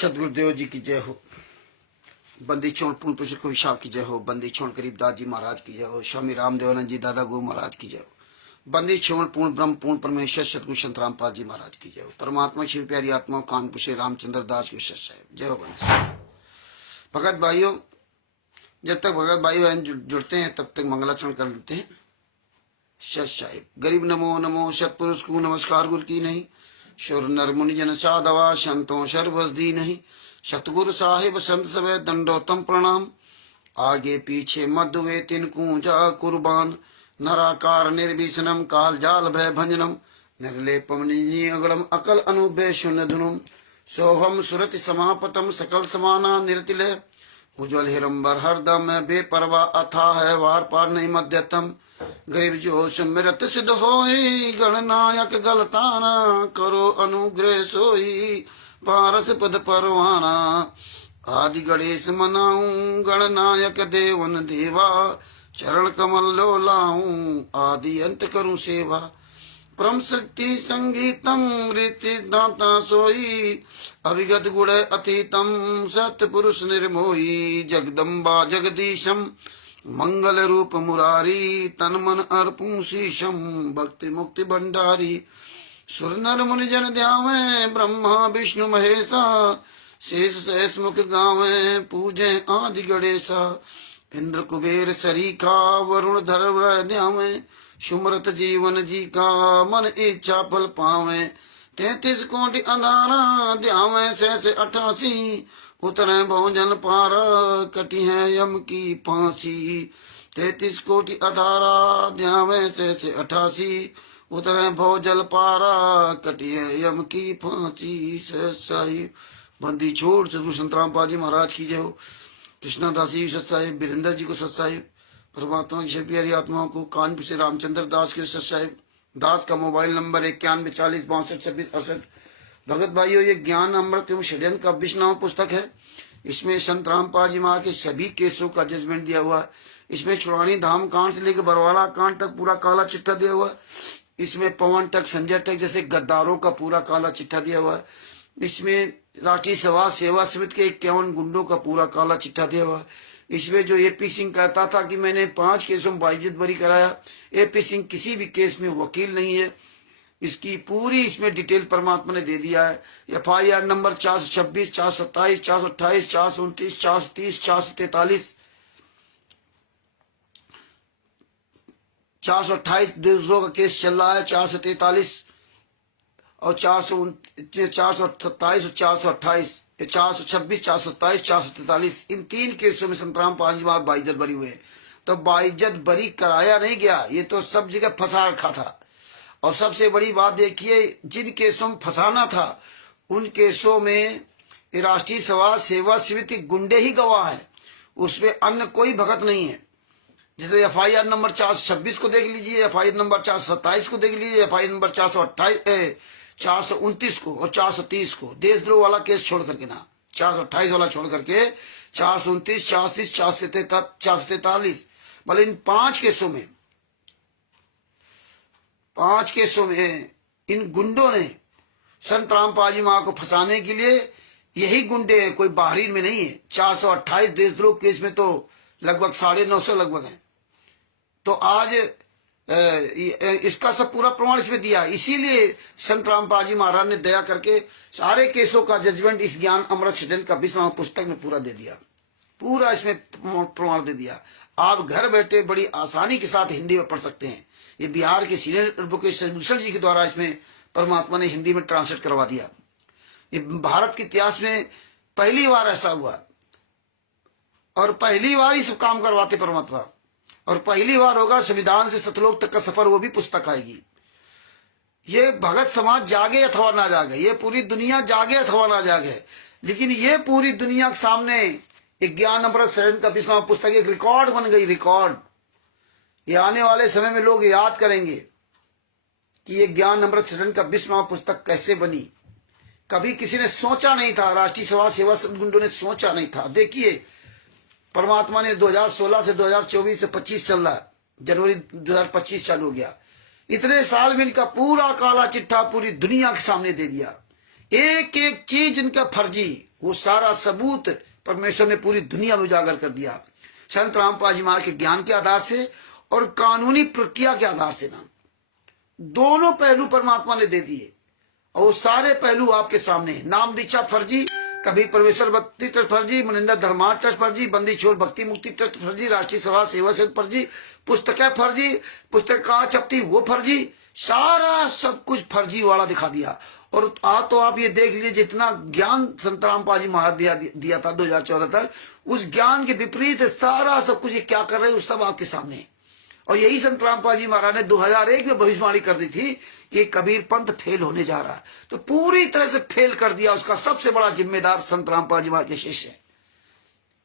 सदगुरुदेव जी की जय हो। बंदी छोड़ पूर्ण पुरुष को विशाल की जय हो। बंदी छोड़ गरीबदास जी महाराज की जय हो। स्वामी रामदेवानंद जी दादा गुरु महाराज की जय हो। बंदी छोड़ पूर्ण ब्रह्म पूर्ण परमेश्वर सतगुरु संत रामपाल जी महाराज की जय हो। परमात्मा शिव प्यारी आत्मा कानपुर से रामचंद्र दास की साहेब जय हो। बंदी भगत भाइयों, जब तक भगत भाई बहन जुड़ते हैं तब तक मंगलाचरण कर लेते हैं। सत साहिब गरीब नमो नमो सतपुरुष को नमस्कार गुरु की नहीं। शुर नर मुनि जन साधवा संतों सर्वस दी नहीं। सतगुरु साहिब संत सवै दंडोतम प्रणाम। आगे पीछे मधुवे तिनकू जा कुर्बान। नराकार निर्भीषणम काल जाल भय भंजनम। निर्लेपम निगड़म अकल अनुभय शून्य धुनुम। सोहम सुरति समापतम सकल समाना निरतिलय। उज्ज्वल हिरंबर हरदम बेपरवा अथा है वार पार नहीं मध्यतम। गरीब जो सुमिरत सिद्ध होई गणनायक गलताना। करो अनुग्रह सोई पारस पद परवाना। आदि गणेश मनाऊं गणनायक देवन देवा। चरण कमल लो लाऊं आदि अंत करूं सेवा। परम शक्ति संगीतम रीति दाता सोई। अभिगत गुण अतीतम सतपुरुष निर्मोही। जगदम्बा जगदीशम मंगल रूप मुरारी। तन मन अर्पूं शीशम भक्ति मुक्ति भंडारी। सुर नर मुनि जन ध्यावे ब्रह्मा विष्णु महेशा। शेष सहस मुख गावे पूजे आदि गणेशा। इंद्र कुबेर सरीखा वरुण धर ध्यावे। सुमरत जीवन जी का मन इच्छा फल पावे। 33 कोटि अंधारा ध्यावे सहस 88। उतरे भोजन पारा कटी है यम की फांसी। 33 कोटि अधारा ध्यावे सहस 88। उतरे भोजल पारा कटी है यम की फांसी। साहिब बंदी छोड़ सदगुरु संत रामपाल जी महाराज की जय हो। कृष्णादासी सत साहिब वीरेंद्र जी को सत साहिब। परमात्मा की प्यारी आत्माओं को कानपुर से रामचंद्र दास के सत साहिब। दास का मोबाइल नंबर 91 40 62 26 68। भगत भाइयों, ये ज्ञान अमृत एवं षड्यंत्र का 20वां पुस्तक है। इसमें संत रामपाल जी महाराज के सभी केसों का जजमेंट दिया हुआ है। इसमें छुड़ानी धाम कांड से लेकर बरवाला कांड तक पूरा काला चिट्ठा दिया हुआ है। इसमें पवन तक संजय तक जैसे गद्दारों का पूरा काला चिट्ठा दिया हुआ है। इसमें राष्ट्रीय समाज सेवा समिति के 51 गुंडों का पूरा काला चिट्ठा दिया हुआ है। इसमें जो एपी सिंह कहता था कि मैंने 5 केसों में बाइज्जत बरी कराया, एपी सिंह किसी भी केस में वकील नहीं है। इसकी पूरी इसमें डिटेल परमात्मा ने दे दिया है। FIR नंबर 426, 427, 428, 429, 430, 443, 428 देशद्रोह का केस चल रहा है। 443 और 427 और 428, 426, 427, 443 इन 3 केसों में संत रामपाल जी महाराज बाइज्जत बरी हुए। तो बाइज्जत बरी कराया नहीं गया, ये तो सब जगह फंसा रखा था। और सबसे बड़ी बात देखिए, जिन केसों में फंसाना था उन केसों में राष्ट्रीय समाज सेवा समिति गुंडे ही गवाह है। उसमें अन्य कोई भगत नहीं है। जैसे FIR नंबर 426 को देख लीजिए, FIR नंबर 427 को देख लीजिए, FIR नंबर 429 को और 430 को। देशद्रोह वाला केस छोड़ करके ना, 428 वाला छोड़ करके 429, 430, 443, मतलब इन 5 केसों में इन गुंडों ने संत रामपाल जी महाराज को फंसाने के लिए, यही गुंडे हैं, कोई बाहरी में नहीं है। 428 देशद्रोह केस में तो लगभग 950 लगभग है। तो आज इसका सब पूरा प्रमाण इसमें दिया। इसीलिए संत रामपाल जी महाराज ने दया करके सारे केसों का जजमेंट इस ज्ञान अमृत षड्यंत्र का 20वां पुस्तक में पूरा दे दिया। पूरा इसमें प्रमाण दे दिया। आप घर बैठे बड़ी आसानी के साथ हिंदी में पढ़ सकते हैं। ये बिहार के सीनियर एडवोकेट सदभूषण जी के द्वारा इसमें परमात्मा ने हिंदी में ट्रांसलेट करवा दिया। ये भारत के इतिहास में पहली बार ऐसा हुआ और पहली बार ही सब काम करवाते परमात्मा। और पहली बार होगा संविधान से सतलोक तक का सफर, वो भी पुस्तक आएगी। ये भगत समाज जागे अथवा ना जागे, ये पूरी दुनिया जागे अथवा ना जागे, लेकिन ये पूरी दुनिया के सामने ज्ञान अमृत षड्यंत्र का 20वां पुस्तक एक रिकॉर्ड बन गई। रिकॉर्ड ये आने वाले समय में लोग याद करेंगे कि ये ज्ञान अमृत षड्यंत्र का 20वां पुस्तक कैसे बनी। कभी किसी ने सोचा नहीं था, राष्ट्रीय समाज सेवा गुंडों ने सोचा नहीं था। देखिए परमात्मा ने 2016 से 2024 से 25 चल रहा है, जनवरी 2025 चालू हो गया। इतने साल में इनका पूरा काला चिट्ठा पूरी दुनिया के सामने दे दिया। एक एक चीज इनका फर्जी, वो सारा सबूत परमेश्वर ने पूरी दुनिया में उजागर कर दिया, संत रामपाल जी महाराज के ज्ञान के आधार से और कानूनी प्रक्रिया के आधार से ना। दोनों पहलू परमात्मा ने दे दिए और वो सारे पहलू आपके सामने। नाम दीक्षा फर्जी, कभी परमेश्वर भक्ति ट्रस्ट फर्जी, मनिंदर धर्मार्थ ट्रस्ट फर्जी, बंदी छोड़ भक्ति मुक्ति ट्रस्ट फर्जी, राष्ट्रीय सभा सेवा से फर्जी, पुस्तकें फर्जी, पुस्तक कहाँ छपती वो फर्जी, सारा सब कुछ फर्जी वाला दिखा दिया। और तो आप ये देख लीजिए जितना ज्ञान संत रामपाल जी महाराज दिया था 2014 तक, उस ज्ञान के विपरीत सारा सब कुछ ये क्या कर रहे हैं, सब आपके सामने। और यही संत रामपाल जी महाराज ने 2001 में भविष्यवाणी कर दी थी कि कबीर पंथ फेल होने जा रहा है, तो पूरी तरह से फेल कर दिया। उसका सबसे बड़ा जिम्मेदार संत रामपाल जी महाराज के शिष्य है।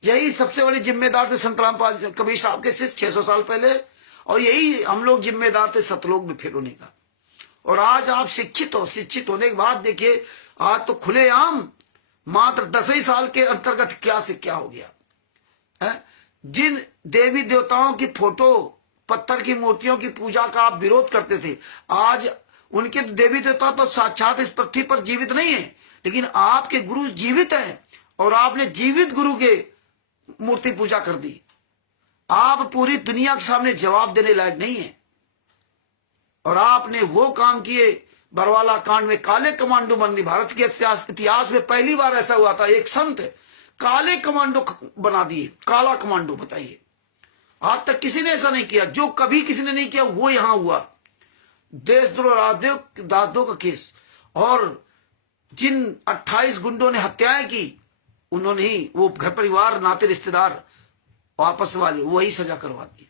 यही सबसे बड़ी जिम्मेदार थे संत रामपाल कबीर साहब के शिष्य 600 साल पहले, और यही हम लोग जिम्मेदार थे सतलोक में फेल होने का। और आज आप शिक्षित हो, शिक्षित होने के बाद देखिए आज तो खुलेआम मात्र 10 ही साल के अंतर्गत क्या से क्या हो गया है। जिन देवी देवताओं की फोटो, पत्थर की मूर्तियों की पूजा का आप विरोध करते थे, आज उनके देवी देवता तो साक्षात इस पृथ्वी पर जीवित नहीं है, लेकिन आपके गुरु जीवित हैं और आपने जीवित गुरु के मूर्ति पूजा कर दी। आप पूरी दुनिया के सामने जवाब देने लायक नहीं है। और आपने वो काम किए, बरवाला कांड में काले कमांडो बंदी। भारत के इतिहास में पहली बार ऐसा हुआ था, एक संत काले कमांडो बना दिए, काला कमांडो। बताइए, आज तक किसी ने ऐसा नहीं किया। जो कभी किसी ने नहीं किया वो यहां हुआ। देशद्रोह, राजद्रोह, दासद्रोह का केस। और जिन 28 गुंडों ने हत्याएं की, उन्होंने ही वो घर परिवार, नाते रिश्तेदार, आपस वाले, वही सजा करवा दी।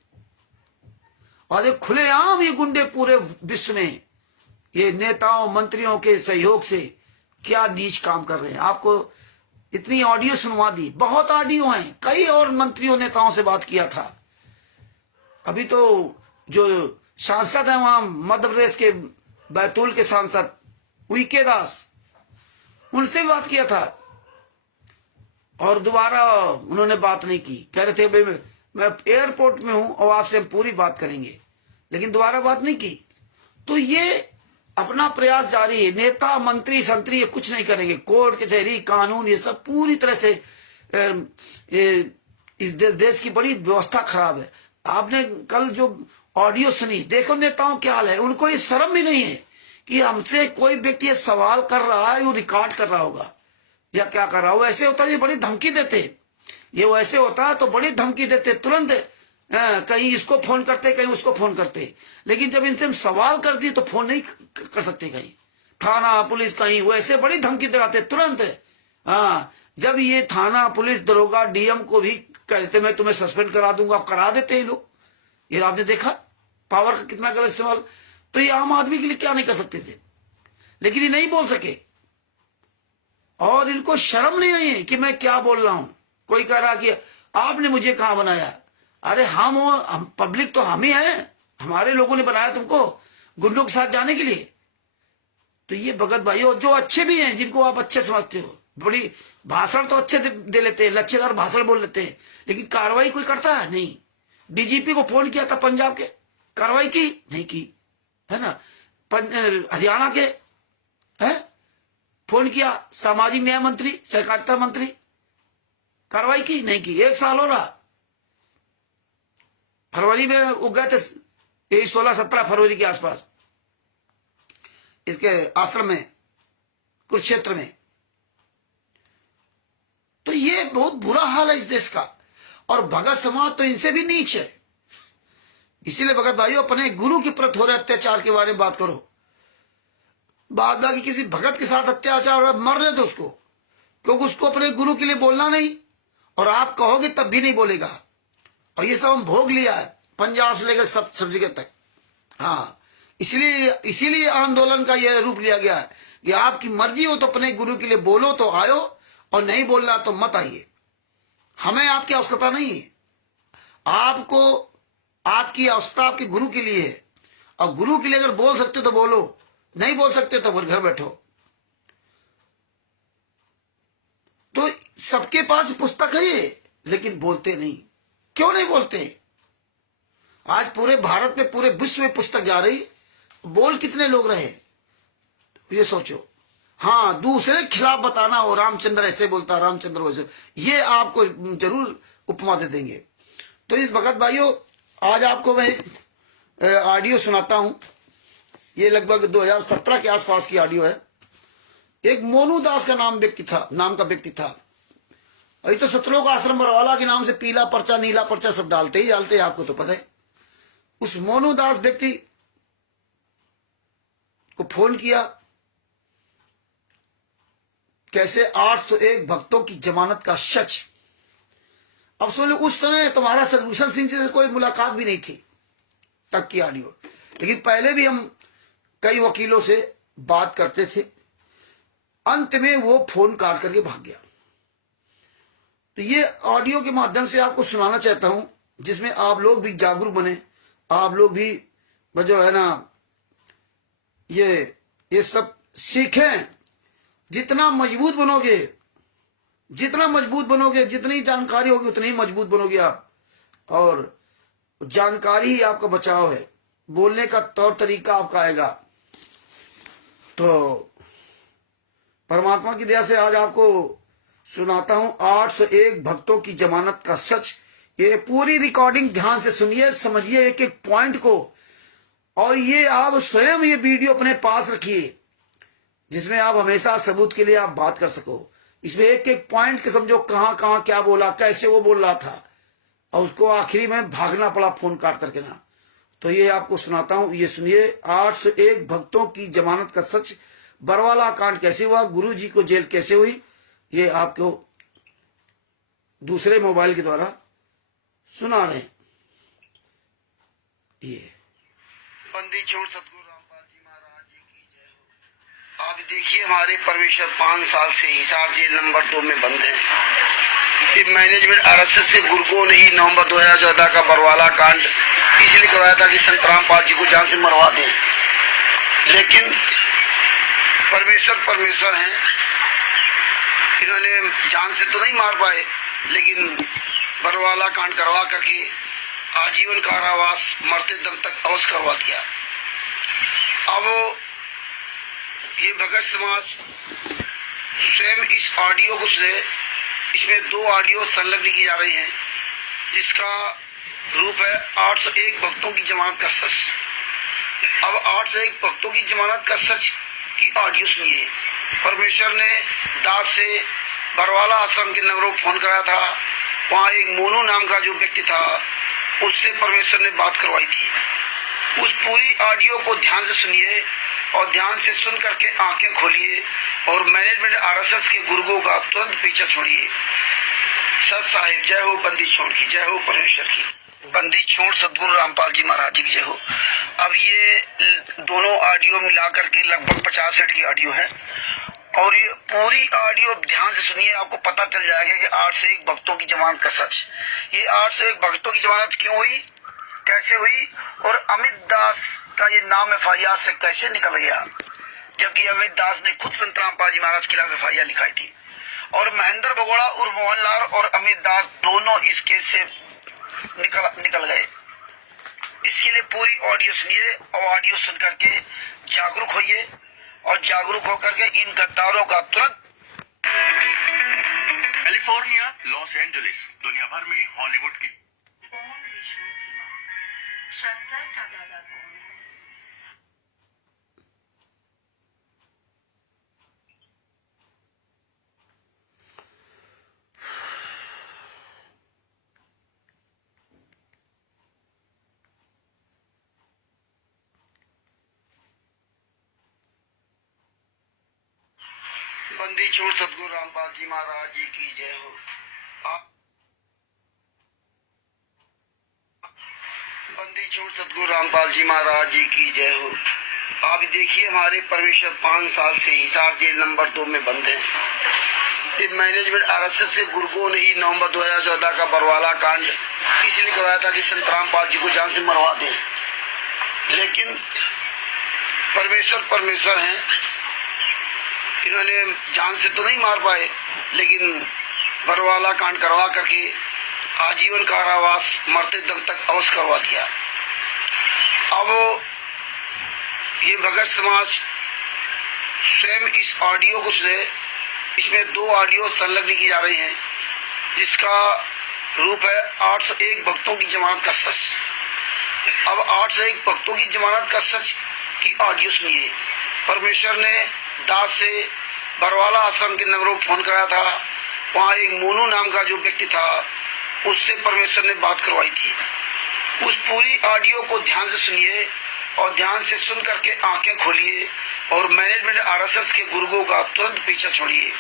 और खुलेआम ये गुंडे पूरे विश्व में ये नेताओं मंत्रियों के सहयोग से क्या नीच काम कर रहे हैं। आपको इतनी ऑडियो सुनवा दी, बहुत ऑडियो हैं, कई और मंत्रियों नेताओं से बात किया था। अभी तो जो सांसद है वहां मध्य प्रदेश के बैतूल के सांसद उइके दास, उनसे भी बात किया था और दोबारा उन्होंने बात नहीं की। कह रहे थे भाई मैं एयरपोर्ट में हूं और आपसे हम पूरी बात करेंगे, लेकिन दोबारा बात नहीं की। तो ये अपना प्रयास जारी है। नेता मंत्री संतरी ये कुछ नहीं करेंगे। कोर्ट कचहरी कानून ये सब पूरी तरह से इस देश की बड़ी व्यवस्था खराब है। आपने कल जो ऑडियो सुनी, देखो नेताओं क्या हाल है। उनको ये शर्म भी नहीं है कि हमसे कोई व्यक्ति ये सवाल कर रहा है, वो रिकॉर्ड कर रहा होगा या क्या कर रहा हो। ऐसे होता है ये बड़ी धमकी देते, ये वैसे होता है तो बड़ी धमकी देते, तुरंत कहीं इसको फोन करते कहीं उसको फोन करते। लेकिन जब इनसे हम सवाल कर दिए तो फोन नहीं कर सकते, कहीं थाना पुलिस कहीं, वैसे बड़ी धमकी दिलाते तुरंत। हाँ, जब ये थाना पुलिस दरोगा डीएम को भी कहते मैं तुम्हें सस्पेंड करा दूंगा, करा देते हैं लोग। ये आपने देखा पावर का कितना गलत इस्तेमाल। तो ये आम आदमी के लिए क्या नहीं कर सकते थे, लेकिन ये नहीं बोल सके और इनको शर्म नहीं है कि मैं क्या बोल रहा हूं। कोई कह रहा कि आपने मुझे कहां बनाया। अरे हम पब्लिक तो हम ही हैं, हमारे लोगों ने बनाया तुमको गुंडों के साथ जाने के लिए। तो ये भगत भाई और जो अच्छे भी हैं, जिनको आप अच्छे समझते हो, बड़ी भाषण तो अच्छे दे लेते हैं, लच्छेदार भाषण बोल लेते हैं, लेकिन कार्रवाई कोई करता है नहीं। डीजीपी को फोन किया था पंजाब के, कार्रवाई की नहीं की, है ना। हरियाणा के है फोन किया, सामाजिक न्याय मंत्री, सहकारिता मंत्री, कार्रवाई की नहीं की। 1 साल हो रहा। फरवरी में वो गए थे, 16-17 फरवरी के आसपास इसके आश्रम में कुरुक्षेत्र में। तो ये बहुत बुरा हाल है इस देश का। और भगत समाज तो इनसे भी नीच है। इसीलिए भगत भाइयों, अपने गुरु के प्रति हो रहे अत्याचार के बारे में बात करो। बाद बाकी किसी भगत के साथ अत्याचार हो रहा, मर रहे थे उसको, क्योंकि उसको अपने गुरु के लिए बोलना नहीं, और आप कहोगे तब भी नहीं बोलेगा। और ये सब हम भोग लिया है, पंजाब से लेकर सब जगह तक। हाँ, इसीलिए आंदोलन का यह रूप लिया गया है कि आपकी मर्जी हो तो अपने गुरु के लिए बोलो तो आयो, और नहीं बोलना तो मत आइए। हमें आपकी आवश्यकता नहीं है। आपको आपकी आवश्यकता आपके गुरु के लिए है, और गुरु के लिए अगर बोल सकते हो तो बोलो, नहीं बोल सकते तो घर बैठो। तो सबके पास पुस्तक है लेकिन बोलते नहीं। क्यों नहीं बोलते? आज पूरे भारत में, पूरे विश्व में पुस्तक जा रही, बोल कितने लोग रहे ये सोचो। हाँ, दूसरे के खिलाफ बताना हो, रामचंद्र ऐसे बोलता, रामचंद्र वैसे, ये आपको जरूर उपमा दे देंगे। तो इस वक्त भाइयों, आज आपको मैं ऑडियो सुनाता हूं। ये लगभग 2017 के आसपास की ऑडियो है। एक मोनू दास का नाम का व्यक्ति था। अभी तो सतलोक आश्रम बरवाला के नाम से पीला पर्चा, नीला पर्चा सब डालते ही डालते हैं, आपको तो पता है। उस मोनू दास व्यक्ति को फोन किया, कैसे 801 भक्तों की जमानत का सच। अब सुनो, उस समय तुम्हारा सदभूषण सिंह से कोई मुलाकात भी नहीं थी, तक की ऑडियो। लेकिन पहले भी हम कई वकीलों से बात करते थे। अंत में वो फोन काट करके भाग गया। तो ये ऑडियो के माध्यम से आपको सुनाना चाहता हूं, जिसमें आप लोग भी जागरूक बने, आप लोग भी जो है ना ये सब सीखें। जितना मजबूत बनोगे, जितनी जानकारी होगी उतनी ही मजबूत बनोगे आप। और जानकारी ही आपका बचाव है, बोलने का तौर तरीका आपका आएगा। तो परमात्मा की दया से आज आपको सुनाता हूं 801 भक्तों की जमानत का सच। ये पूरी रिकॉर्डिंग ध्यान से सुनिए, समझिए एक एक पॉइंट को। और ये आप स्वयं ये वीडियो अपने पास रखिए, जिसमें आप हमेशा सबूत के लिए आप बात कर सको। इसमें एक एक पॉइंट के समझो, कहां कहां क्या बोला, कैसे वो बोल रहा था, और उसको आखिरी में भागना पड़ा फोन काट करके ना। तो ये आपको सुनाता हूं, ये सुनिए। 801 भक्तों की जमानत का सच, बरवाला कांड कैसे हुआ, गुरु जी को जेल कैसे हुई, ये आपको दूसरे मोबाइल के द्वारा सुना रहे हैं। ये बंदी छोड़ सतगुरु रामपाल जी महाराज जी की जय हो। आप देखिए, हमारे परमेश्वर 5 साल से हिसार जेल नंबर 2 में बंद है। ये मैनेजमेंट आरएसएस के गुर्गों ने ही नवंबर 2014 का बरवाला कांड इसलिए करवाया था कि संत रामपाल जी को जान से मरवा दें। लेकिन परमेश्वर हैं, इन्होंने जान से तो नहीं मार पाए, लेकिन बरवाला कांड करवा करके आजीवन कारावास, मरते दम तक अवश्य करवा दिया। अब ये भगत समाज स्वयं इस ऑडियो को सुने। इसमें 2 ऑडियो संलग्न की जा रही हैं, जिसका रूप है 801 भक्तों की जमानत का सच। अब 801 भक्तों की जमानत का सच की ऑडियो सुनिए। परमेश्वर ने दास से बरवाला आश्रम के नगरों फोन कराया था। वहां एक मोनू नाम का जो व्यक्ति था, उससे परमेश्वर ने बात करवाई थी। उस पूरी ऑडियो को ध्यान से सुनिए और ध्यान से सुन करके आंखें खोलिए और मैनेजमेंट आरएसएस के गुर्गों का तुरंत पीछा छोड़िए। सत साहिब जय हो, बंदी छोड़ की जय हो, परमेश्वर की बंदी छोड़ सतगुरु रामपाल जी महाराज जी की जय हो। अब ये दोनों ऑडियो मिला करके लगभग 50 मिनट की ऑडियो है, और ये पूरी ऑडियो ध्यान से सुनिए, आपको पता चल जाएगा कि 801 भक्तों की जमानत का सच। ये 801 भक्तों की जमानत क्यों हुई, कैसे हुई, और अमित दास का ये नाम एफआईआर से कैसे निकल गया, जबकि अमित दास ने खुद संत रामपाल जी महाराज के खिलाफ एफआईआर लिखाई थी। और महेंद्र भगोड़ा और मोहनलाल और अमित दास दोनों इस केस से निकल गए। इसके लिए पूरी ऑडियो सुनिए और ऑडियो सुन करके जागरूक होइए, और जागरूक होकर के इन गद्दारों का तुरंत। कैलिफोर्निया, लॉस एंजलिस, दुनिया भर में हॉलीवुड की बंदी छोड़ सतगुरु रामपाल जी महाराज जी की जय हो। बंदी छोड़ सतगुरु रामपाल जी महाराज जी की जय हो। आप देखिए, हमारे परमेश्वर 5 साल से हिसार जेल नंबर 2 में बंद है। ये मैनेजमेंट आरएसएस के गुर्गों ने ही नवंबर 2014 का बरवाला कांड इसलिए करवाया था कि संत रामपाल जी को जान से मरवा दें। लेकिन परमेश्वर हैं, इन्होंने जान से तो नहीं मार पाए, लेकिन बरवाला कांड करवा करके आजीवन कारावास, मरते दम तक अवश्य करवा दिया। अब ये भगत समाज स्वयं इस ऑडियो को सुने। इसमें 2 ऑडियो संलग्न की जा रही हैं, जिसका रूप है 801 भक्तों की जमानत का सच। अब 801 भक्तों की जमानत का सच की ऑडियो सुनिए। परमेश्वर ने दास से बरवाला आश्रम के नगरों फोन कराया था। वहां एक मोनू नाम का जो व्यक्ति था, उससे परमेश्वर ने बात करवाई थी। उस पूरी ऑडियो को ध्यान से सुनिए और ध्यान से सुन करके आंखें खोलिए और मैनेजमेंट आरएसएस के गुरुओं का तुरंत पीछा छोड़िए।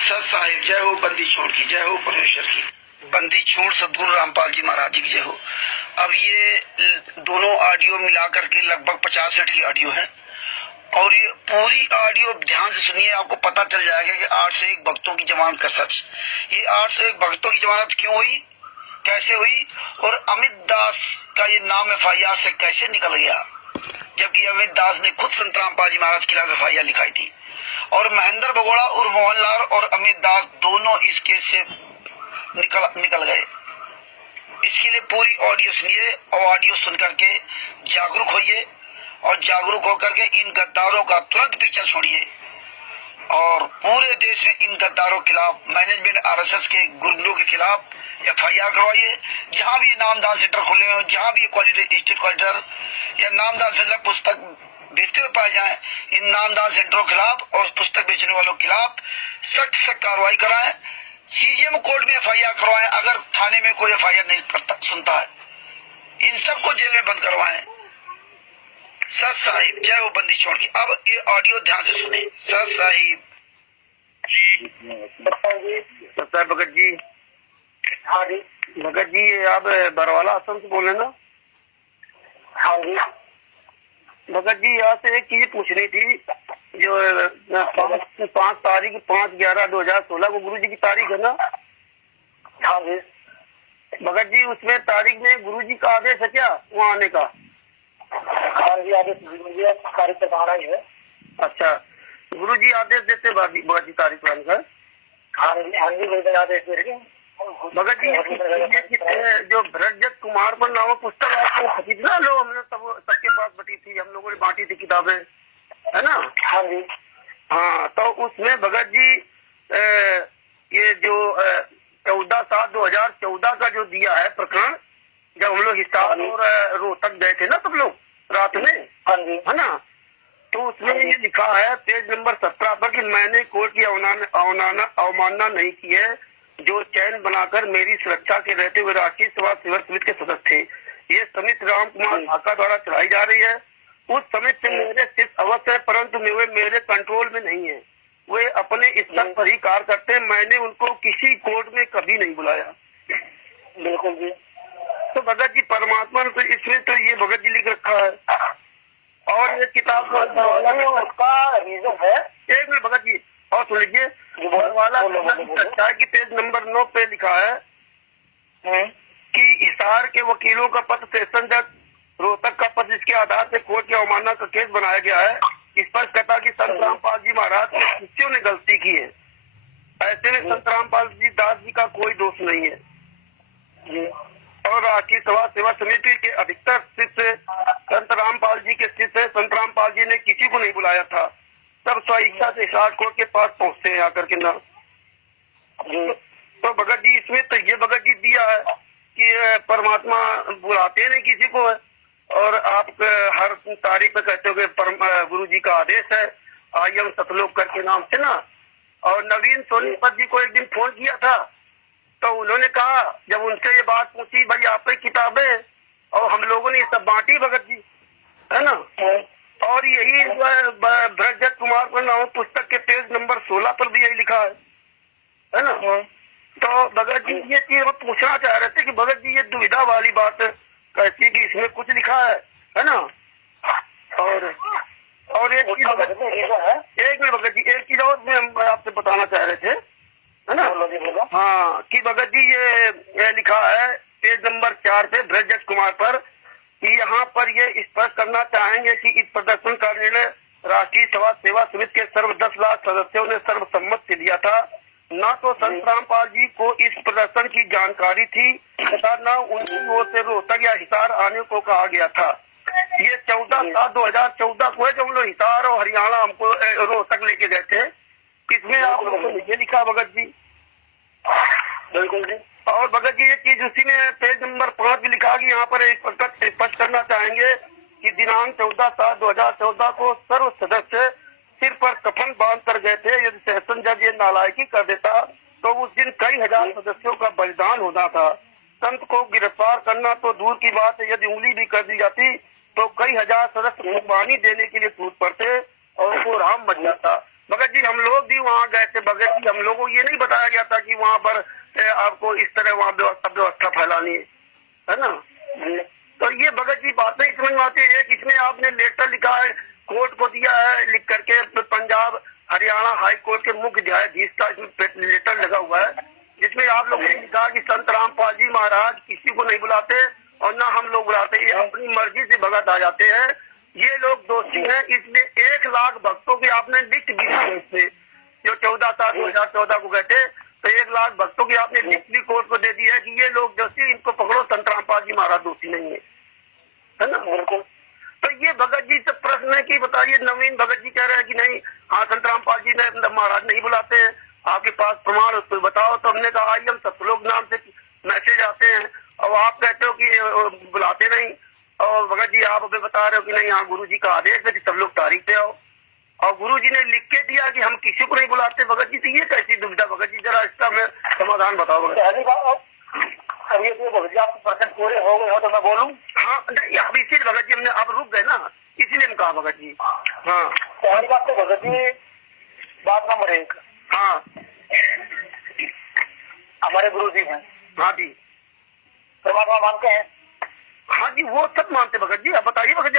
सत साहिब जय हो, बंदी छोड़ की जय हो, परमेश्वर की बंदी छोड़ सदगुरु रामपाल जी महाराज जी की जय हो। अब ये दोनों ऑडियो मिला करके लगभग 50 मिनट की ऑडियो है और ये पूरी ऑडियो ध्यान से सुनिए, आपको पता चल जाएगा कि 801 भक्तों की जमानत का सच। ये 801 भक्तों की जमानत क्यों हुई, कैसे हुई और अमित दास का ये नाम FIR से कैसे निकल गया, जबकि अमित दास ने खुद संत रामपाल जी महाराज के खिलाफ FIR लिखाई थी और महेंद्र भगोड़ा उर्फ मोहनलाल और अमित दास दोनों इस केस से निकल गए। इसके लिए पूरी ऑडियो सुनिए और ऑडियो सुन करके जागरूक होइए और जागरूक होकर के इन गद्दारों का तुरंत पीछा छोड़िए और पूरे देश में इन गद्दारों के खिलाफ, मैनेजमेंट आरएसएस के गुंडों के खिलाफ FIR करवाइए। जहां भी नामदान सेंटर खुले हो, जहां भी स्टेट क्वालिटर या नामदान सेंटर पुस्तक बेचते हुए पाए जाए, इन नामदान सेंटरों के खिलाफ और पुस्तक बेचने वालों के खिलाफ सख्त से कार्रवाई कराएं। CGM कोर्ट में FIR करवाएं। अगर थाने में कोई FIR नहीं सुनता है, इन सबको जेल में बंद करवाएं। सत साहिब जय हो, बंदी छोड़ की। अब ये ऑडियो ध्यान से सुने। सत साहिब भगत जी। हाँ जी भगत जी, आप बरवाला आश्रम से बोले ना? हाँ जी भगत जी, यहाँ से एक चीज पूछनी थी। जो 5 तारीख 5/11/2016 को गुरु जी की तारीख है ना? हाँ जी भगत जी, उसमें तारीख में गुरु जी का आदेश है क्या वहाँ आने का? हाँ जी, आदेश तारीख तक आना ही है। अच्छा, गुरु जी आदेश देते भगत जी तारीख आने का? हाँ जी आदेश दे रहे। भगत जी, जो भरत कुमार पर नाम पुस्तक आपको खरीद ना लो, हमने सबके पास बटी थी, हम लोगों ने बांटी थी किताबें, है ना? हाँ जी। हाँ, तो उसमें भगत जी ये जो 14/7/2014 का जो दिया है प्रकरण, जब हम लोग हिसार और रोहतक गए थे ना सब लोग रात में, हाँ जी, है ना? तो उसमें ये लिखा है पेज नंबर 17 पर कि मैंने कोर्ट की अवमानना नहीं की है, जो चैन बनाकर मेरी सुरक्षा के रहते हुए राष्ट्रीय सेवा सेवक समिति के सदस्य थे। ये समिति राम कुमार ढाका द्वारा चलाई जा रही है। उस समिति से मेरे सिर्फ अवश्य है, परंतु वे मेरे कंट्रोल में नहीं है। वे अपने स्तर पर ही कार्य करते हैं। मैंने उनको किसी कोर्ट में कभी नहीं बुलाया। बिल्कुल जी। तो भगत जी, परमात्मा ने तो इसमें तो ये भगत जी लिख रखा है और ये किताब उसका रीजन है। एक मिनट भगत जी और सुन लीजिए, वाला सच्चाई की पेज नंबर 9 पे लिखा है कि हिसार के वकीलों का पत्र सेशन जज, रोहतक का पत्र, जिसके आधार से कोर्ट की अवमानना का केस बनाया गया है, इस पर कहता कि संत रामपाल जी महाराज के शिष्यों ने गलती की है। ऐसे में संत रामपाल जी दास जी का कोई दोष नहीं है जी। और राष्ट्रीय सेवा समिति के अधिकतर शिष्य संत रामपाल जी के शिष्य संत रामपाल जी ने किसी को नहीं बुलाया था। सब स्वेच्छा से हिसार कोर्ट के पास पहुँचते हैं आकर के ना जी। तो भगत जी, इसमें तो ये भगत जी दिया है कि परमात्मा बुलाते नहीं किसी को है और आप हर तारीख पे कहते हो कि गुरु जी का आदेश है, आइए हम सतलोक करके नाम से ना। और नवीन सोनीपत जी को एक दिन फोन किया था, तो उन्होंने कहा, जब उनसे ये बात पूछी, भाई आप ही किताबें और हम लोगों ने ये सब बांटी भगत जी, है ना? और यही भरत कुमार पर नाम पुस्तक के पेज नंबर 16 पर भी यही लिखा है ना? तो भगत जी, ये चीज हम पूछना चाह रहे थे कि भगत जी, ये दुविधा वाली बात कैसी कि इसमें कुछ लिखा है ना? और एक चीज एक मिनट भगत जी, एक चीज और मैं आपसे बताना चाह रहे थे, है ना? हाँ, कि भगत जी ये लिखा है पेज नंबर 4 पे भरत कुमार पर कि यहाँ पर ये स्पष्ट करना चाहेंगे कि इस प्रदर्शन का निर्णय राष्ट्रीय सेवा समिति के सर्व 10 लाख सदस्यों ने सर्वसम्मत से लिया था। न तो संत रामपाल जी को इस प्रदर्शन की जानकारी थी तथा न उनकी ओर से रोहतक या हिसार आने को कहा गया था। ये 14/7/2014 को है जब हम लोग हिसार और हरियाणा हमको रोहतक लेके गए थे। इसमें आप लोगों ने ये लिखा भगत जी। बिल्कुल जी। और भगत जी ये चीज उसी में पेज नंबर 5 भी लिखा कि यहाँ पर एक प्रकट स्पष्ट करना चाहेंगे कि दिनांक 14/7/2014 को सर्व सदस्य सिर पर कफन बांध कर गए थे। यदि सेशन जज ये नालायकी कर देता तो उस दिन कई हजार सदस्यों का बलिदान होना था। संत को गिरफ्तार करना तो दूर की बात है, यदि उंगली भी कर दी जाती तो कई हजार सदस्य कुर्बानी देने के लिए टूट पड़ते और उनको राम मच जाता। भगत जी हम लोग भी वहाँ गए थे। भगत जी हम लोगों को ये नहीं बताया गया था कि वहाँ पर आपको इस तरह वहाँ व्यवस्था फैलानी है ना। तो ये भगत जी बातें समझ में आती है। इसमें आपने लेटर लिखा है, कोर्ट को दिया है लिख करके, पंजाब हरियाणा हाई कोर्ट के मुख्य न्यायाधीश का इसमें लेटर लगा हुआ है, जिसमें आप लोगों ने लिखा कि संत रामपाल जी महाराज किसी को नहीं बुलाते और ना हम लोग बुलाते, ये अपनी मर्जी से भगत आ जाते हैं। ये लोग दोषी हैं। इसलिए 1 लाख भक्तों की आपने लिस्ट भी थे जो 14/7/2014 को गए थे, तो 1 लाख भक्तों की आपने लिस्ट भी कोर्ट को दे दी है कि ये लोग दोषी, इनको पकड़ो, संत रामपाल जी महाराज दोषी नहीं है ना। बिल्कुल। तो ये भगत जी से प्रश्न है कि बताइए, नवीन भगत जी कह रहे हैं कि नहीं, हाँ संत रामपाल जी ने महाराज नहीं बुलाते हैं, आपके पास प्रमाण उसको बताओ। तो हमने कहा आइए, हम सतलोक नाम से मैसेज आते हैं और आप कहते हो कि बुलाते नहीं, और भगत जी आप हमें बता रहे हो कि नहीं, हाँ गुरु जी का आदेश है कि सब लोग तारीख पे आओ, और गुरु जी ने लिख के दिया कि हम किसी को नहीं बुलाते। भगत जी तो ये कैसी दुविधा भगत जी, जरा इसका मैं समाधान बताओ भगत। अब ये भगत जी आपके पर्सन पूरे हो गए हो तो मैं बोलूँ? हाँ अब इसीलिए भगत जी हमने अब रुक गए ना, इसीलिए हम कहा भगत जी। हाँ पहली बात तो भगत जी, बात नंबर 1, हाँ हमारे गुरु जी हैं। हाँ जी। परमात्मा मानते हैं? हाँ जी वो सब मानते भगत जी। आप बताइए भगत जी।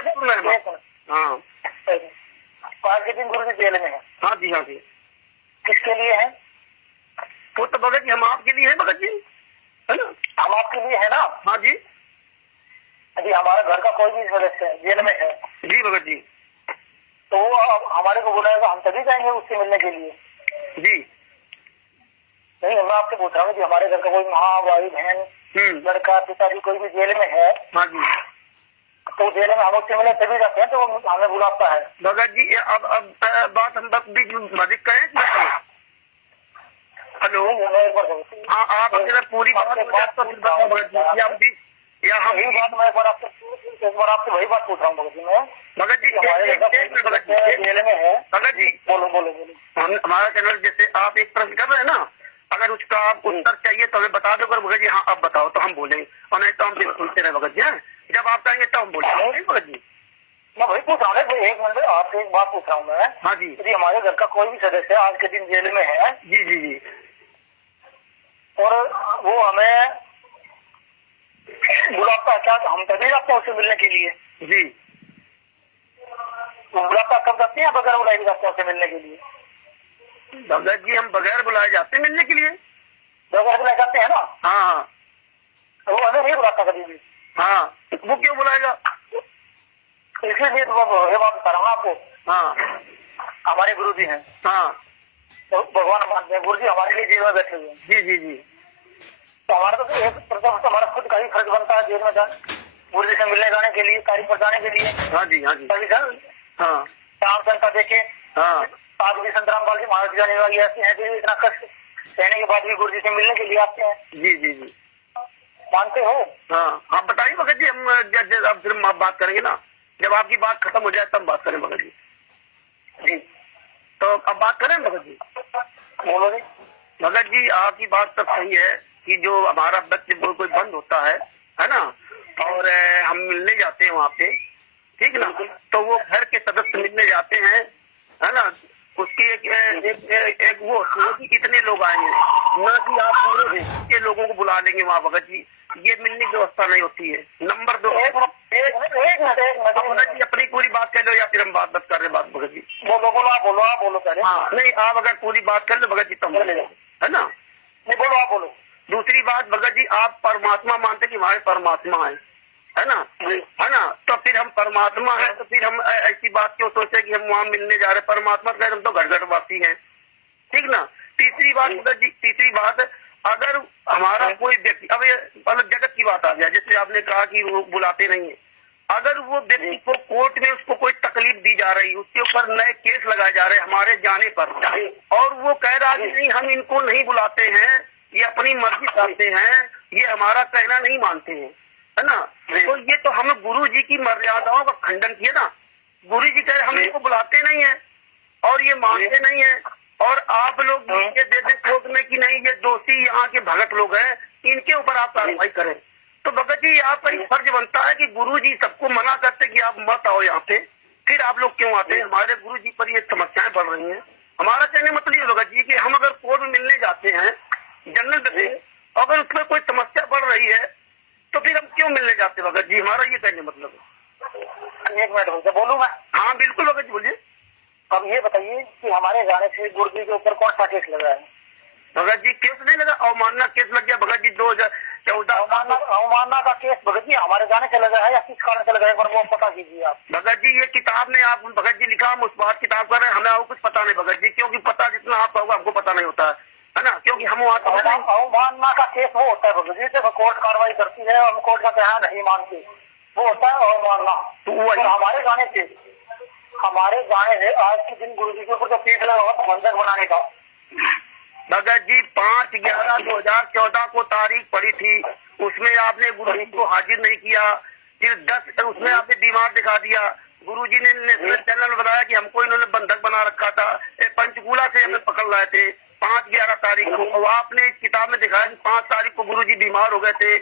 हाँ आज के दिन गुरु जी जेल में है। हाँ जी हाँ जी। किसके लिए है? वो तो भगत जी हम आपके लिए है भगत जी, है ना। हम आपके लिए है ना। हाँ जी। अभी हमारे घर का कोई भी सदस्य जेल में है जी भगत जी, तो वो हमारे को बुलाएगा, हम तभी जाएंगे उससे मिलने के लिए जी। नहीं मैं आपसे पूछ रहा हूँ कि हमारे घर का कोई माँ भाई बहन लड़का पिताजी कोई भी जेल में है। हाँ जी। तो जेल में हम उससे मिले तभी जाते हैं, तो वो हमें बुलाता है। भगत जी अब बात हम बीच में मदिक करें। हेलो हाँ आप अगर पूरी बात हो जाए तो फिर बताओ भगत जी, या हम यही बात मैं एक बार आपसे वही बात पूछ रहा हूँ भगत जी। मैं भगत जी जेल में है। भगत जी बोलो बोलो बोलो। हमारा चैनल जैसे आप एक प्रश्न कर रहे हैं ना, अगर उसका आप उत्तर चाहिए तो हमें बता दो भगत जी। हाँ अब बताओ तो हम बोलेंगे, और नहीं तो हम फिर सुनते रहे भगत जी। जब आप कहेंगे तो हम बोलेंगे भगत जी। मैं वही पूछ रहा हूँ, एक मिनट आपसे एक बात पूछ रहा हूँ मैं। हाँ जी। यदि हमारे घर का कोई भी सदस्य आज के दिन जेल में है जी जी जी, और वो हमें बुलाता है, क्या हम तभी जाते हैं उससे मिलने के लिए जी? बुलाता कब जाते हैं, बगैर बुलाए जाते हैं उससे मिलने के लिए? भगत जी हम बगैर बुलाए जाते हैं मिलने के लिए। बगैर बुलाए जाते हैं ना। हाँ हाँ। वो हमें नहीं बुलाता कभी भी। हाँ वो क्यों बुलाएगा? इसलिए तो ये बात बता रहा हूँ आपको। हाँ हमारे गुरु जी हैं। हाँ तो भगवान मानते हैं, गुरु जी हमारे लिए जेल में बैठे हुए हैं। जी जी जी। तो हमारा तो एक प्रथम हमारा खुद का ही खर्च बनता है जेल में गुरु जी से मिलने जाने के लिए, कार्य पर जाने के लिए। हाँ जी हाँ जी। तभी सर हाँ शाम संता देखे। हाँ आज भी संत रामपाल जी महाराज जाने वाली ऐसे हैं कि इतना कष्ट सहने के बाद भी गुरु जी से मिलने के लिए आते हैं। जी जी जी मानते हो? हाँ आप बताइए भगत जी, हम अब फिर आप बात करेंगे ना, जब आपकी बात खत्म हो जाए तब बात करें भगत जी। जी तो अब बात करें भगत जी। बोलो जी। भगत जी आपकी बात सब सही है कि जो हमारा बच्चे कोई बंद होता है ना, और हम मिलने जाते हैं वहाँ पे, ठीक ना, तो वो घर के सदस्य मिलने जाते हैं, है ना। उसकी एक वो कि कितने लोग आएंगे, ना कि आप पूरे देश के लोगों को बुला लेंगे वहाँ भगत जी, ये मिलने की व्यवस्था नहीं होती है। नंबर 2 भगत जी अपनी पूरी बात कर लो या फिर हम बात कर रहे हैं बात भगत जी। बोलो आप बोलो कर। हाँ नहीं आप अगर पूरी बात कर लो भगत जी तो है ना। नहीं बोलो आप बोलो। दूसरी बात भगत जी, आप परमात्मा मानते कि हमारे परमात्मा है ना, है ना, तो फिर हम परमात्मा है तो फिर हम ऐसी बात क्यों सोचे कि हम वहाँ मिलने जा रहे हैं। परमात्मा का हम तो घर घर वासी है, ठीक ना। तीसरी बात भगत जी, तीसरी बात, अगर हमारा कोई व्यक्ति, अब ये मतलब जगत की बात आ गया, जैसे आपने कहा कि वो बुलाते नहीं है, अगर वो व्यक्ति को कोर्ट में उसको कोई तकलीफ दी जा रही, उसके ऊपर नए केस लगाए जा रहे हमारे जाने पर, और वो कह रहा कि नहीं हम इनको नहीं बुलाते हैं, ये अपनी मर्जी करते हैं, ये हमारा कहना नहीं मानते हैं, है ना, तो ये तो हम गुरु जी की मर्यादाओं का खंडन किया ना। गुरु जी कह रहे हम इनको बुलाते नहीं है और ये मानते नहीं है, और आप लोग ये दे दे कोर्ट में कि नहीं ये दोषी यहाँ के भगत लोग हैं, इनके ऊपर आप कार्रवाई करें। तो भगत जी आपका ये फर्ज बनता है कि गुरु जी सबको मना करते कि आप मत आओ यहाँ पे, फिर आप लोग क्यों आते हैं? हमारे गुरु जी पर ये समस्याएं बढ़ रही हैं। हमारा कहने मतलब ये भगत जी कि हम अगर कोर्ट में मिलने जाते हैं जनरल से, अगर उसमें कोई समस्या बढ़ रही है तो फिर हम क्यों मिलने जाते भगत जी? हमारा ये कहने मतलब है। एक मिनट बोलूँ मैं? हाँ बिल्कुल भगत जी बोलिए। अब ये बताइए कि हमारे जाने से गुरु जी के ऊपर कौन सा केस लगा है? भगत जी केस नहीं लगा, अवमानना केस लग गया भगत जी 2014। अवमानना का केस भगत जी हमारे जाने से लगा है या किस कारण से लगा है, वो पता कीजिए आप। भगत जी ये किताब में आप भगत जी लिखा, हम उस बात किताब कर रहे हैं, हमें आपको कुछ पता नहीं भगत जी, क्योंकि पता जितना आप होगा हमको पता नहीं होता है ना, क्योंकि हम वहाँ तो अवमानना का केस वो होता है भगत जी जब कोर्ट कार्रवाई करती है और हम कोर्ट का कहना नहीं मानते, वो होता है अवमानना। तो वही हमारे जाने से आज के दिन गुरु जी के ऊपर जो केस लगा हुआ बंधक बनाने का। भगत जी 5/11/2014 को तारीख पड़ी थी, उसमें आपने गुरु जी को हाजिर नहीं किया, फिर 10 उसमें आपने बीमार दिखा दिया। गुरु जी ने नेशनल चैनल बताया कि हमको इन्होंने बंधक बना रखा था, पंचकूला से हमें पकड़ लाए थे 5/11 तारीख को, और आपने इस किताब में दिखाया कि 5 तारीख को गुरु जी बीमार हो गए थे।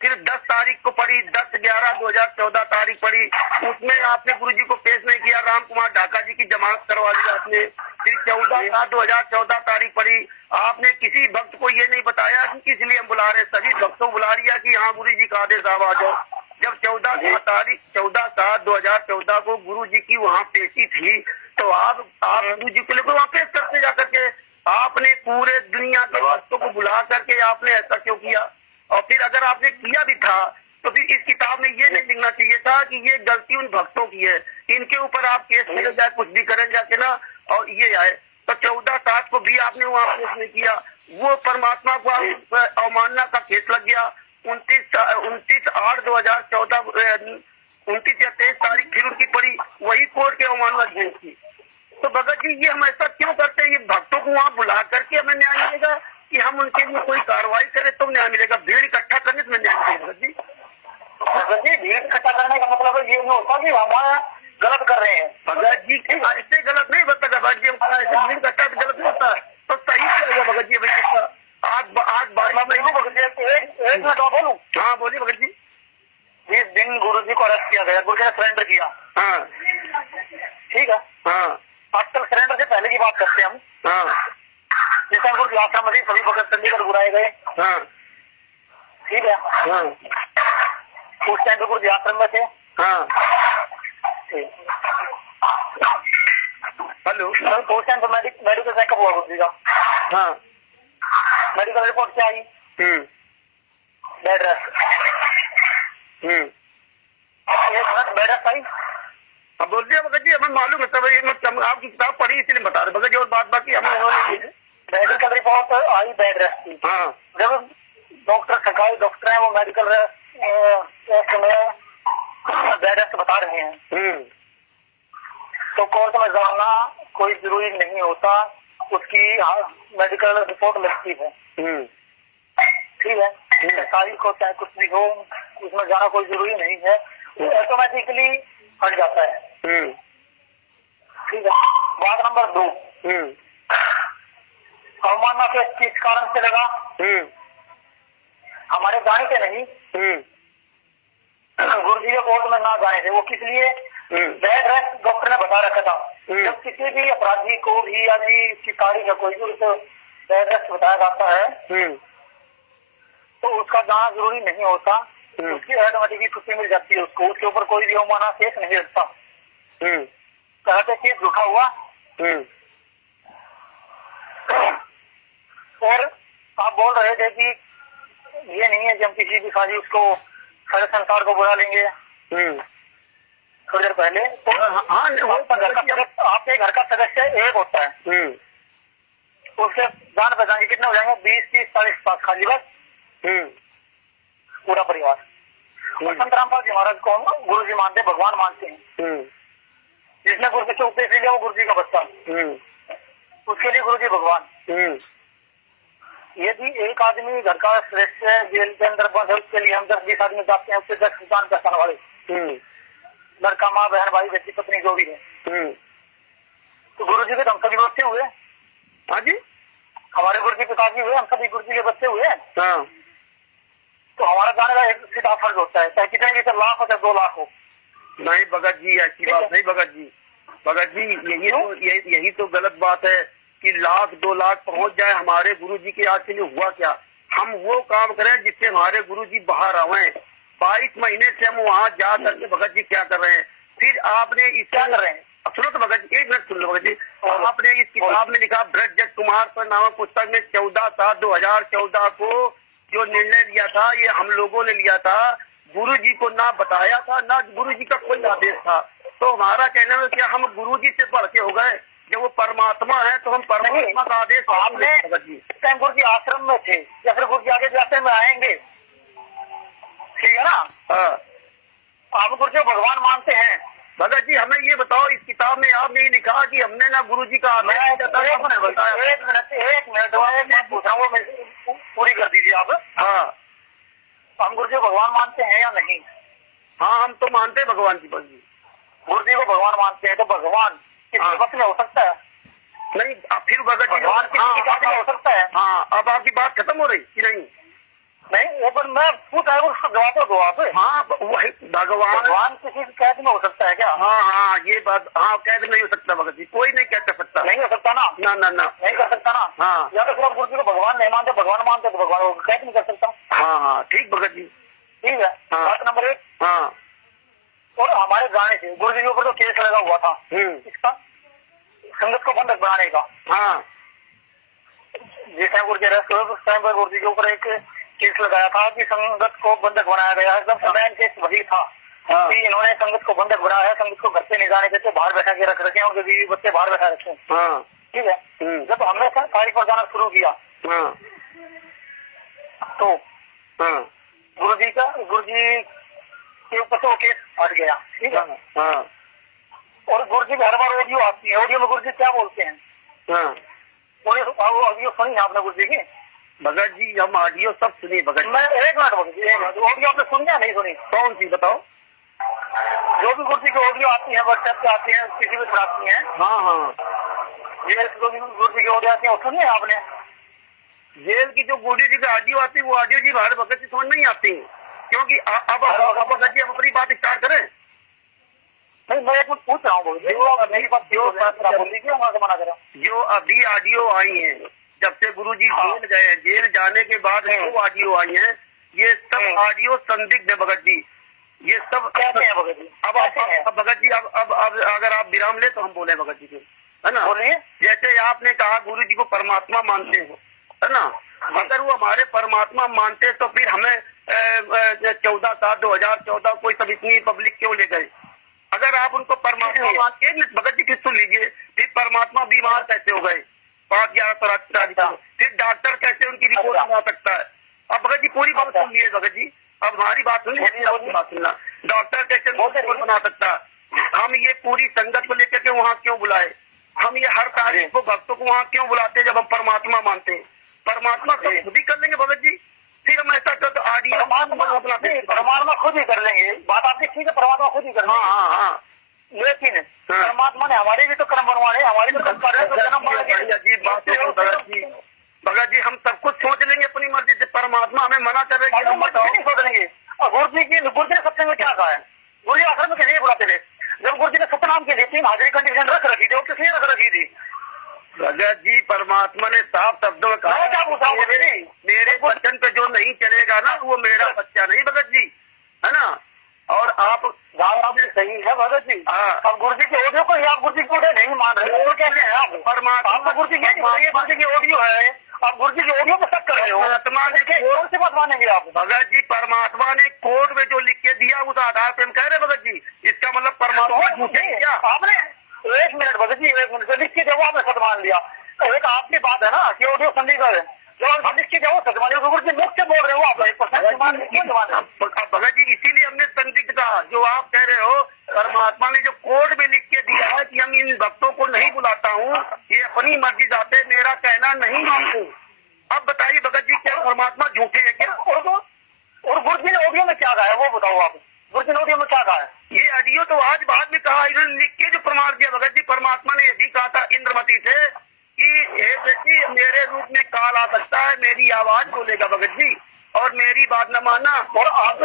फिर 10 तारीख को पड़ी, 10/11/2014 तारीख पड़ी, उसमें आपने गुरु जी को पेश नहीं किया, राम कुमार ढाका जी की जमानत करवा ली आपने। फिर 14/7/2014 तारीख पड़ी, आपने किसी भक्त को ये नहीं बताया कि किस लिए हम बुला रहे, सभी भक्तों को बुला लिया कि हाँ गुरु जी का आदेश आ जाओ। जब 14/7/2014 को गुरु जी की वहाँ पेशी थी, तो आप गुरु जी को लेकर वहाँ पेश करते जा करके आपने पूरे दुनिया के भक्तों को बुला करके आपने ऐसा क्यों किया? और फिर अगर आपने किया भी था तो फिर इस किताब में ये नहीं लिखना चाहिए था कि ये गलती उन भक्तों की है, इनके ऊपर आप केस मिल जाए, कुछ भी करें जाके ना, और ये आए। तो 14/7 को भी आपने वहाँ केस नहीं किया, वो परमात्मा को अवमानना का केस लग गया। 29/8/2014 29 या 23 तारीख फिर उनकी पड़ी, वही कोर्ट के अवमानना केस की। तो भगत जी ये हम ऐसा क्यों करते हैं? ये भक्तों को वहाँ बुला करके हमें न्याय मिलेगा कि हम उनके लिए कोई कार्रवाई करें तो न्याय मिलेगा? भीड़ इकट्ठा करने से न्याय मिलेगा भगत जी? भीड़ इकट्ठा करने का मतलब ये नहीं होता कि हमारा गलत कर रहे हैं। भगत जी ऐसे गलत नहीं होता भगत जी, ऐसे भीड़ इकट्ठा गलत नहीं होता, तो सही क्या है भगत जी? आज 12 महीने एक मिनट और बोलूं? हाँ बोलिए भगत जी। जिस दिन गुरु जी को अरेस्ट किया गया, गुरु जी ने सरेंडर किया, हाँ ठीक है, हाँ आजकल सरेंडर से पहले की बात करते हैं हम। हाँ जिस टाइम गुरु आश्रम में सभी भगत चंडीगढ़ बुलाए गए, हाँ ठीक है, हाँ उस टाइम पे गुरु जी आश्रम में थे। हाँ हेलो, उस टाइम पे मेडिकल चेकअप हुआ गुरु जी का। हाँ मेडिकल रिपोर्ट क्या आई? Bed rest. एक मिनट, बेड रेस्ट आई? अब बोल दिया भगत जी, हमें मालूम है सब, ये आपकी किताब पढ़ी इसलिए बता रहे भगत जी, और बात बाकी हमें मेडिकल रिपोर्ट आई बेड रेस्ट की। हाँ जब डॉक्टर सरकारी डॉक्टर है वो मेडिकल टेस्ट में बेड रेस्ट बता रहे हैं, तो कोर्ट में जाना कोई जरूरी नहीं होता, उसकी मेडिकल रिपोर्ट लगती है, ठीक है, सरकारी को चाहे कुछ भी हो उसमें जाना कोई जरूरी नहीं है, ऑटोमेटिकली हट जाता है, ठीक है। बात नंबर 2, अवमानना के किस कारण से लगा? हमारे जाने से नहीं, गुरु जी के कोर्ट में ना जाने से। वो किस लिए? बेड रेस्ट डॉक्टर ने बता रखा था। जब किसी भी अपराधी को भी यदि शिकारी का कोई भी बेड रेस्ट बताया जाता है तो उसका जाना जरूरी नहीं होता, उसकी ऑटोमेटिकली छुट्टी मिल जाती है उसको, उसके ऊपर कोई भी अवमानना केस नहीं लगता। कहते केस झूठा हुआ। और आप बोल रहे थे कि ये नहीं है कि हम किसी भी साजी उसको सारे संसार को बुला लेंगे थोड़ी देर पहले, तो आपके घर का सदस्य एक होता है, उसके जान पहचान के कितने हो जाएंगे? 20, 30, 40, 50 खाली बस पूरा परिवार। और संत रामपाल जी महाराज को गुरु जी मानते, भगवान मानते हैं। जिसने गुरु के उपदेश लिया वो गुरु जी का बच्चा, उसके लिए गुरु जी भगवान। यदि एक आदमी घर का श्रेष्ठ है, जेल के अंदर बंद है, उसके लिए हम 10-20 आदमी जाते हैं, उससे 10 सुल्तान पहचान वाले, लड़का, माँ, बहन, भाई, बेटी, पत्नी जो भी है, तो गुरु जी के हम सभी बच्चे हुए। हाँ जी, हमारे गुरु जी पिताजी हुए, हम सभी गुरु जी के बच्चे हुए। हाँ, तो हमारा जाने का एक सीधा फर्ज होता है, चाहे कितने भी, चाहे लाख हो चाहे 2 लाख हो। नहीं भगत जी, ऐसी बात नहीं भगत जी। भगत जी यही तो गलत बात है कि 1,00,000-2 लाख पहुंच जाए। हमारे गुरु जी के आज के लिए हुआ क्या? हम वो काम करें जिससे हमारे गुरु जी बाहर आवे। 22 महीने से हम वहाँ जा करके भगत जी क्या कर रहे हैं? फिर आपने इस क्या कर रहे हैं? सुनो तो भगत जी, 1 मिनट सुन लो भगत जी। आपने इस किताब में लिखा, ब्रजजट कुमार पर नामक पुस्तक में 14/7/2014 को जो निर्णय लिया था, ये हम लोगों ने लिया था। गुरु जी को ना बताया था, ना गुरु जी का कोई आदेश था। तो हमारा कहना है क्या हम गुरु जी से बढ़ के हो गए? जब वो परमात्मा है तो हम परमात्मा का आदेश आपने टाइम गुरु जी आश्रम में थे या फिर गुरु जी आगे जाते में आएंगे, ठीक है ना? हाँ आप गुरु जी को भगवान मानते हैं। भगत जी हमें ये बताओ, इस किताब में आपने ये लिखा कि हमने ना गुरु जी का आदेश दिया था, ना हमने बताया। एक मिनट मैं पूछ रहा हूँ, वो पूरी कर दीजिए आप। हाँ हम गुरु जी को भगवान मानते हैं या नहीं? हाँ, हम तो मानते हैं भगवान जी। बस जी, गुरु जी को भगवान मानते हैं, तो भगवान किसी वक्त में हो सकता है? नहीं अब फिर भगत जी, भगवान किसी की बात में हो सकता है? हाँ अब आपकी बात खत्म हो रही कि नहीं? नहीं, वो पर मैं पूछ रहा हूँ, उसका जवाब तो दो आप। हाँ वही भगवान किसी की कैद में हो सकता है क्या? हाँ हाँ, ये बात, हाँ कैद नहीं हो सकता भगत जी, कोई नहीं कह सकता। नहीं हो सकता ना? ना ना ना, नहीं कर सकता ना? हाँ। या तो फिर आप गुरु जी को भगवान नहीं मानते, भगवान मानते तो भगवान को कैद नहीं कर सकता। हाँ हाँ ठीक भगत जी, ठीक है। हाँ। बात नंबर 1। हाँ और हमारे जाने से गुरु जी के ऊपर तो केस लगा हुआ था, इसका संगत को बंधक बनाने का। हाँ जिस टाइम गुरु जी अरेस्ट हुए उस टाइम पर गुरु जी के ऊपर एक केस लगाया था कि संगत को बंधक बनाया गया। एकदम मेन केस वही था कि इन्होंने संगत को बंधक बनाया है, संगत को घर से नहीं जाने देते, बाहर बैठा के रख रखे हैं, उनके बीवी बच्चे बाहर बैठा रखे हैं। हाँ ठीक है। जब हमने तारीख पर जाना शुरू किया हाँ तो हाँ गुरु जी के ऊपर से वो केस हट गया। ठीक है। हाँ और गुरु जी की हर बार ऑडियो आती है, ऑडियो में गुरु जी क्या बोलते हैं? हाँ ऑडियो सुनी है आपने गुरु जी की? भगत जी हम ऑडियो सब सुनिए भगत जी। मैं एक मिनट भगत जी, ऑडियो आपने सुनी या नहीं सुनी? कौन सी बताओ? जो भी गुरु जी की ऑडियो आती है, व्हाट्सएप पे आती है, किसी भी आती है, हाँ हाँ, जेल की जो भी गुरु जी की ऑडियो आती है वो सुनी है आपने? जेल की जो गुरु जी की ऑडियो आती है वो ऑडियो जी हमारे भगत जी समझ नहीं आती, क्योंकि अब भगत जी हम अपनी बात स्टार्ट करें। नहीं, मैं एक पूछ रहा हूँ मना करें। जो अभी ऑडियो आई है, जब से गुरु जी जेल गए, जेल जाने के बाद जो ऑडियो आई है, ये सब ऑडियो संदिग्ध है भगत जी। ये सब कैसे है भगत जी? अब भगत जी अब अगर आप विराम ले तो हम बोले भगत जी के, है ना? बोलिए। जैसे आपने कहा गुरु जी को परमात्मा मानते हो, है ना? अगर वो हमारे परमात्मा मानते तो फिर हमें 14/7/2014 कोई सब इतनी पब्लिक क्यों ले गए? अगर आप उनको परमात्मा मानते, भगत जी किस सुन लीजिए, फिर परमात्मा बीमार कैसे हो गए 5/11/40? फिर डॉक्टर कैसे उनकी रिपोर्ट बना सकता है? अब भगत जी पूरी बात सुन लीजिए भगत जी, अब हमारी बात सुनिए, बात सुनना। डॉक्टर कैसे रिपोर्ट बना सकता है? हम ये पूरी संगत को लेकर के वहाँ क्यों बुलाए? हम ये हर तारीख को भक्तों को वहाँ क्यों बुलाते हैं जब हम परमात्मा मानते हैं? परमात्मा तो खुद ही कर लेंगे भगत जी। फिर हम ऐसा कर ऑडियो परमात्मा खुद ही कर लेंगे, बात आपकी ठीक है, परमात्मा खुद ही कर लेंगे। हाँ हाँ हाँ, लेकिन परमात्मा ने हमारे भी तो कर्म बनवाने, हमारे भी कर्म कर रहे हैं। अजीब बात है भगत जी। भगत जी हम सब कुछ सोच लेंगे अपनी मर्जी से, परमात्मा हमें मना कर रहे हैं नहीं सोच लेंगे। और गुरु जी ने सत्संग में क्या कहा है? गुरु जी आश्रम में कैसे बुलाते थे? जब गुरु जी ने सतनाम के लिए 3 हाजिरी कंडीशन रख रखी थी, वो किसने रख रखी थी? भगत जी परमात्मा ने साफ शब्दों में कहा, क्या पूछा मेरे वचन पे जो नहीं चलेगा ना वो मेरा बच्चा नहीं भगत जी, है ना? और आप सही है भगत जी। हाँ। अब गुरु जी के ऑडियो को ही आप गुरु जी की ऑडियो नहीं मान रहे हो, कैसे है आप? परमात्मा गुरु जी की ऑडियो है, आप गुरु जी की ऑडियो पे शक कर रहे हो। परमात्मा ने कौन सी बात मानेंगे आप? भगत जी परमात्मा ने कोर्ट में जो लिख के दिया उस आधार पे हम कह रहे भगत जी, इसका मतलब परमात्मा झूठे क्या? आपने 1 मिनट भगत जी, 1 मिनट लिख के देखो, आपने सच मान लिया। एक आपकी बात है ना कि ऑडियो संदिग्ध है, आप लिख के जाओ सदमानी गुरु जी मुझसे बोल रहे हो आप 1% क्यों जमाना भगत जी इसीलिए हमने संदिग्ध कहा जो आप कह रहे हो परमात्मा ने जो कोड में लिख के दिया है कि हम इन भक्तों को नहीं बुलाता हूँ, ये अपनी मर्जी जाते मेरा कहना नहीं मानते। अब बताइए भगत जी क्या परमात्मा झूठे हैं क्या? और गुरु जी ने ऑडियो में क्या कहा है वो बताओ आप। गुरु जी ने ऑडियो में क्या कहा है? ये ऑडियो तो आज बाद में कहा, इन्होंने लिख के जो प्रमाण दिया भगत जी, परमात्मा ने ये भी कहा था इंद्रमती से कि हे बेटी मेरे रूप में काल आ सकता है, मेरी आवाज बोलेगा भगत जी, और मेरी बात न मानना। और आप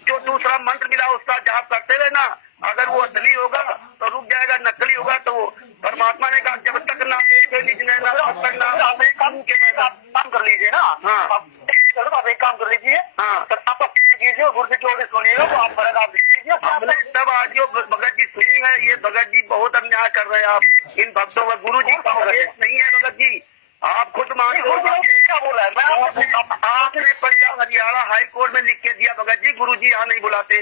जो दूसरा मंत्र मिला उसका जाप करते रहना, अगर वो असली होगा तो रुक जाएगा, नकली होगा तो परमात्मा ने कहा जब तक ना देखे निज नैना तब तक ना। आप एक काम कर लीजिए ना। हाँ। चलो आप एक काम कर लीजिए। हाँ। तो आप कीजिए गुरु जी की ऑडियो सुनिएगा तो आप फर्क आप देख लीजिए। हमने तब आज जो भगत जी सुनी है, ये भगत जी बहुत अन्याय कर रहे हैं आप इन भक्तों का। गुरु जी का उपदेश नहीं है भगत जी, आप खुद मानते हो। क्या बोला है? आपने पंजाब हरियाणा हाई कोर्ट में लिख के दिया भगत जी गुरु जी यहाँ नहीं बुलाते।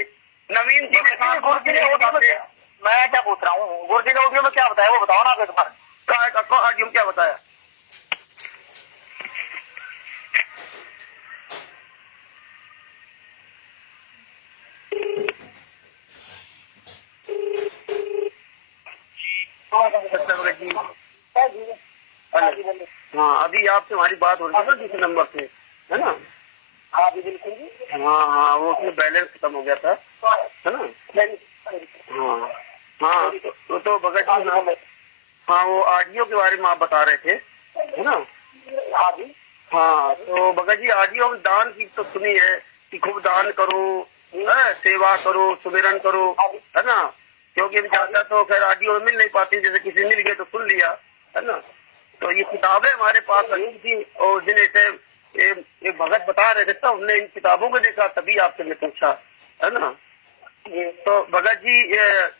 नवीन जी ने कहा गुरु जी ने ऑडियो में, मैं क्या पूछ रहा हूँ, गुरु जी ने ऑडियो में क्या बताया वो बताओ ना आप एक बार। आज हम क्या बताया? भगत जी हाँ, अभी आपसे हमारी बात हो रही है ना दूसरे नंबर से, है ना? हाँ जी बिल्कुल जी। हाँ, वो उसमें बैलेंस खत्म हो गया था, है ना? हाँ हाँ, तो भगत जी ना, हाँ वो ऑडियो के बारे में आप बता रहे थे, है ना? हाँ जी। हाँ, तो भगत जी ऑडियो में दान की तो सुनी है कि खूब दान करो, सेवा करो, सुमिरन करो, है ना? क्योंकि ज्यादा तो खैर ऑडियो में मिल नहीं पाती, जैसे किसी मिल गए तो सुन लिया, है ना? तो ये किताबें हमारे पास रखी थी और जिन्हें से एक भगत बता रहे थे तो हमने इन किताबों को देखा, तभी आपसे मैं पूछा, है ना? तो भगत जी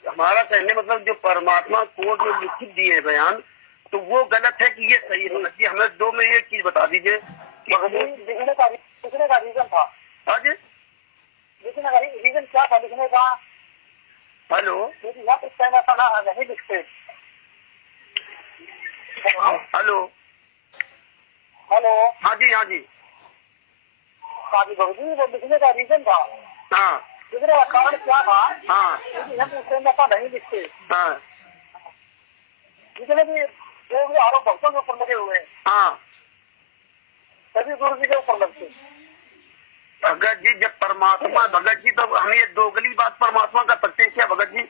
हमारा कहने मतलब जो परमात्मा कोड में लिखित दिए बयान, तो वो गलत है कि ये सही है? भगत जी हमें दो में एक चीज बता दीजिए कि लिखने का रीजन था। आज लिखने का रीजन क्या था लिखने का? हेलो यहाँ पर टाइम ऐसा ना नहीं लिखते। Hello hello. हाँ जी हाँ जी हाँ जी बाबू जी, वो लिखने का रीजन था। हाँ लिखने का कारण क्या था? हाँ हम उस टाइम ऐसा नहीं लिखते। हाँ जितने भी जो भी आरोप भक्तों के ऊपर लगे हुए हैं हाँ सभी गुरु जी के ऊपर लगते। भगत जी जब परमात्मा, भगत जी तो हम ये दोगली बात परमात्मा का प्रत्यक्ष है भगत जी।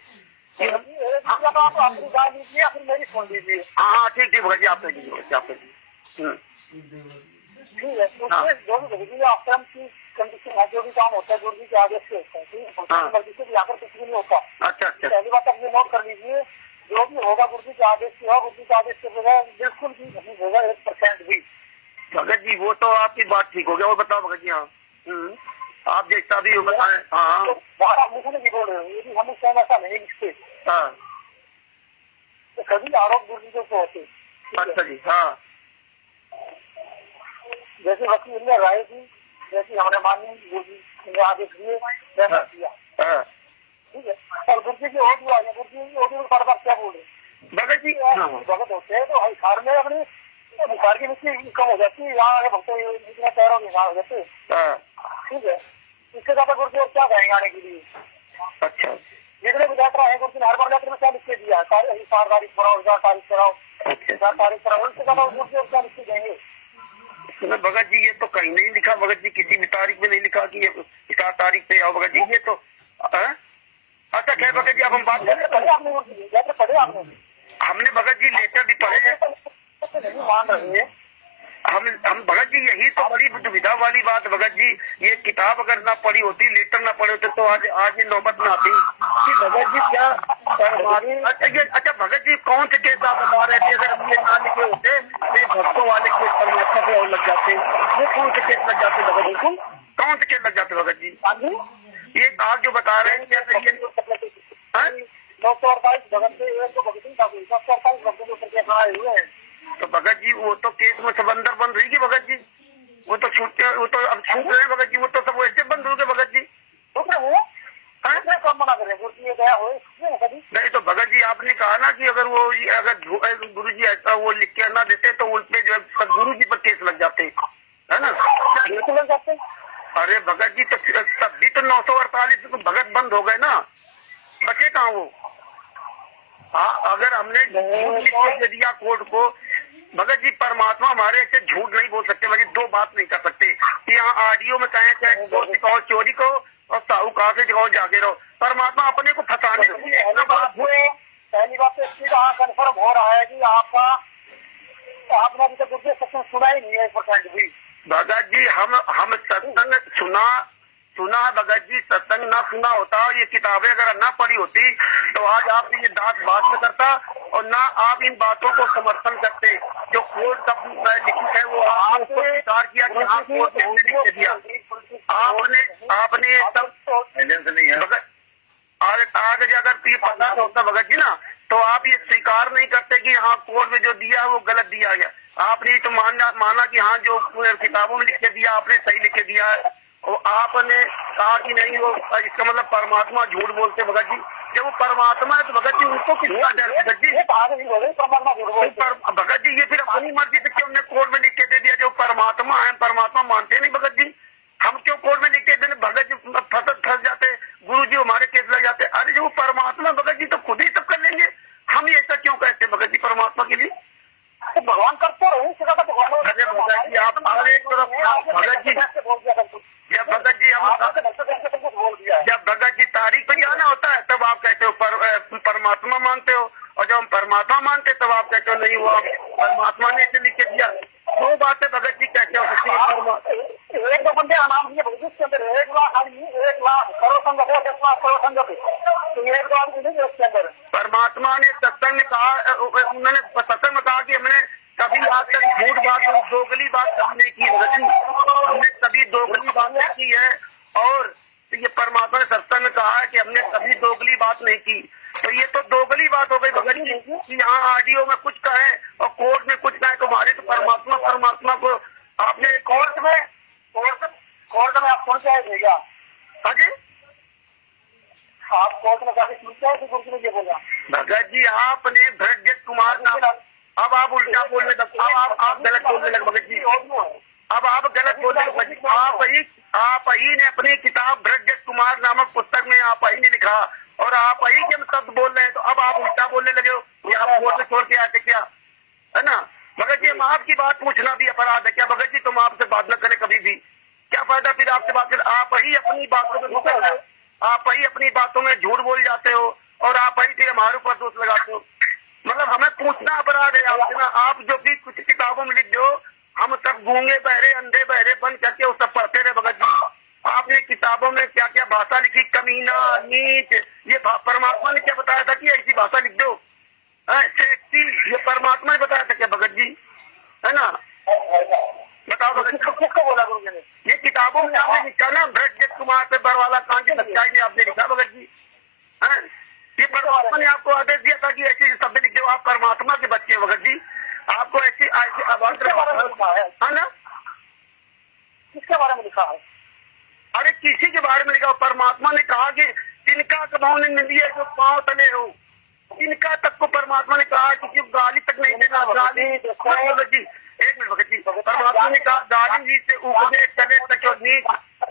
आप अपनी बात लीजिए फिर मेरी सुन लीजिए। हाँ हाँ ठीक ठीक भगत जी, आप लीजिए आप लीजिए। ठीक है, उसमें जो भी भगत जी आश्रम की कंडीशन है, जो भी काम होता है गुरु जी के आगे से होता है, ठीक है? मर्जी से यहाँ पर कुछ भी नहीं होता। अच्छा अच्छा, पहली बात आप ये नोट कर लीजिए, जो भी होगा गुरु जी के आदेश से होगा, गुरु जी के आदेश से होगा, बिल्कुल भी नहीं होगा 1% भी। भगत जी वो तो आपकी बात ठीक हो गया, वो बताओ भगत जी। हाँ आप जैसा भी हो बताए। हाँ तो बाहर आप लिखने की बोल रहे हो, यदि हम उस टाइम ऐसा नहीं लिखते हाँ तो कभी आरोप गुरु जी के ऊपर होते। अच्छा जी हाँ जैसे वकील ने राय दी, जैसे हमने मानी गुरु जी ने आदेश दिए वैसा किया, हाँ ठीक है? और गुरु जी की ऑडियो आई है, गुरु जी की ऑडियो बार बार क्या बोल रहे भगत जी। भगत होते हैं तो हिसार में अपनी हिसार की मिट्टी कम हो जाती है, यहाँ आगे भक्तों जितने पैरों में हिसार हो जाते हैं, ठीक है? इससे ज्यादा गुरु जी और क्या कहेंगे आने के लिए? अच्छा जितने भी लेटर आए गुरु जी ने हर बार लेटर में क्या लिख के दिया? हिसार तारीख कराओ, तारीख कराओ, तारीख कराओ, इससे ज्यादा गुरु जी और क्या लिख के देंगे? भगत जी ये तो कहीं नहीं लिखा भगत जी, किसी भी तारीख में नहीं लिखा कि इस तारीख पे आओ भगत जी, ये तो अच्छा खैर भगत जी अब हम बात करें। पढ़े आपने? हमने भगत जी लेटर भी पढ़े हैं, नहीं मान रहे। हम भगत जी यही तो बड़ी दुविधा वाली बात भगत जी, ये किताब अगर ना पढ़ी होती, लेटर ना पढ़े होते तो आज ये नौबत ना आती कि भगत जी क्या अच्छा भगत जी कौन से केस आप बता रहे थे? अगर हम ये ना लिखे होते तो ये भक्तों वाले केस परमात्मा पे और लग जाते, वो कौन से केस लग जाते भगत जी? कौन से केस लग जाते भगत जी? ये आप जो बता रहे हैं जैसे 948 भगत से 948 भक्तों के ऊपर केस आए हुए हैं। तो भगत जी वो तो केस में सब अंदर बंद रहेगी भगत जी, वो तो छूटते, वो तो अब छूट रहे हैं भगत जी, वो तो सब वैसे बंद हो गए भगत जी। कब मना कर रहे हैं गया हो नहीं तो भगत जी आपने कहा ना कि अगर वो अगर गुरु जी ऐसा वो लिख के ना देते तो उनपे जो है गुरु जी पर केस लग जाते। है ना? बिल्कुल लग जाते। अरे भगत जी तो तब भी तो 948 तो भगत बंद हो गए ना, बचे कहाँ वो? हाँ, अगर हमने झूठ लिख के दे दिया कोर्ट को, भगत जी परमात्मा हमारे से झूठ नहीं बोल सकते, भगत दो बात नहीं कर सकते कि यहाँ ऑडियो में कहें चाहे चोर सिखाओ चोरी को और साहूकार से सिखाओ जागे रहो। परमात्मा अपने को फंसाने के लिए पहली बात तो इस चीज कन्फर्म हो रहा है कि आपने अभी तक दूसरे सेक्शन सुना ही नहीं है 1% भी। भगत जी हम सत्संग सुना है भगत जी, सत्संग ना सुना होता, ये किताबें अगर ना पढ़ी होती तो आज आप ये दांत बात में करता और ना आप इन बातों को समर्थन करते। जो कोर्ट का लिखित है वो आपने उसको स्वीकार किया कि हाँ कोर्ट ने लिख के दिया। आपने सब नहीं है भगत। आगे अगर ये पता होता भगत जी ना, तो आप ये स्वीकार नहीं करते कि हाँ कोर्ट में जो दिया है वो गलत दिया गया। आपने तो माना कि हाँ जो किताबों में लिख के दिया आपने सही लिख के दिया है, और आपने कहा कि नहीं वो इसका मतलब परमात्मा झूठ बोलते। भगत जी जब वो परमात्मा है तो भगत जी उनको कितना डर? भगत जी भगत जी ये फिर अपनी मर्जी से क्यों हमने कोर्ट में लिख के दे दिया? जो परमात्मा है, परमात्मा मानते नहीं भगत जी, हम क्यों कोर्ट में लिख के देने? भगत जी फंस जाते, गुरु जी हमारे केस लग जाते। अरे जो परमात्मा भगत जी तो खुद ही सब कर लेंगे, हम ये ऐसा क्यों कहते भगत जी परमात्मा के लिए? भगवान करते रहे। अरे भगत जी आप आगे एक तरफ भगत जी, जब भगत जी जब भगत जी तारीख पे जाना होता है तब आप कहते हो परमात्मा मानते हो, और जब हम परमात्मा मानते तब आप कहते हो नहीं वो परमात्मा ने इसे लिख के दिया। दो बातें भगत जी कैसे हो सकती है? एक दो बंदे नाम दिए के अंदर 1 लाख करोड़ संगत है, 10 लाख करोड़ संगत है, तो 1 लाख नहीं है उसके अंदर। परमात्मा ने सत्संग में कहा, उन्होंने सत्संग में कहा कि हमने कभी आज तक झूठ बात दोगली बात कभी नहीं की भगत जी, हमने कभी दोगली बात नहीं की है। और ये परमात्मा ने सत्संग में कहा है कि हमने कभी दोगली बात नहीं की, तो ये तो दोगली बात हो गई भगत जी कि यहाँ ऑडियो में कुछ कहे और कोर्ट में कुछ कहे। तुम्हारे तो परमात्मा को आपने कोर्ट में आप सुन के आए थे क्या? हाँ जी आप कोर्ट में जाके सुन के आए थे? गुरु ने ये बोला भगत जी आपने भरत कुमार नाम, अब आप उल्टा बोलने लग, अब आप गलत बोलने लगे भगत जी, अब आप गलत बोलने लगे। आप ही ने अपनी किताब भरत कुमार नामक पुस्तक में आप ही ने लिखा और आप ही के शब्द बोल रहे हैं, तो अब आप उल्टा बोलने लगे हो कि आप कोर्ट में छोड़ के आते क्या, है ना? भगत जी हम आपकी बात पूछना भी अपराध है क्या? भगत जी तुम आपसे बात न करें कभी भी, क्या फायदा फिर आपसे बात करें? आप ही अपनी बातों में घुस रहे हो, आप ही अपनी बातों में झूठ बोल जाते हो और आप ही फिर हमारे ऊपर दोष लगाते हो। मतलब हमें पूछना अपराध है आपसे ना। आप जो भी कुछ किताबों में लिख दो, हम सब गूंगे बहरे अंधे बहरे बन करके वो सब पढ़ते रहे भगत जी। आपने किताबों में क्या क्या भाषा लिखी, कमीना नीच, ये परमात्मा ने क्या बताया था कि ऐसी भाषा लिख दो? ये परमात्मा ने बताया था क्या भगत जी, है ना? बताओ भगत जी किसको बोला गुरु जी ने? ये किताबों में आपने लिखा ना, भरत कुमार पे बरवाला कांड की सच्चाई में आपने लिखा भगत जी, है? ये परमात्मा ने आपको आदेश दिया था कि ऐसे शब्द लिख दो। आप परमात्मा के बच्चे भगत जी, आपको ऐसी आवाज है ना? किसके बारे में लिखा है? अरे किसी के बारे में लिखा? परमात्मा ने कहा कि तिनका कमाओ ने निंदिया जो पांव तले हो, इनका तक को परमात्मा ने कहा कि गाली तक नहीं देना। गाली भगत जी, एक मिनट भगत जी, परमात्मा ने कहा गाली ही से उपजे चले कच और नीच।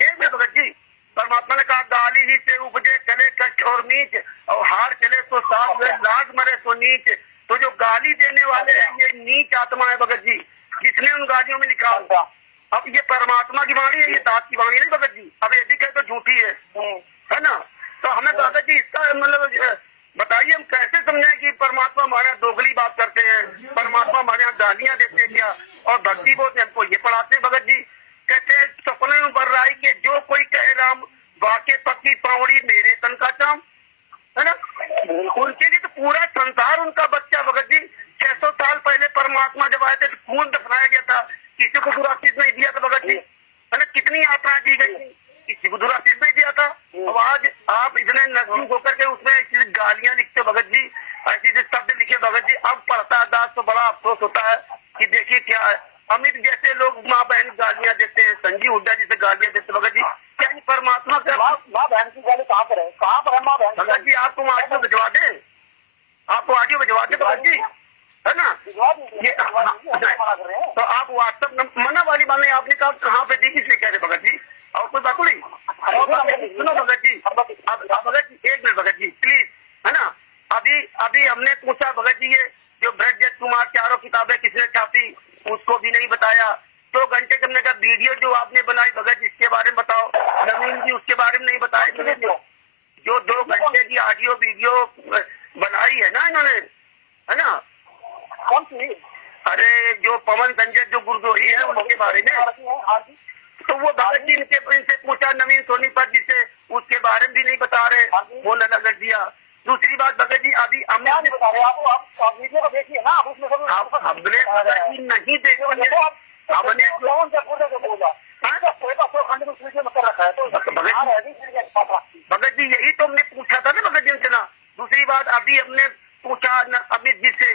एक मिनट भगत जी, परमात्मा ने कहा गाली ही से उपजे चले कच और नीच, और हार चले तो साफ लाज मरे तो नीच। तो जो गाली देने वाले हैं ये नीच आत्मा है भगत जी, जिसने उन गालियों में लिखा होगा। अब ये परमात्मा की वाणी है, ये दास की वाणी नहीं भगत जी। अब यदि कहे तो झूठी है ना? तो हमें भगत जी इसका मतलब बताइए हम कैसे समझें कि परमात्मा हमारे यहाँ दोगली बात करते हैं, परमात्मा हमारे यहाँ गालियां देते हैं क्या? और भक्ति बोलते हमको ये पढ़ाते हैं भगत जी। कहते हैं सपने में बर राई के जो कोई कहे राम, वाके पक्की पावड़ी मेरे तन का चाम, है ना? उनके लिए तो पूरा संसार उनका बच्चा भगत जी। 600 साल पहले परमात्मा जब आए थे तो खून दफनाया गया था, किसी को दुराशीष नहीं दिया था भगत जी, है ना? कितनी यात्राएं दी गई, किसी को दुराशीष नहीं दिया था। अब आज आप इतने नजदीक होकर के उसमें गालियां लिखते भगत जी, ऐसी शब्द लिखे भगत जी। अब पढ़ता है दास तो बड़ा अफसोस होता है कि देखिए क्या है, अमित जैसे लोग माँ बहन गालियां देते हैं, संजीव हुड्डा जी से गालियां देते भगत जी। क्या ये परमात्मा से माँ बहन की गाली कहाँ पर है? कहाँ पर है माँ बहन? भगत जी आपको ऑडियो भिजवा दे, आपको ऑडियो भिजवा दे भगत जी, है ना? ये तो आप व्हाट्सएप मना वाली बात नहीं, आपने कहा कि हमने कहा वीडियो जो आपने बनाई भगत जी इसके बारे में बताओ। नवीन जी उसके बारे में नहीं बताया इन्होंने। जो 2 घंटे की ऑडियो वीडियो बनाई है ना इन्होंने, है ना? कौन सी? अरे जो पवन संजय जो गुरदोही है उनके बारे में, तो वो भगत जी इनसे पूछा नवीन सोनीपत जी से, उसके बारे में भी नहीं बता रहे, वो न लग दिया। दूसरी बात भगत जी अभी हमने नहीं बता रहे आप वीडियो को देखिए ना, उसमें हमने भगत जी नहीं देखी है, हमने कौन सा बोला भगत जी यही तो हमने पूछा था ना भगत जी उनसे ना। दूसरी बात अभी हमने पूछा अमित जी से,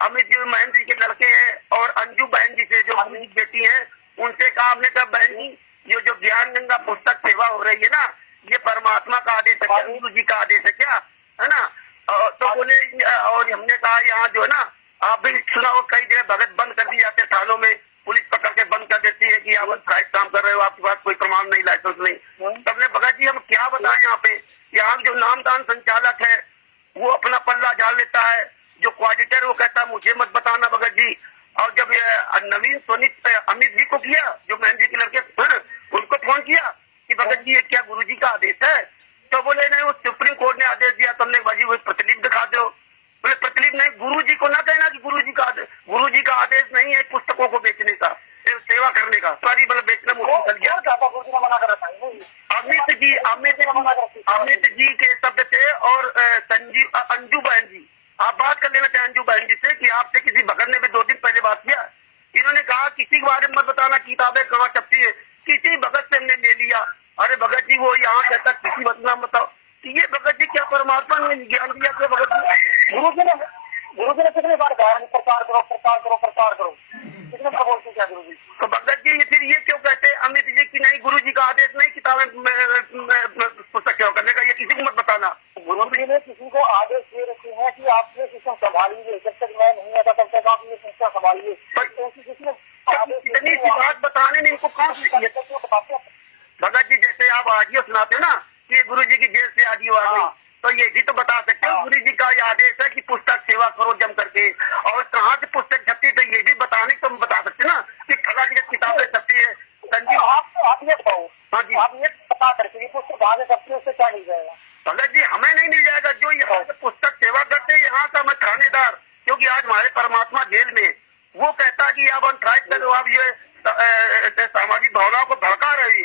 अमित जी महेंद्र जी के लड़के हैं, और अंजू बहन जी से जो मेरी बेटी है उनसे कहा, हमने कहा बहन जी ये जो ज्ञान गंगा पुस्तक सेवा हो रही है ना, ये परमात्मा का आदेश है क्या, गुरु जी का आदेश है क्या, है ना? तो बोले, और हमने कहा यहाँ जो है ना, आप भी सुना हो कई जगह भगत बंद कर दिए जाते थानों में, पुलिस पकड़ के बंद कर देती है कि आप फ्राइड काम कर रहे हो, आपके पास कोई प्रमाण नहीं, लाइसेंस नहीं। तब ने भगत जी हम क्या बताएं, यहाँ पे यहाँ जो नामदान संचालक है वो अपना पल्ला झाड़ लेता है, जो क्वाडिटर वो कहता है मुझे मत बताना भगत जी। और जब नवीन सोनी अमित जी को किया, जो महेंद्र जी के लड़के उनको फोन किया कि भगत जी ये क्या गुरु जी का आदेश है, तो बोले नहीं वो सुप्रीम कोर्ट ने आदेश दिया, तुमने बाजी वो प्रतिलिपि दिखा दो। बोले प्रतिलिपि नहीं, गुरु जी को ना कहना कि गुरु जी का आदेश नहीं है पुस्तकों को बेचने का, सेवा करने का, सारी मतलब बेचना मुश्किल चल गया। मना कर रखा है अमित जी के शब्द थे, और अंजू बहन जी, आप बात कर लेना चाहे अंजू बहन जी से कि आपसे किसी भगत ने भी 2 दिन पहले बात किया, इन्होंने कहा किसी के बारे में मत बताना, किताबें कहाँ छपती है, किसी भगत से हमने ले लिया। अरे भगत जी वो यहाँ कहता किसी मत नाम बताओ, कि ये भगत जी क्या परमात्मा ने ज्ञान दिया क्या भगत जी? गुरु जी ने कितने बार कहा प्रचार करो प्रचार करो प्रचार करो, कितने बार बोलते क्या गुरु जी? तो भगत जी फिर ये क्यों कहते हैं अमित जी की नहीं, गुरु जी का आदेश नहीं किताबें पुस्तक सेवा करने का, ये किसी को मत बताना। गुरु जी ने किसी को आदेश दे रखे हैं कि आप ये सिस्टम संभालिए, जब तक मैं नहीं आता तब तक आप ये सिस्टम संभालिए। इतनी सी बात बताने में इनको कौन सी भगत जी? जैसे आप ऑडियो सुनाते ना कि ये गुरु जी की जेल से ऑडियो आ गई, तो ये भी तो बता सकते हो गुरु जी का ये आदेश है कि पुस्तक सेवा करो जम करके, और कहाँ से पुस्तक छपती, तो ये भी बताने तुम बता सकते ना कि खला की किताबें छपती है। संजीव आप ये बताओ, हाँ जी, आप ये बता करके पुस्तक कहाँ से छपती है, उससे क्या मिल जाएगा? भगत जी हमें नहीं मिल जाएगा, जो यहाँ से पुस्तक सेवा करते हैं यहाँ का मैं थानेदार, क्योंकि आज हमारे परमात्मा जेल में, वो कहता है कि आप अनट्राइड करो, आप ये सामाजिक भावनाओं को भड़का रहे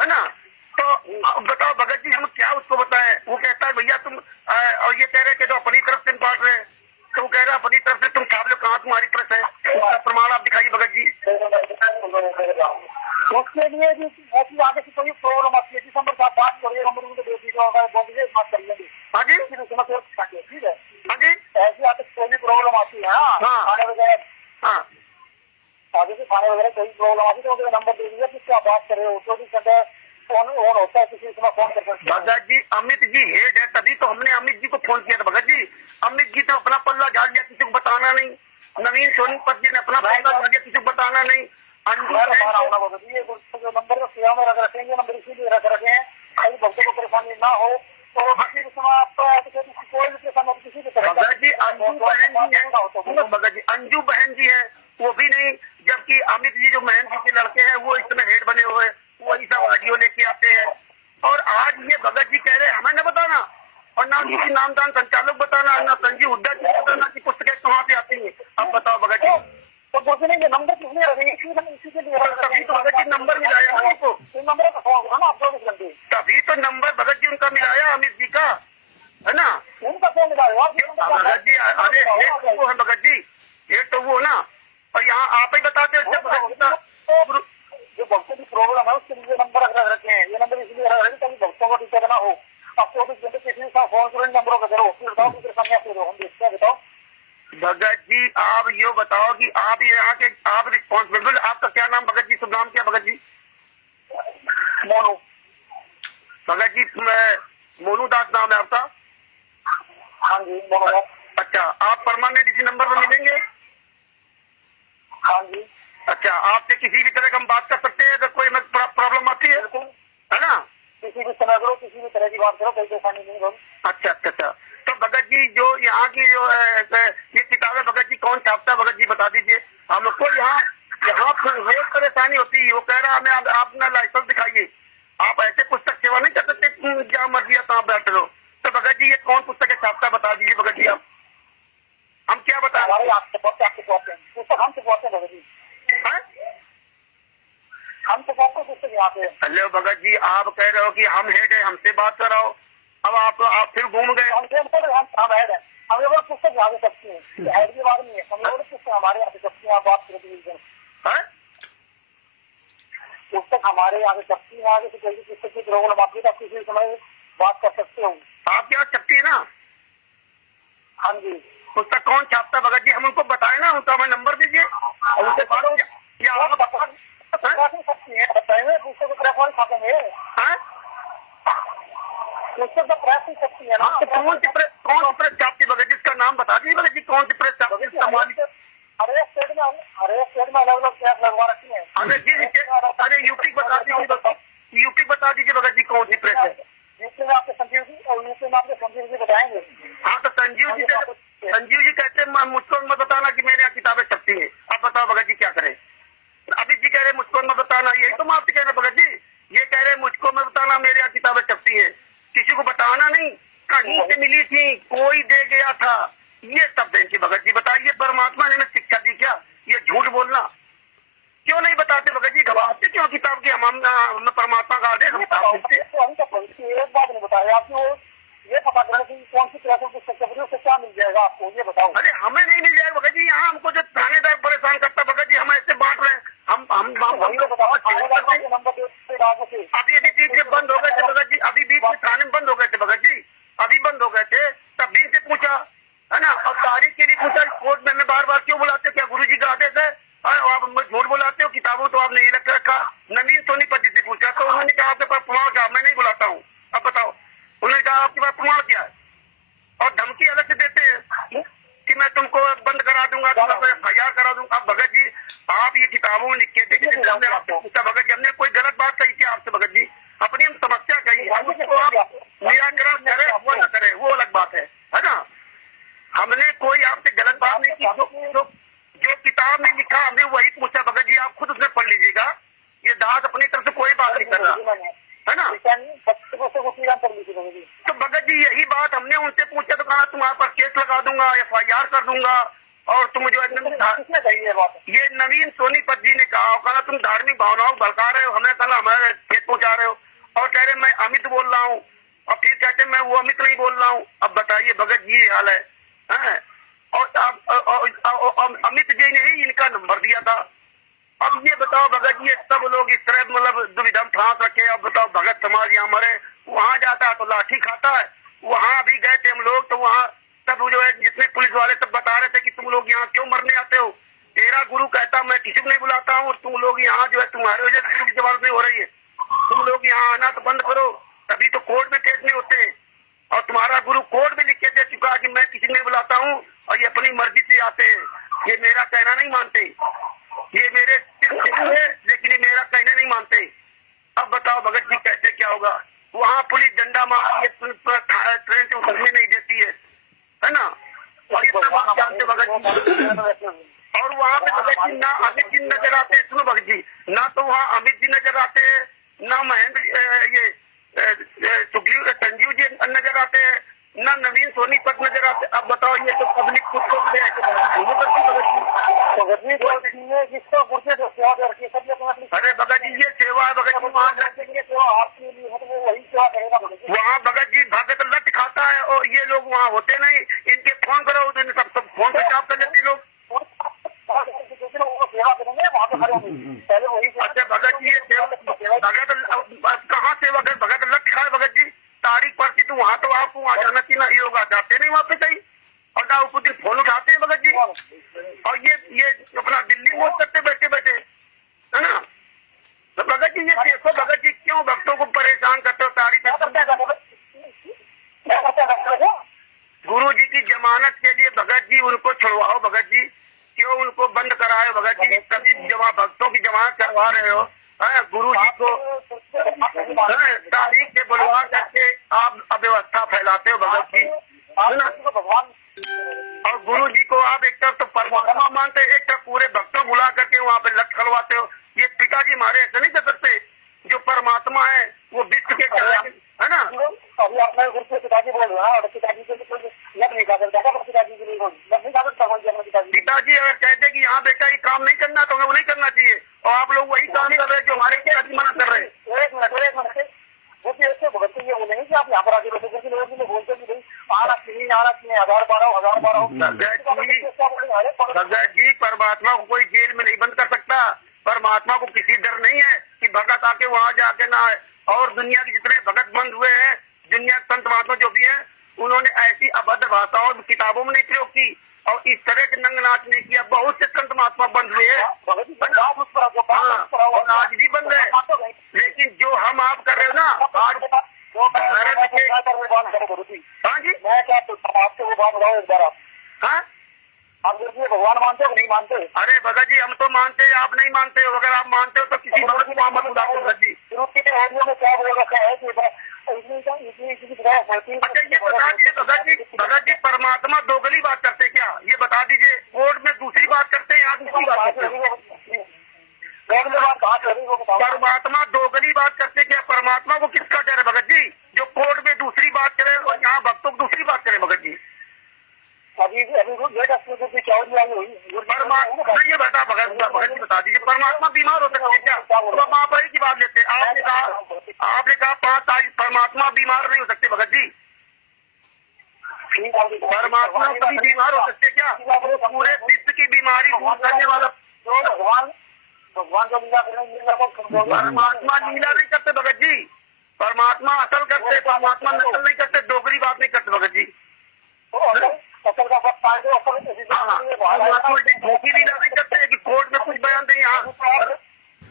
है ना। तो बताओ भगत जी हम क्या उसको बताएं? वो कहता है भैया तुम और ये कह रहे कि तो अपनी तरफ से बांट रहे, तो वो कह रहा अपनी तरफ से तुम छाप लो, कहाँ तुम्हारी प्रेस है, उसका प्रमाण आप दिखाइए भगत जी। उसके लिए भी ऐसी आगे की कोई प्रॉब्लम आती है, दिसंबर का बात करिए, हम उनको दे दीजिए, बात कर लेंगे। हाँ जी, ठीक है, हाँ जी, ऐसी आगे कोई भी प्रॉब्लम आती है, खाने वगैरह, हाँ आगे से खाने वगैरह कोई प्रॉब्लम आती है तो नंबर दे दीजिए, किससे आप बात कर रहे हो, 24 घंटे फोन ऑन होता है, किसी को फोन कर सकते हैं। भगत जी अमित जी हेड है, तभी तो हमने अमित जी को फोन किया था। भगत जी अमित जी तो अपना पल्ला झाड़ दिया, किसी को बताना नहीं। नवीन सोनीपत जी ने अपना पल्ला झाड़ दिया, किसी को बताना नहीं। अंजू जो नंबर सेवा में रख रखेंगे, नंबर इसीलिए रख रखे हैं कहीं भक्तों को परेशानी ना हो, तो कोई भी परेशानी किसी भी तरह। भगत जी अंजू बहन जी है, भगत जी अंजू बहन जी है, वो भी नहीं, जबकि अमित जी जो महन जी के लड़के हैं वो इसमें हेड बने हुए, वही सब ऑडियो लेके आते हैं। और आज ये भगत जी कह रहे हैं हमें न बताना, और ना किसी नामदान संचालक बताना, ना संजीव हुड्डा जी बताना कि पुस्तकें कहाँ से आती है। अब बताओ भगत जी, तो बोलने के नंबर किसने रखेंगे, इसी के लिए तभी तो भगत जी नंबर मिलाया ना उनको, नंबर का फोन करो ना आप 24 घंटे, तभी तो नंबर भगत जी उनका मिलाया अमित जी का, है ना। उनका फोन मिलाया भगत जी अरे हेड तो वो है भगत जी, हेड तो वो ना, और यहाँ आप ही बताते हो जो भक्तों की प्रॉब्लम है उसके लिए नंबर रख रखे हैं। ये नंबर इसलिए रख रखे ताकि भक्तों को दिक्कत ना हो। आप 24 घंटे किसी के साथ फोन करो, नंबरों का करो, फिर बताओ किस सामने आप हम देखते हैं। बताओ भगत जी, आप ये बताओ कि आप यहाँ के आप रिस्पॉन्सिबल, आपका क्या नाम भगत जी, शुभ नाम क्या भगत जी? मोनू। भगत जी मोनू दास नाम है आपका? हाँ जी मोनू दास। अच्छा, आप परमानेंट इसी नंबर पर मिलेंगे? हाँ जी। अच्छा, आपसे किसी भी तरह का हम बात कर सकते हैं अगर कोई प्रॉब्लम आती है ना? किसी भी समय करो, किसी भी तरह की बात करो, कोई परेशानी नहीं होगी। अच्छा अच्छा अच्छा, तो भगत जी जो यहाँ की जो ये किताबें भगत जी कौन छापता है भगत जी बता दीजिए हम लोग को। यहाँ यहाँ बहुत परेशानी होती है। वो कह रहा हमें आप अपना लाइसेंस दिखाइए, आप ऐसे पुस्तक सेवा नहीं कर सकते, जहाँ मर्जी तहाँ बैठ रहो। तो भगत जी ये कौन पुस्तक है छापता, बता दीजिए भगत जी आप, हम क्या बता हमारे आपके पुस्तक हम छुपाते हैं भगत जी, हम छुपाते हैं पुस्तक यहाँ पे। हेलो भगत जी, आप कह रहे हो कि हम हेड है, हमसे बात कराओ। अब आप फिर घूम गए। हम हेड है, हम लोग पुस्तक यहाँ पे सकती है, हेड की बात नहीं है, हम लोग पुस्तक हमारे यहाँ पे सकती है। आप बात करें पुस्तक हमारे यहाँ से सकती है, आगे से कोई पुस्तक की प्रॉब्लम आती है तो आप किसी समय बात कर सकते हो। आपके यहाँ सकती है ना? हाँ जी। पुस्तक कौन छापता भगत जी, हम उनको बताए ना, उनका हमें नंबर दीजिए और उनसे बात क्या आप सकती है, बताएंगे पुस्तक को प्रेस वाले छापेंगे, पुस्तक तो प्रेस नहीं सकती है ना। कौन सी प्रेस छापती भगत जी, इसका नाम बता दीजिए भगत जी, कौन सी प्रेस छापती है? हर एक स्टेट में अलग अलग प्रेस लगवा रखी है। अरे यूपी बता दीजिए भगत जी कौन सी प्रेस है? यूपी में आपके संजीव जी और यूपी में आपके संजीव जी बताएंगे। हाँ तो संजीव जी कहते हैं मुझको मत बताना कि मेरे यहाँ किताबें छपती है। अब बताओ भगत जी क्या करें? अभी जी कह रहे मुझको मत बताना, यही तो मैं आपसे कह रहे भगत जी, ये कह रहे मुझको मत बताना मेरे यहाँ किताबें छपती है, किसी को बताना नहीं, कहीं से मिली थी, कोई दे गया था, ये सब देंगे भगत जी। बताइए परमात्मा ने शिक्षा दी क्या? ये झूठ बोलना क्यों नहीं बताते भगत जी? घबराते क्यों किताब की? हम परमात्मा का आदेश हम एक बात नहीं बताया आपको, ये पता करें कि कौन सी प्रेस पुस्तक छप रही है, उससे क्या मिल जाएगा आपको, ये बताओ। अरे हमें नहीं मिल जाएगा भगत जी, यहाँ हमको जो थानेदार परेशान करता भगत जी, हम ऐसे बांट रहे हैं, हम बताओ। अभी बीच में बंद हो गए थे भगत जी, अभी बीच में थाने बंद हो गए थे भगत जी, अभी बंद हो गए थे, तब भी इनसे पूछा है ना, और तारीख के लिए पूछा कोर्ट में बार बार क्यों बुलाते हो, क्या गुरु जी का आदेश है? आप झूठ बुलाते हो, किताबों तो आपने ये लग रखा। नवीन सोनीपत जी से पूछा तो उन्होंने कहा आपके पास प्रमाण क्या? मैं नहीं बुलाता हूँ। अब बताओ, उन्होंने कहा आपके पास प्रमाण क्या है? और धमकी अलग से देते हैं कि मैं तुमको बंद करा दूंगा, तुमको FIR करा दूंगा। अब भगत जी आप ये किताबों में लिख के देखिए, हमने आपसे पूछा भगत जी, हमने कोई गलत बात कही क्या आपसे भगत जी? अपनी हम समस्या कही, हम उसको आप निराकरण करे वो न करे वो अलग बात है ना। हमने कोई आपसे गलत बात नहीं की, जो किताब में लिखा हमने वही पूछा भगत जी, आप खुद उसमें पढ़ लीजिएगा। ये दास अपनी तरफ से कोई बात नहीं कर रहा है ना। तो भगत जी यही बात हमने उनसे पूछा तो कहा तुम्हारे पर केस लगा दूंगा, FIR कर दूंगा, और तुम जो ये नवीन सोनीपत जी ने कहा तुम धार्मिक भावनाओं भड़का रहे हो, हमें कहा हमारे खेत पहुंचा रहे हो, और कह रहे मैं अमित बोल रहा हूँ, और फिर कहते मैं वो अमित नहीं बोल रहा हूँ। अब बताइए भगत जी ये हाल है। और अमित जी ने ही इनका नंबर दिया था। अब ये बताओ भगत जी, सब लोग इस तरह मतलब दुविधा में फांस रखे। अब बताओ भगत समाज यहाँ हमारे वहाँ जाता है तो लाठी खाता है, वहाँ भी गए थे हम लोग तो वहाँ सब जो है जितने पुलिस वाले सब बता रहे थे कि तुम लोग यहाँ क्यों मरने आते हो, तेरा गुरु कहता मैं किसी को नहीं बुलाता हूँ, तुम लोग यहाँ जो है तुम्हारे वजह से गुरु की जवाब नहीं हो रही है, तुम लोग यहाँ आना तो बंद करो, तभी तो कोर्ट में केस नहीं होते। और तुम्हारा गुरु कोर्ट में लिख के दे चुका कि मैं किसी को नहीं बुलाता हूँ, और ये अपनी मर्जी से आते हैं, ये मेरा कहना नहीं मानते, ये मेरे है लेकिन ये मेरा कहना नहीं मानते। अब बताओ भगत जी कैसे क्या होगा? वहाँ पुलिस डंडा मार ट्रेन से उतरने नहीं देती है ना, और ये सब आप जानते भगत जी। और वहाँ पे भगत जी ना अमित जी नजर आते हैं, सुनो भगत जी, ना तो वहाँ अमित जी नजर आते हैं, ना महेंद्र ये संजीव जी नजर आते हैं, ना नवीन सोनीपत नजर आते। अब बताओ ये तो पब्लिक कुत्तों की अरे भगत जी ये सेवा है भगत जी, वहाँ भगत जी भगत लट खाता है, और ये लोग वहाँ होते नहीं, इनके फोन करो तो सब फोन पे चाप कर लेते लोग। अच्छा भगत जी ये भगत कहाँ सेवा कर? भगत लट खाए भगत जी, तारीख पड़ती तो वहाँ तो आपको वहाँ जाना चाहिए ना, ये लोग जाते नहीं वहाँ पे कहीं, और ना ऊपर फोन उठाते हैं भगत जी, और ये अपना दिल्ली मोड़ करते बैठे बैठे है ना। तो भगत जी ये देखो भगत जी क्यों भक्तों को परेशान करते हो? तारीख गुरु जी की जमानत के लिए भगत जी उनको छुड़वाओ भगत जी, क्यों उनको बंद कराए भगत जी? कभी भक्तों की जमानत करवा रहे हो गुरु जी को तारीख से बुलवा करके आप अव्यवस्था फैलाते हो भगत जी, है ना। और गुरु जी को आप एक तरफ तो परमात्मा मानते हैं, एक तरफ पूरे भक्तों बुला करके वहाँ पे लट करवाते हो। ये पिताजी हमारे ऐसे नहीं कर सकते। जो परमात्मा है वो विश्व के चलाएंगे, है ना। अभी आपने गुरु के पिताजी बोल रहे हैं और पिताजी के लिए कोई लग नहीं कर सकता, पिताजी के लिए लग नहीं कर सकता पिताजी। पिताजी अगर कहते कि हाँ बेटा ये काम नहीं करना तो हमें वो नहीं करना चाहिए, और आप लोग वही काम कर रहे हैं जो हमारे पिताजी मना कर रहे हैं। एक मिनट वो भी ऐसे भगत ये बोलेंगे कि आप यहाँ पर आगे बैठे, क्योंकि लोग भी बोलते कि भाई आना चाहिए 1012 भगत जी परमात्मा को कोई जेल में नहीं बंद कर सकता। परमात्मा को किसी डर नहीं है कि भगत आके वहाँ जाके ना आए। और दुनिया के जितने भगत बंद हुए हैं, दुनिया के संत महात्मा जो भी हैं, उन्होंने ऐसी अभद्र भाषाओं किताबों में नहीं प्रयोग की और इस तरह के नंग नाच नहीं किया। बहुत से संत महात्मा बंद हुए हैं और आज भी बंद है। लेकिन जो हम आप कर रहे हो ना आज भारत के, हाँ जी, मैं क्या आपसे वो बात बताओ एक बार। हाँ आप भगवान मानते हो नहीं मानते? अरे भगत जी हम तो मानते हैं, आप नहीं मानते हो। अगर आप मानते हो तो किसी भगत को मत बुलाओ भगत जी। रेडियो में क्या बोल रखा है कि अच्छा ये बता दीजिए भगत जी परमात्मा दोगली बात करते क्या, ये बता दीजिए। कोर्ट में दूसरी बात करते हैं, यहाँ दूसरी बात करते हैं। परमात्मा दोगली बात करते क्या? परमात्मा को किसका डर है भगत जी, जो कोर्ट में दूसरी बात करे और यहाँ भक्तों को दूसरी बात करे भगत जी। अभी परमात्मा ये बता भगत जी बता दीजिए परमात्मा बीमार हो सकते क्या? तो आप ही की बात लेते हैं। आपने कहा 5 तारीख परमात्मा बीमार नहीं हो सकते भगत जी। परमात्मा कभी बीमार हो सकते क्या? वो पूरे विश्व की बीमारी दूर करने वाला भगवान का लीला परमात्मा लीला नहीं करते भगत जी। परमात्मा असल करते, परमात्मा नकल नहीं करते, दोगली बात नहीं करते भगत जी। असल का परमात्मा की झूठी लीला नहीं करते कि कोर्ट में कुछ बयान दें। यहाँ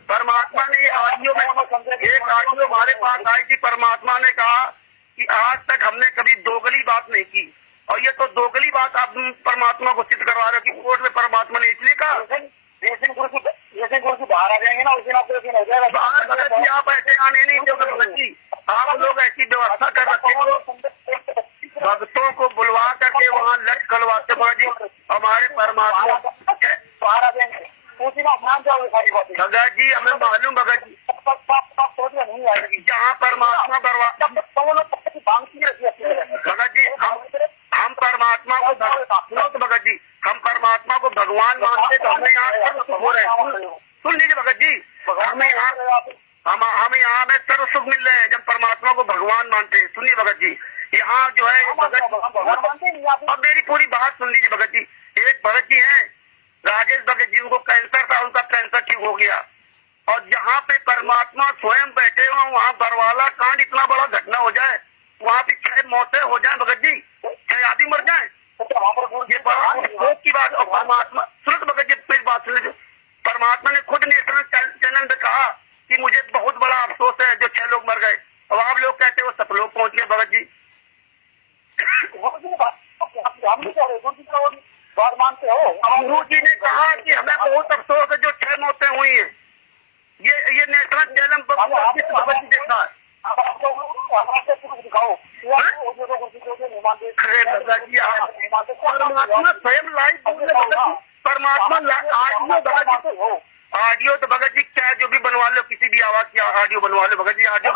परमात्मा ने ऑडियो में एक ऑडियो हमारे पास आई थी। परमात्मा ने कहा कि आज तक हमने कभी दोगली बात नहीं की, और ये तो दोगली बात आप परमात्मा को सिद्ध करवा रहे हो कि कोर्ट में परमात्मा ने इसलिए कहा। जिस दिन गुरु बाहर आ जाएंगे ना उस दिन आपको दिन हो जाएगा। बाहर भगत जी आप ऐसे आने नहीं दोगे भगत जी। आप लोग ऐसी व्यवस्था कर रखे हो, भक्तों को बुलवा करके वहाँ लट करवाते भगत जी। हमारे परमात्मा बाहर आ जाएंगे उस दिन आप मान जाओगे सारी बातें भगत जी, हमें मालूम भगत जी नहीं आएगी। जहाँ परमात्मा भगत जी हम परमात्मा को सुनो तो भगत जी, हम परमात्मा को भगवान मानते तो हमें यहाँ सर्व सुख हो रहे हैं। सुन लीजिए भगत जी, हमें यहाँ में सर्व सुख मिल रहे हैं जब परमात्मा को भगवान मानते हैं। सुनिए भगत जी, यहाँ जो है भगत, अब मेरी पूरी बात सुन लीजिए भगत जी। एक भगत जी हैं राजेश भगत जी, उनको कैंसर था, उनका कैंसर ठीक हो गया। और जहाँ पे परमात्मा स्वयं बैठे हुए वहाँ बरवाला कांड इतना बड़ा घटना हो जाए, वहाँ पे 6 मौतें हो जाए भगत जी, 6 आदमी मर जाए, ये बड़ा अफसोस की बात। और परमात्मा सुनो भगत जी फिर बात सुन लीजिए। परमात्मा ने खुद नेशनल चैनल में कहा कि मुझे बहुत बड़ा अफसोस है जो 6 लोग मर गए, और आप लोग कहते हो 7 लोग पहुंच गए भगत जी। बात मानते हो? गुरु जी ने कहा कि हमें बहुत अफसोस है जो 6 मौतें हुई हैं। ये नेशनल चैनल पर भगत जी देखा है। दिखाओ अरे भगत जी परमात्मा स्वयं लाइव बोल रहे भगत जी। परमात्मा ऑडियो भगत जी, ऑडियो तो भगत जी क्या जो भी बनवा लो, किसी भी आवाज की ऑडियो बनवा लो भगत जी। ऑडियो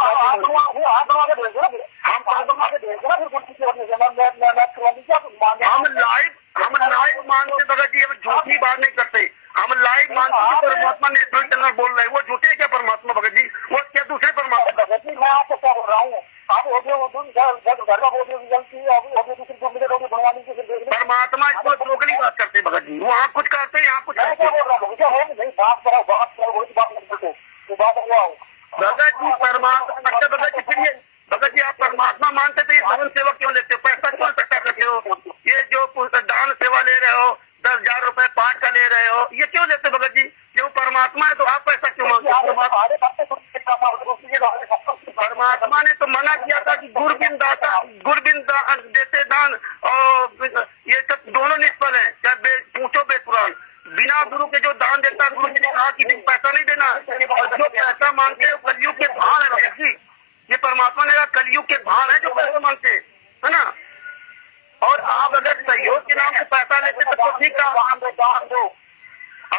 हम लाइव मानते भगत जी, हम झूठी बात नहीं करते। हम लाइव मानते कि परमात्मा नेशनल चैनल बोल रहे हैं, वो झूठे क्या परमात्मा भगत जी? वो क्या दूसरे परमात्मा? भगत जी मैं आपको क्या बोल रहा हूँ, आप ऑडियो घर का ऑडियो बनवाने की परमात्मा इसको दोगली बात करते भगत जी, वहाँ कुछ करते यहाँ कुछ करते। भगत जी परमात्मा अच्छा भगत जी, फिर ये भगत जी आप परमात्मा मानते तो ये धन सेवा क्यों लेते हो? पैसा क्यों इकट्ठा करते हो? ये जो दान सेवा ले रहे हो 10,000 रुपए पाठ का ले रहे हो, ये क्यों लेते भगत जी? जो परमात्मा है तो आप पैसा क्यों मांगते हो? परमात्मा ने तो मना किया था कि गुरबिन देते दान और ये सब दोनों निष्फल है, चाहे पूछो बेपुराण। बिना गुरु के जो दान देता, गुरु जी ने कहा कि पैसा नहीं देना, और जो पैसा मांगते हैं कलयुग के भान है भगत जी। ये परमात्मा ने कहा कलयुग के भान है जो पैसा मांगते है ना। और आप अगर सहयोग के नाम से पैसा लेते तो ठीक था।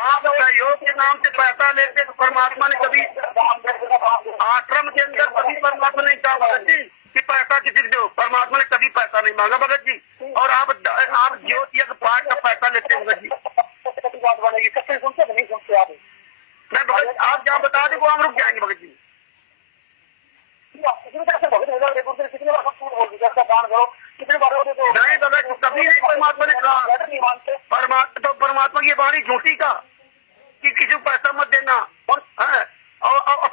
आप सहयोग के नाम से पैसा लेते तो परमात्मा ने कभी आश्रम के अंदर कभी परमात्मा ने कहा भगत जी कि पैसा किसी को दो, परमात्मा ने कभी पैसा नहीं मांगा भगत जी। और आप ज्योति पाठ का पैसा लेते हैं भगत जी। बात बनेगी, सबसे सुनते नहीं सुनते आप। मैं भगत आप जहाँ बता दें वो हम रुक जाएंगे भगत जी। नहीं भगत जी, कभी नहीं परमात्मा ने कहा। परमात्मा की वाणी झूठी का कि किसी को पैसा मत देना। और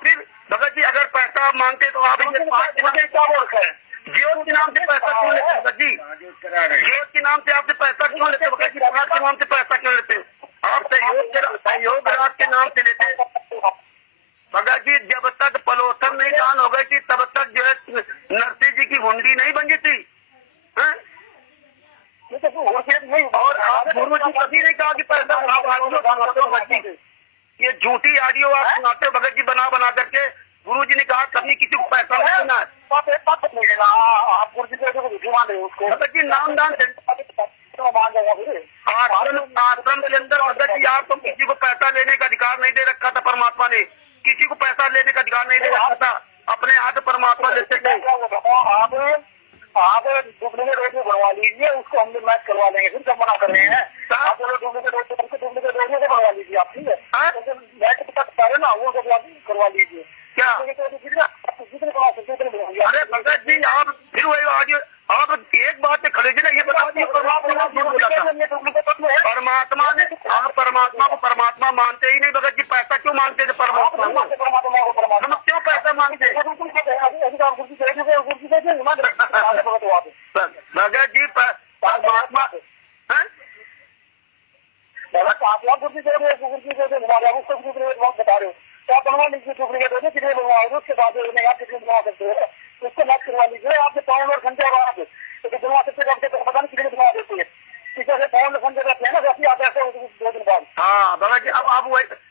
फिर भगत जी अगर पैसा मांगते तो आप क्या बोल रहे हैं? ज्योत के नाम से पैसा क्यों लेते भगत जी? ज्योत के नाम से आपसे पैसा क्यों लेते भगत जी? पाठ के नाम से पैसा क्यों लेते? आप सहयोग रात के नाम से लेते भगत जी। जब तक पलोथन नहीं दान हो गई थी तब तक जो है नरसिंह जी की हुंडी नहीं बनी थी। और आप गुरु जी कभी नहीं कहा कि पैसा आप ऑडियो सुनाते हो भगत जी। ये झूठी ऑडियो आप सुनाते हो भगत जी बना बना करके। गुरु जी ने कहा कभी किसी को पैसा नहीं देना है। आप गुरु जी को मान रहे हो उसको भगत जी नाम दान मान जाएगा। आश्रम के अंदर भगत जी आपको किसी को पैसा लेने का अधिकार नहीं दे रखा था परमात्मा ने। किसी को पैसा लेने का अधिकार नहीं दे रखा था। अपने हाथ परमात्मा लेते थे। आप डुप्लीकेट रोड बनवा लीजिए, उसको हम मैच करवा लेंगे। फिर कब मना कर रहे हैं? आप डुप्लीकेट रोड से बनवा लीजिए आप, ठीक है? मैच करे ना वो करवा लीजिए। क्या अरे भगत जी आप फिर वही ऑडियो आप एक बात पे खड़े ना, ये बता दिए परमात्मा ने बोला था। परमात्मा ने आप परमात्मा को परमात्मा मानते ही नहीं भगत जी। पैसा क्यों मांगते थे परमात्मा को? हम क्यों पैसा मांगते? भगत जी परमात्मा बता रहे हो तो आप बनवा लीजिए डुप्लीकेट हो कितने बनवाओगे, उसके बाद आप कितने बनवा सकते हो उसको मैच करवा लीजिए। आपके पाउंड और घंटे तो बनवा सकते हैं, पता नहीं कितने बनवा देते हैं। जैसे पाउंड घंटे रहते हैं ना, वैसे आप ऐसे 2 दिन बाद। हाँ भगत जी अब आप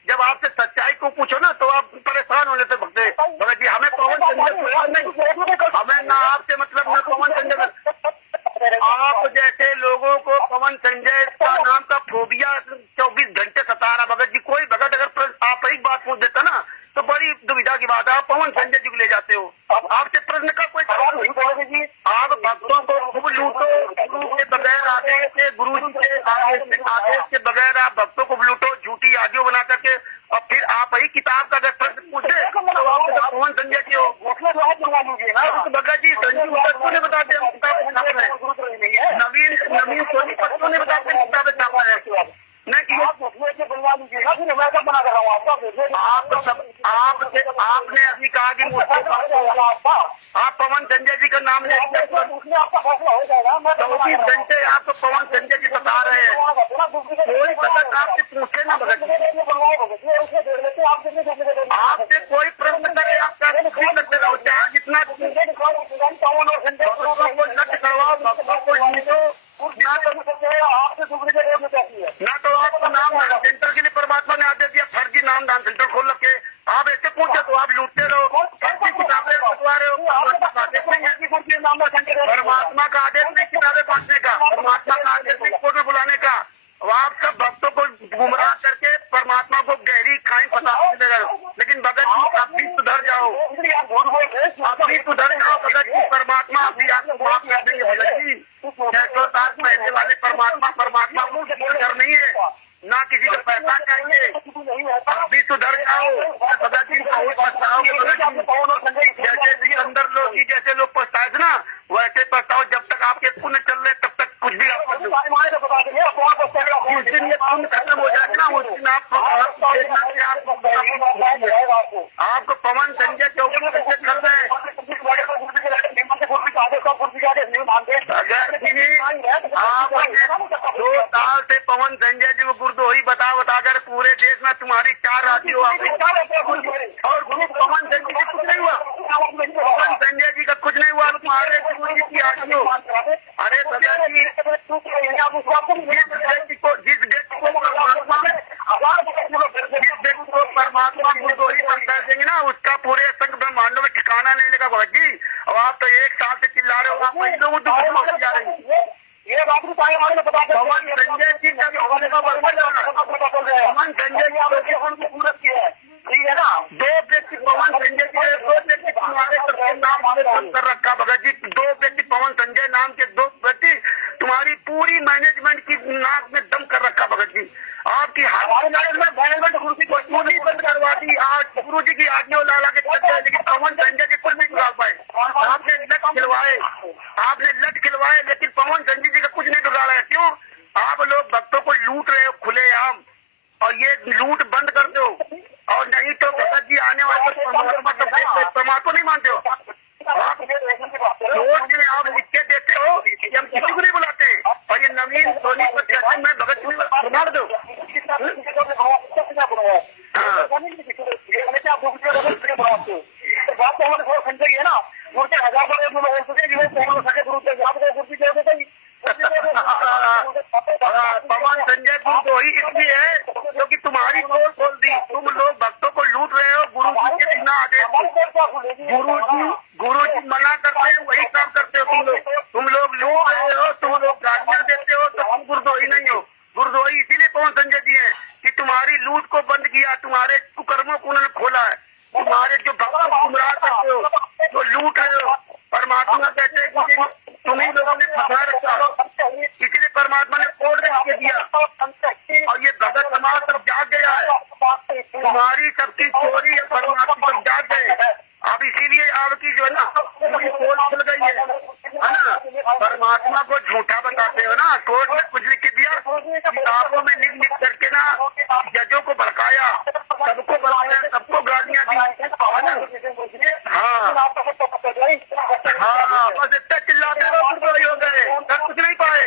जब आपसे सच्चाई को पूछो ना तो आप परेशान होने से भगते भगत जी। हमें पवन संजय नहीं, हमें ना आपसे मतलब न पवन संजय। आप जैसे लोगों को पवन संजय का नाम का फोबिया 24 घंटे सता रहा भगत जी। कोई भगत अगर आप एक बात पूछ देता ना तो बड़ी दुविधा की बात है। आप पवन संजय जी को ले जाते हो। आपसे प्रश्न का कोई सवाल नहीं बोलोगे जी। आप भक्तों को खूब लूटो, गुरु के बगैर आदेश से, गुरु जी के आदेश के बगैर आप भक्तों को लूटो झूठी ऑडियो बना करके। और फिर आप ही किताब का अगर प्रश्न पूछे तो आप पवन संजय जी हो। भगत जी संजीव बच्चों ने बताते हैं किताबें छाप रहे हैं। नवीन सोनीपत ने बताते हैं किताबें छाप रहे हैं। नहीं आपने अभी कहा कि आप पवन संजय जी का नाम ले 24 घंटे आप तो पवन संजय जी बता रहे हैं। कोई भगत आपसे पूछे ना भगत आपसे कोई प्रश्न करे आप करते रहो चाहे जितना नष्ट करवाओ भक्तों को जीतो ना तो आपको नाम दान सेंटर के लिए परमात्मा ने आदेश दिया। फर्जी नाम दान सेंटर खोल रखे। आप ऐसे पूछे तो आप लूटते रहो, फर्जी किताबें बंटवा रहे हो। परमात्मा का आदेश नहीं किताबें बांटने का, परमात्मा का आदेश नहीं कोर्ट में बुलाने का। आप सब भक्तों को गुमराह करके परमात्मा को गहरी खाई फंसा रहे हो। लेकिन भगत जी आप भी सुधर जाओ, आप भी सुधर जाओ भगत जी। परमात्मा अभी आपको माफ कर देंगे भगत जी। 600 साल पहले वाले परमात्मा को डर नहीं है, ना किसी को पैसा चाहिए। अभी सुधर जाओ भगत जी। बहुत पछताओगे भगत जी। जैसे सिकंदर लोग जैसे लोग पछताए थे ना वैसे पछताओ। जब तक आपके पुण्य चल रहे तब तक कुछ भी आप जिस दिन ये पुण्य खत्म हो जाएगा ना उस दिन आपको पवन संजय 24 घंटे चल रहे हैं। अगर आप 2 साल से पवन संजय जी को गुरुद्रोही बता कर पूरे देश में तुम्हारी 4 राज्यों और गुरु पवन संजय जी कुछ नहीं हुआ। पवन संजय जी का कुछ नहीं हुआ। तुम्हारे गुरु जी की आदियो। अरे भगत जी जिस व्यक्ति को परमात्मा गुरुद्रोही कर देंगे ना उसका पूरे संघ ब्रह्मांडों में ठिकाना नहीं लेगा भगत जी। और आप तो 1 साल से चिल्ला रहे हो। आप वही लोगों को जा रहे हैं। ये बात भी पवन संजय जी का पवन संजय की जरूरत की है, ठीक है ना। 2 व्यक्ति पवन संजय के 2 व्यक्ति तुम्हारे सबके नाम से दम कर रखा भगत जी। 2 व्यक्ति पवन संजय नाम के 2 व्यक्ति तुम्हारी पूरी मैनेजमेंट की नाक में दम कर रखा भगत जी। आपकी मैनेजमेंट कुर्सी को पूरी बंद करवा दी। आज गुरु जी की आज्ञा लाला के चल गए, लेकिन पवन संजय जी कुछ नहीं बिगाड़ पाए। आपने लट खिलवाए लेकिन पवन संजय जी का कुछ नहीं बिगाड़ा है। क्यों? आप लोग भक्तों को लूट रहे हो खुलेआम, और ये लूट बंद कर दो, और नहीं तो भगत जी आने वाले परमात्मा नहीं मानते हो आप। रोज में आप लिख के देते हो कि हम किसी को नहीं बुलाते, और ये नवीन सोनी पर कहते मैं भगत जी प्रमाण दो। बात तो हमारे संजय की है ना, मुझे 1000 बार बोल सके कि वो सके गुरु से पवन संजय गुरु तो ही इसलिए है क्योंकि तुम्हारी पोल खोल दी। तुम लोग भक्तों को लूट रहे हो गुरु जी के बिना आदेश। गुरु जी मना करते हैं वही काम करते हो तुम लोग लूट रहे हो, तुम लोग गालियां देते हो, तो तुम गुरुद्रोही नहीं हो। गुरुद्रोही इसीलिए पवन संजय जी है कि तुम्हारी लूट को बंद किया, तुम्हारे कुकर्मों को उन्होंने खोला है। तुम्हारे जो भक्तों को गुमराह करते हो, जो लूट रहे हो, परमात्मा कहते हैं कि तुम्हीं लोगों ने फंसा रखा, इसलिए परमात्मा ने कोड करके दिया, और ये भगत समाज सब जाग गया है। तुम्हारी सबकी चोरी परमात्मा सब जाग गए। अब इसीलिए आपकी जो है ना पूरी पोल खुल गई है ना। परमात्मा को झूठा बताते हो ना। कोर्ट में कुछ लिख के दिया, किताबों में लिख करके ना जजों को भड़काया, सबको भड़काया, सबको गालियां दी, है ना। हाँ, बस इतना चिल्लाते रहो, गुरुद्रोही हो गए, कर कुछ नहीं पाए।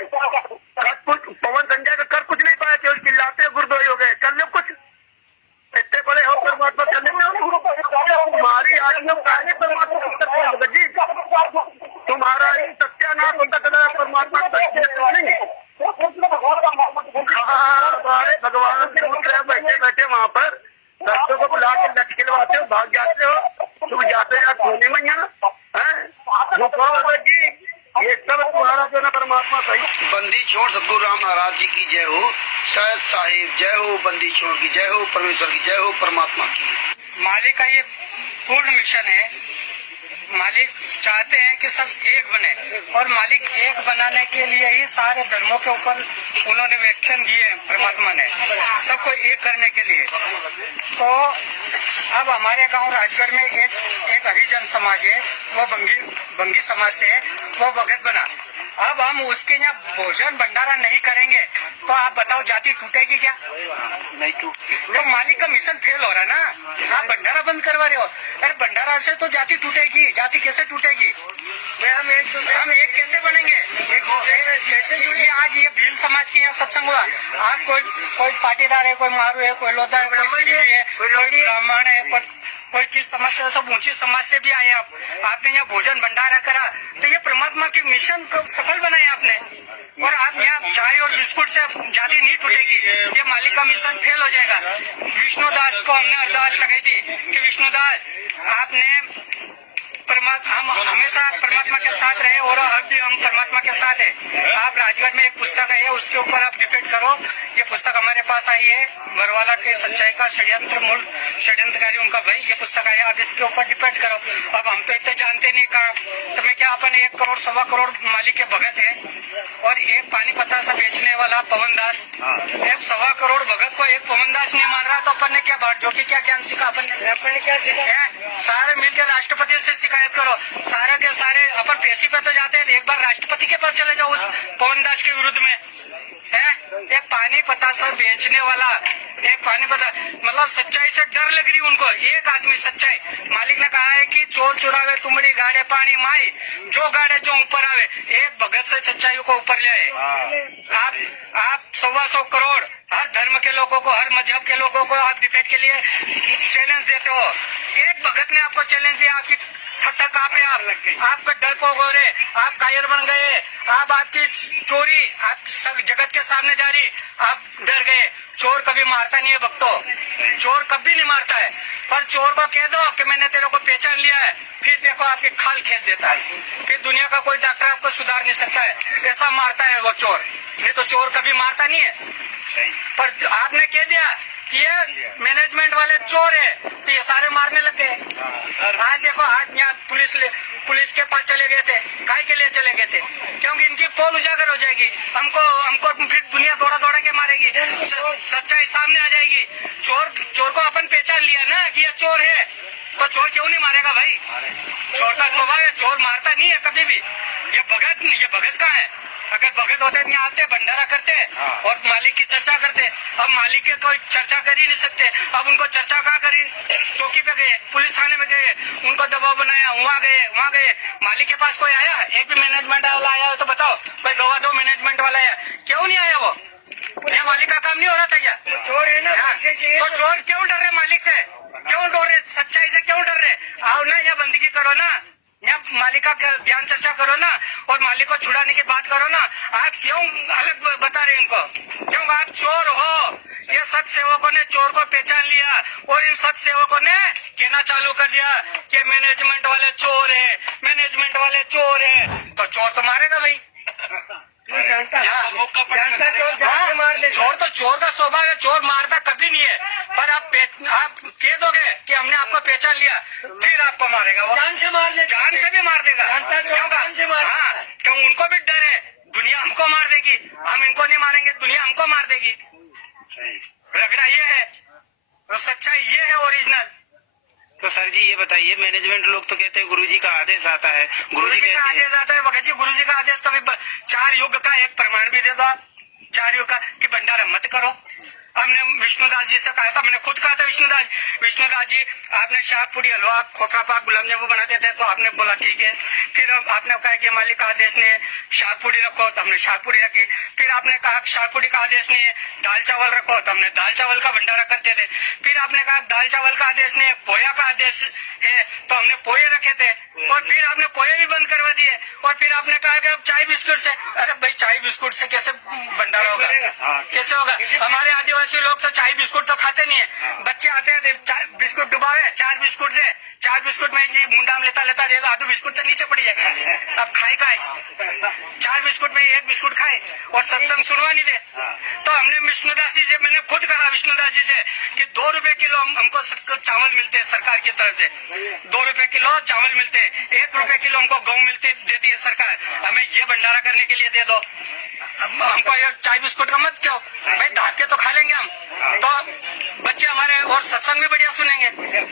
पवन संजय का कर कुछ नहीं पाए, केवल चिल्लाते हो गुरुद्रोही हो गए। कर लो कुछ, इतने बड़े हो परमात्मा कर लेते हो। तुम्हारी आज्ञा पहले परमात्मा करते हैं भगत जी। तुम्हारा ही सत्यानाश होता चला परमात्मा नहीं। हमारे भगवान दूत रहे बैठे बैठे वहाँ पर भक्तों को बुला के लट खिलवाते हो, भाग जाते हो, तुम जाते जाते होने में यहाँ भगत जी। ये सब तुम्हारा जो ना परमात्मा सही। बंदी छोड़ सदगुरु राम महाराज जी की जय हो, सैयद साहिब जय हो, बंदी छोड़ की जय हो, परमेश्वर की जय हो, परमात्मा की। मालिक का ये पूर्ण मिशन है। मालिक चाहते हैं कि सब एक बने, और मालिक एक बनाने के लिए ही सारे धर्मों के ऊपर उन्होंने व्याख्यान दिए हैं परमात्मा ने, सबको एक करने के लिए। तो अब हमारे गांव राजगढ़ में एक हरिजन समाज है, वो बंगी समाज से है, वो भगत बना। अब हम उसके यहाँ भोजन भंडारा नहीं करेंगे तो आप बताओ जाति टूटेगी क्या? नहीं टूटती। तो मालिक का मिशन फेल हो रहा है ना। आप भंडारा बंद करवा रहे हो। अरे भंडारा से तो जाति टूटेगी, जाति कैसे टूटेगी? हम एक कैसे बनेंगे? कैसे जुड़िए? आज ये भील समाज के यहाँ सत्संग हुआ। आप कोई पाटीदार है, कोई मारू है, कोई लोधा है, कोई सिरी है, कोई ब्राह्मण है, कोई किस समाज से, सब ऊंची समाज से भी आए। आपने यहाँ भोजन भंडारा करा, तो ये परमात्मा के मिशन को सफल बनाया आपने। और आप यहाँ चाय और बिस्कुट से जाति नहीं टूटेगी, ये मालिक का मिशन फेल हो जाएगा। विष्णुदास को हमने अरदास लगाई थी कि विष्णुदास आपने हम हमेशा परमात्मा के साथ रहे, और अब भी हम परमात्मा के साथ है। आप राजगढ़ में एक पुस्तक है, उसके ऊपर आप डिपेंड करो। ये पुस्तक हमारे पास आई है, बरवाला के सच्चाई का षड्यंत्रकारी उनका भाई, ये पुस्तक आया। अब इसके ऊपर डिपेंड करो। अब हम तो इतने जानते नहीं कहा, तो मैं क्या, अपन 1 करोड़ 1.25 करोड़ मालिक के भगत है, और एक पानी पत्ता सा बेचने वाला पवन दास, एक 1.25 करोड़ भगत को एक पवन दास नहीं मान रहा, तो अपन ने क्या बात, जो कि क्या ज्ञान सीखा अपन ने क्या सीखा? सारे मिलकर राष्ट्रपति से शिकायत करो, सारे के सारे अपन पेशी पे तो जाते हैं, एक बार राष्ट्रपति के पास चले जाओ उस पवन दास के विरुद्ध में है। एक पानी पता सब बेचने वाला, एक पानी पता, मतलब सच्चाई से डर लग रही उनको। एक आदमी सच्चाई, मालिक ने कहा है कि चोर चुरावे तुमड़ी गाड़े पानी माई, जो गाड़े जो ऊपर आवे। एक भगत से सच्चाई को ऊपर ले आए। आप 125 करोड़ हर धर्म के लोगों को, हर मजहब के लोगों को आप डिबेट के लिए चैलेंज देते हो। एक भगत ने आपको चैलेंज दिया, आपकी थक आप आपका डरपोक हो रहे, आप कायर बन गए, आपकी चोरी आप सब जगत के सामने जा रही, आप डर गए। चोर कभी मारता नहीं है भक्तों, चोर कभी नहीं मारता है, पर चोर को कह दो कि मैंने तेरे को पहचान लिया है, फिर देखो आपकी खाल खींच देता है। फिर दुनिया का कोई डॉक्टर आपको सुधार नहीं सकता है, ऐसा मारता है वो चोर। नहीं तो चोर कभी मारता नहीं है। पर आपने कह दिया कि ये मैनेजमेंट वाले चोर है, तो ये सारे मारने लग गए। आज देखो, आज यहाँ पुलिस के पास चले गए थे, काय के लिए चले गए थे? क्योंकि इनकी पोल उजागर हो जाएगी, हमको फिर दुनिया दौड़ा दौड़ा के मारेगी, सच्चाई सामने आ जाएगी। चोर को अपन पहचान लिया ना कि ये चोर है, तो चोर क्यों नहीं मारेगा भाई? चोर का स्वभाव है, चोर मारता नहीं है कभी भी। ये भगत कहाँ है? अगर भगत होते नहीं आते, भंडारा करते और मालिक की चर्चा करते। अब मालिक के कोई चर्चा कर ही नहीं सकते। अब उनको चर्चा कहाँ करी? चौकी पे गए, पुलिस थाने में गए, उनको दबाव बनाया, वहाँ गए। मालिक के पास कोई आया? एक भी मैनेजमेंट वाला आया हो तो बताओ, कोई गवा दो मैनेजमेंट वाला आया, क्यों नहीं आया वो? ये मालिक का काम नहीं हो रहा था क्या? चोर है ना, तो चोर क्यों डर रहे मालिक से? क्यों डर रहे? सच्चाई से क्यों डर रहे? आओ ना, यहाँ बंदगी करो ना, यहाँ मालिक का ज्ञान चर्चा करो ना, और मालिक को छुड़ाने की बात करो ना। आप क्यों अलग बता रहे इनको? क्यों आप चोर हो? ये सत सेवकों ने चोर को पहचान लिया और इन सत सेवकों ने कहना चालू कर दिया कि मैनेजमेंट वाले चोर है, मैनेजमेंट वाले चोर है। तो चोर तो मारेगा भाई, चोर तो चोर का स्वभाव है, चोर मारता कभी नहीं है। पर आप कह दोगे कि हमने आपको पहचान लिया, फिर आपको मारेगा वो, जान से मार देगा, जान से भी मार देगा। हाँ, क्यों? उनको भी डर है, दुनिया हमको मार देगी, हम इनको नहीं मारेंगे, दुनिया हमको मार देगी। रगड़ा ये है, तो सच्चाई ये है ओरिजिनल। तो सर जी ये बताइए, मैनेजमेंट लोग तो कहते हैं गुरुजी का आदेश आता है, गुरुजी का आदेश आता है। भगत जी, गुरुजी का आदेश कभी 4 युग का एक प्रमाण भी दे दो आप, 4 युग का, कि भंडारा मत करो। हमने विष्णुदास जी से कहा था, मैंने खुद कहा था, विष्णुदास जी आपने शाहपुरी हलवा, खोखा पाक, गुलाब जामुन बनाते थे, तो आपने बोला ठीक है। फिर आपने कहा कि मालिक का आदेश ने शाहपुरी रखो, तो हमने शाहपुरी रखी। फिर आपने कहा शाहपुरी का आदेश ने दाल चावल रखो, तो हमने दाल चावल का भंडारा करते थे। फिर आपने कहा दाल चावल का आदेश ने पोया का आदेश है, तो हमने पोहे रखे थे, और फिर आपने पोहे भी बंद करवा दिए। और फिर आपने कहा कि अब चाय बिस्कुट से, अरे भाई चाय बिस्कुट से कैसे भंडारा होगा? कैसे होगा? हमारे आदिवासी लोग तो चाय बिस्कुट तो खाते नहीं है। बच्चे आते हैं, बिस्कुट डुबावे, 4 बिस्कुट दे, 4 बिस्कुट में जी मुंडा में लेता देगा, आधो बिस्कुट तो नीचे पड़ी जाएगा। अब खाए 4 बिस्कुट में 1 बिस्कुट खाए और सत्संग सुनवा नहीं दे। तो हमने विष्णुदास जी से, मैंने खुद कहा विष्णुदास जी से कि 2 रुपए किलो हमको चावल मिलते हैं सरकार की तरफ से, 2 रुपए किलो चावल मिलते हैं, 1 रुपए किलो हमको गेहूं देती है सरकार, हमें ये भंडारा करने के लिए दे दो। हमको ये चाय बिस्कुट का मत क्यों भाई, धाके तो खा लेंगे हम, तो बच्चे हमारे और सत्संग भी बढ़िया सुनेंगे।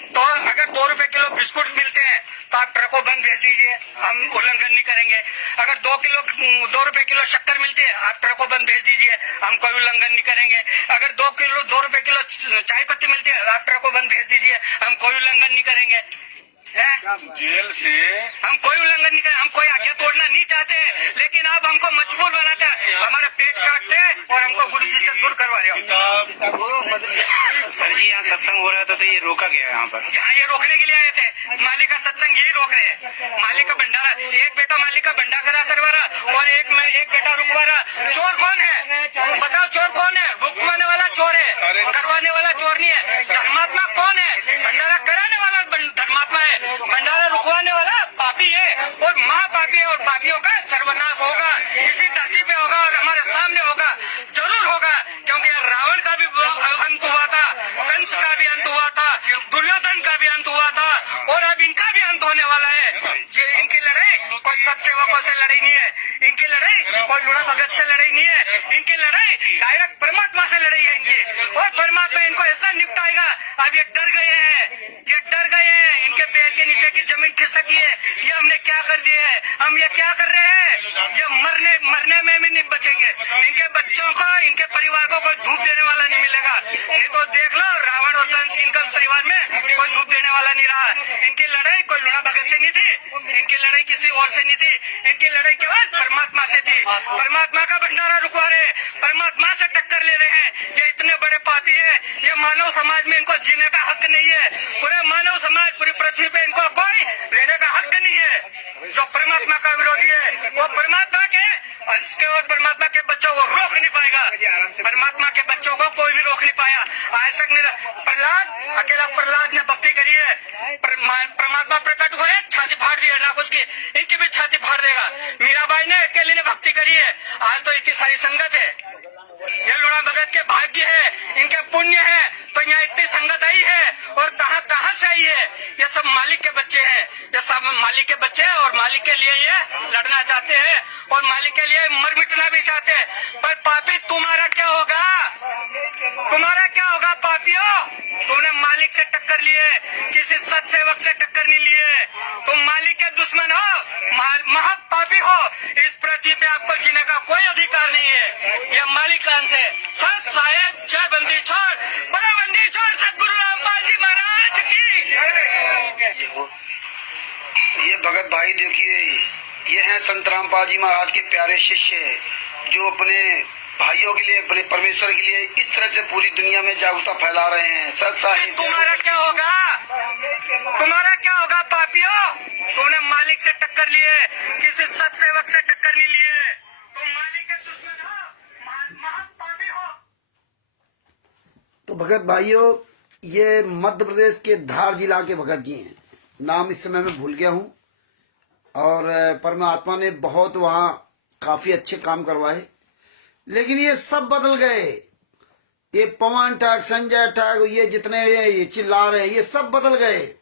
तो अगर 2 रुपए किलो बिस्कुट मिलते हैं तो आप ट्रकों बंद भेज दीजिए, हम उल्लंघन नहीं करेंगे। अगर 2 रुपए किलो शक्कर मिलती है, आप ट्रकों बंद भेज दीजिए, हम कोई उल्लंघन नहीं करेंगे। अगर 2 रुपए किलो चाय पत्ती मिलती है, आप ट्रकों बंद भेज दीजिए, हम कोई उल्लंघन नहीं करेंगे। जेल से हम कोई उल्लंघन नहीं करें, हम कोई आज्ञा तोड़ना नहीं चाहते, लेकिन आप हमको मजबूर बनाते हैं, हमारा पेट काटते हैं और हमको गुरु जी से दूर करवा रहे हो। सर जी यहाँ सत्संग हो रहा था तो ये रोका गया यहाँ पर? यहाँ ये रोकने के लिए आए थे, मालिक का सत्संग यही रोक रहे हैं। मालिक का भंडारा, एक बेटा मालिक का भंडारा करवा रहा और एक बेटा रुकवा रहा। चोर कौन है बताओ? चोर कौन है? रुकवाने वाला चोर है, करवाने वाला चोर नहीं है। धर्मात्मा कौन है? भंडारा कराने वाला धर्मात्मा है, भंडारा रुकवाने वाला पापी है और महापापी है। और पापियों का सर्वनाश होगा, इसी धरती पे होगा और हमारे सामने होगा, जरूर होगा। क्योंकि रावण का भी अंत हुआ था, कंस का भी अंत हुआ था, दुर्योधन का भी अंत हुआ था, और अब इनका भी अंत होने वाला है। इनकी लड़ाई कोई सत्सेवकों से लड़ाई नहीं है, इनकी लड़ाई कोई लुड़ा भगत से लड़ाई नहीं है, इनकी लड़ाई डायरेक्ट परमात्मा से लड़ाई है इनकी। और परमात्मा इनको ऐसा निपटाएगा, अब ये डर गए हैं, इनके पैर के नीचे की जमीन खिसकी है। ये हमने क्या कर दिया है? हम ये क्या कर रहे हैं? ये मरने में भी नहीं बचेंगे। इनके बच्चों को, इनके परिवार को कोई धूप देने वाला नहीं मिलेगा। नहीं तो देख लो, रावण और कंस, इनका परिवार में कोई धूप देने वाला नहीं रहा। इनकी लड़ाई कोई लुड़ा भगत से नहीं थी, इनकी लड़ाई किसी और से नहीं थी, इनकी लड़ाई केवल परमात्मा से थी। परमात्मा का भंडारा रुकवा रहे, परमात्मा से टक्कर ले रहे हैं। ये इतने बड़े पापी है, ये मानव समाज में इनको जीने का हक नहीं है। पूरे मानव समाज, पूरी पृथ्वी पे इनको कोई रहने का हक नहीं है। जो परमात्मा का विरोधी है वो परमात्मा के अंश के और परमात्मा के बच्चों को रोक नहीं पाएगा। परमात्मा के बच्चों को कोई भी रोक नहीं पाया आज तक। अकेला प्रहलाद ने भक्ति करी है, परमात्मा प्रकट हुए, छाती फाड़ दी है ना उसकी, इनकी भी छाती फाड़ देगा। मीराबाई ने अकेले ने भक्ति करी है, आज तो इतनी सारी संगत है। ये लुड़ा भगत के भाग्य है, इनके पुण्य है, तो यहाँ इतनी संगत आई है। और कहाँ कहाँ से आई है? ये सब मालिक के बच्चे हैं, ये सब मालिक के बच्चे हैं, और मालिक के लिए ये लड़ना चाहते हैं, और मालिक के लिए मर मिटना भी चाहते हैं। पर पापी तुम्हारा क्या होगा? तुम्हारा क्या होगा पापियों? तुमने मालिक से टक्कर लिए, किसी सत्सेवक से टक्कर नहीं लिए। तुम मालिक के दुश्मन हो, महापापी हो। इस पृथ्वी पे आपको जीने का कोई अधिकार नहीं है। यह मालिक कान से सत साहेब जय बंदी छोड़, बड़े बंदी छोड़, सतगुरु रामपाल जी महाराज की। ये भगत भाई देखिए, ये हैं संत रामपाल जी महाराज के प्यारे शिष्य, जो अपने भाइयों के लिए, अपने परमेश्वर के लिए इस तरह से पूरी दुनिया में जागरूकता फैला रहे हैं। सत साहिब तुम्हारा क्या होगा? तुम्हारा क्या होगा पापियों? तुमने मालिक से टक्कर लिए, किसी सत्सेवक से टक्कर नहीं लिए। तुम मालिक के दुश्मन हो, महापापी हो। तो भगत भाइयों, ये मध्य प्रदेश के धार जिला के भगत जी हैं। नाम इस समय मैं भूल गया हूँ, और परमात्मा ने बहुत वहाँ काफी अच्छे काम करवाए, लेकिन ये सब बदल गए। ये पवन टैग, संजय टैग, ये जितने ये चिल्ला रहे हैं, ये सब बदल गए।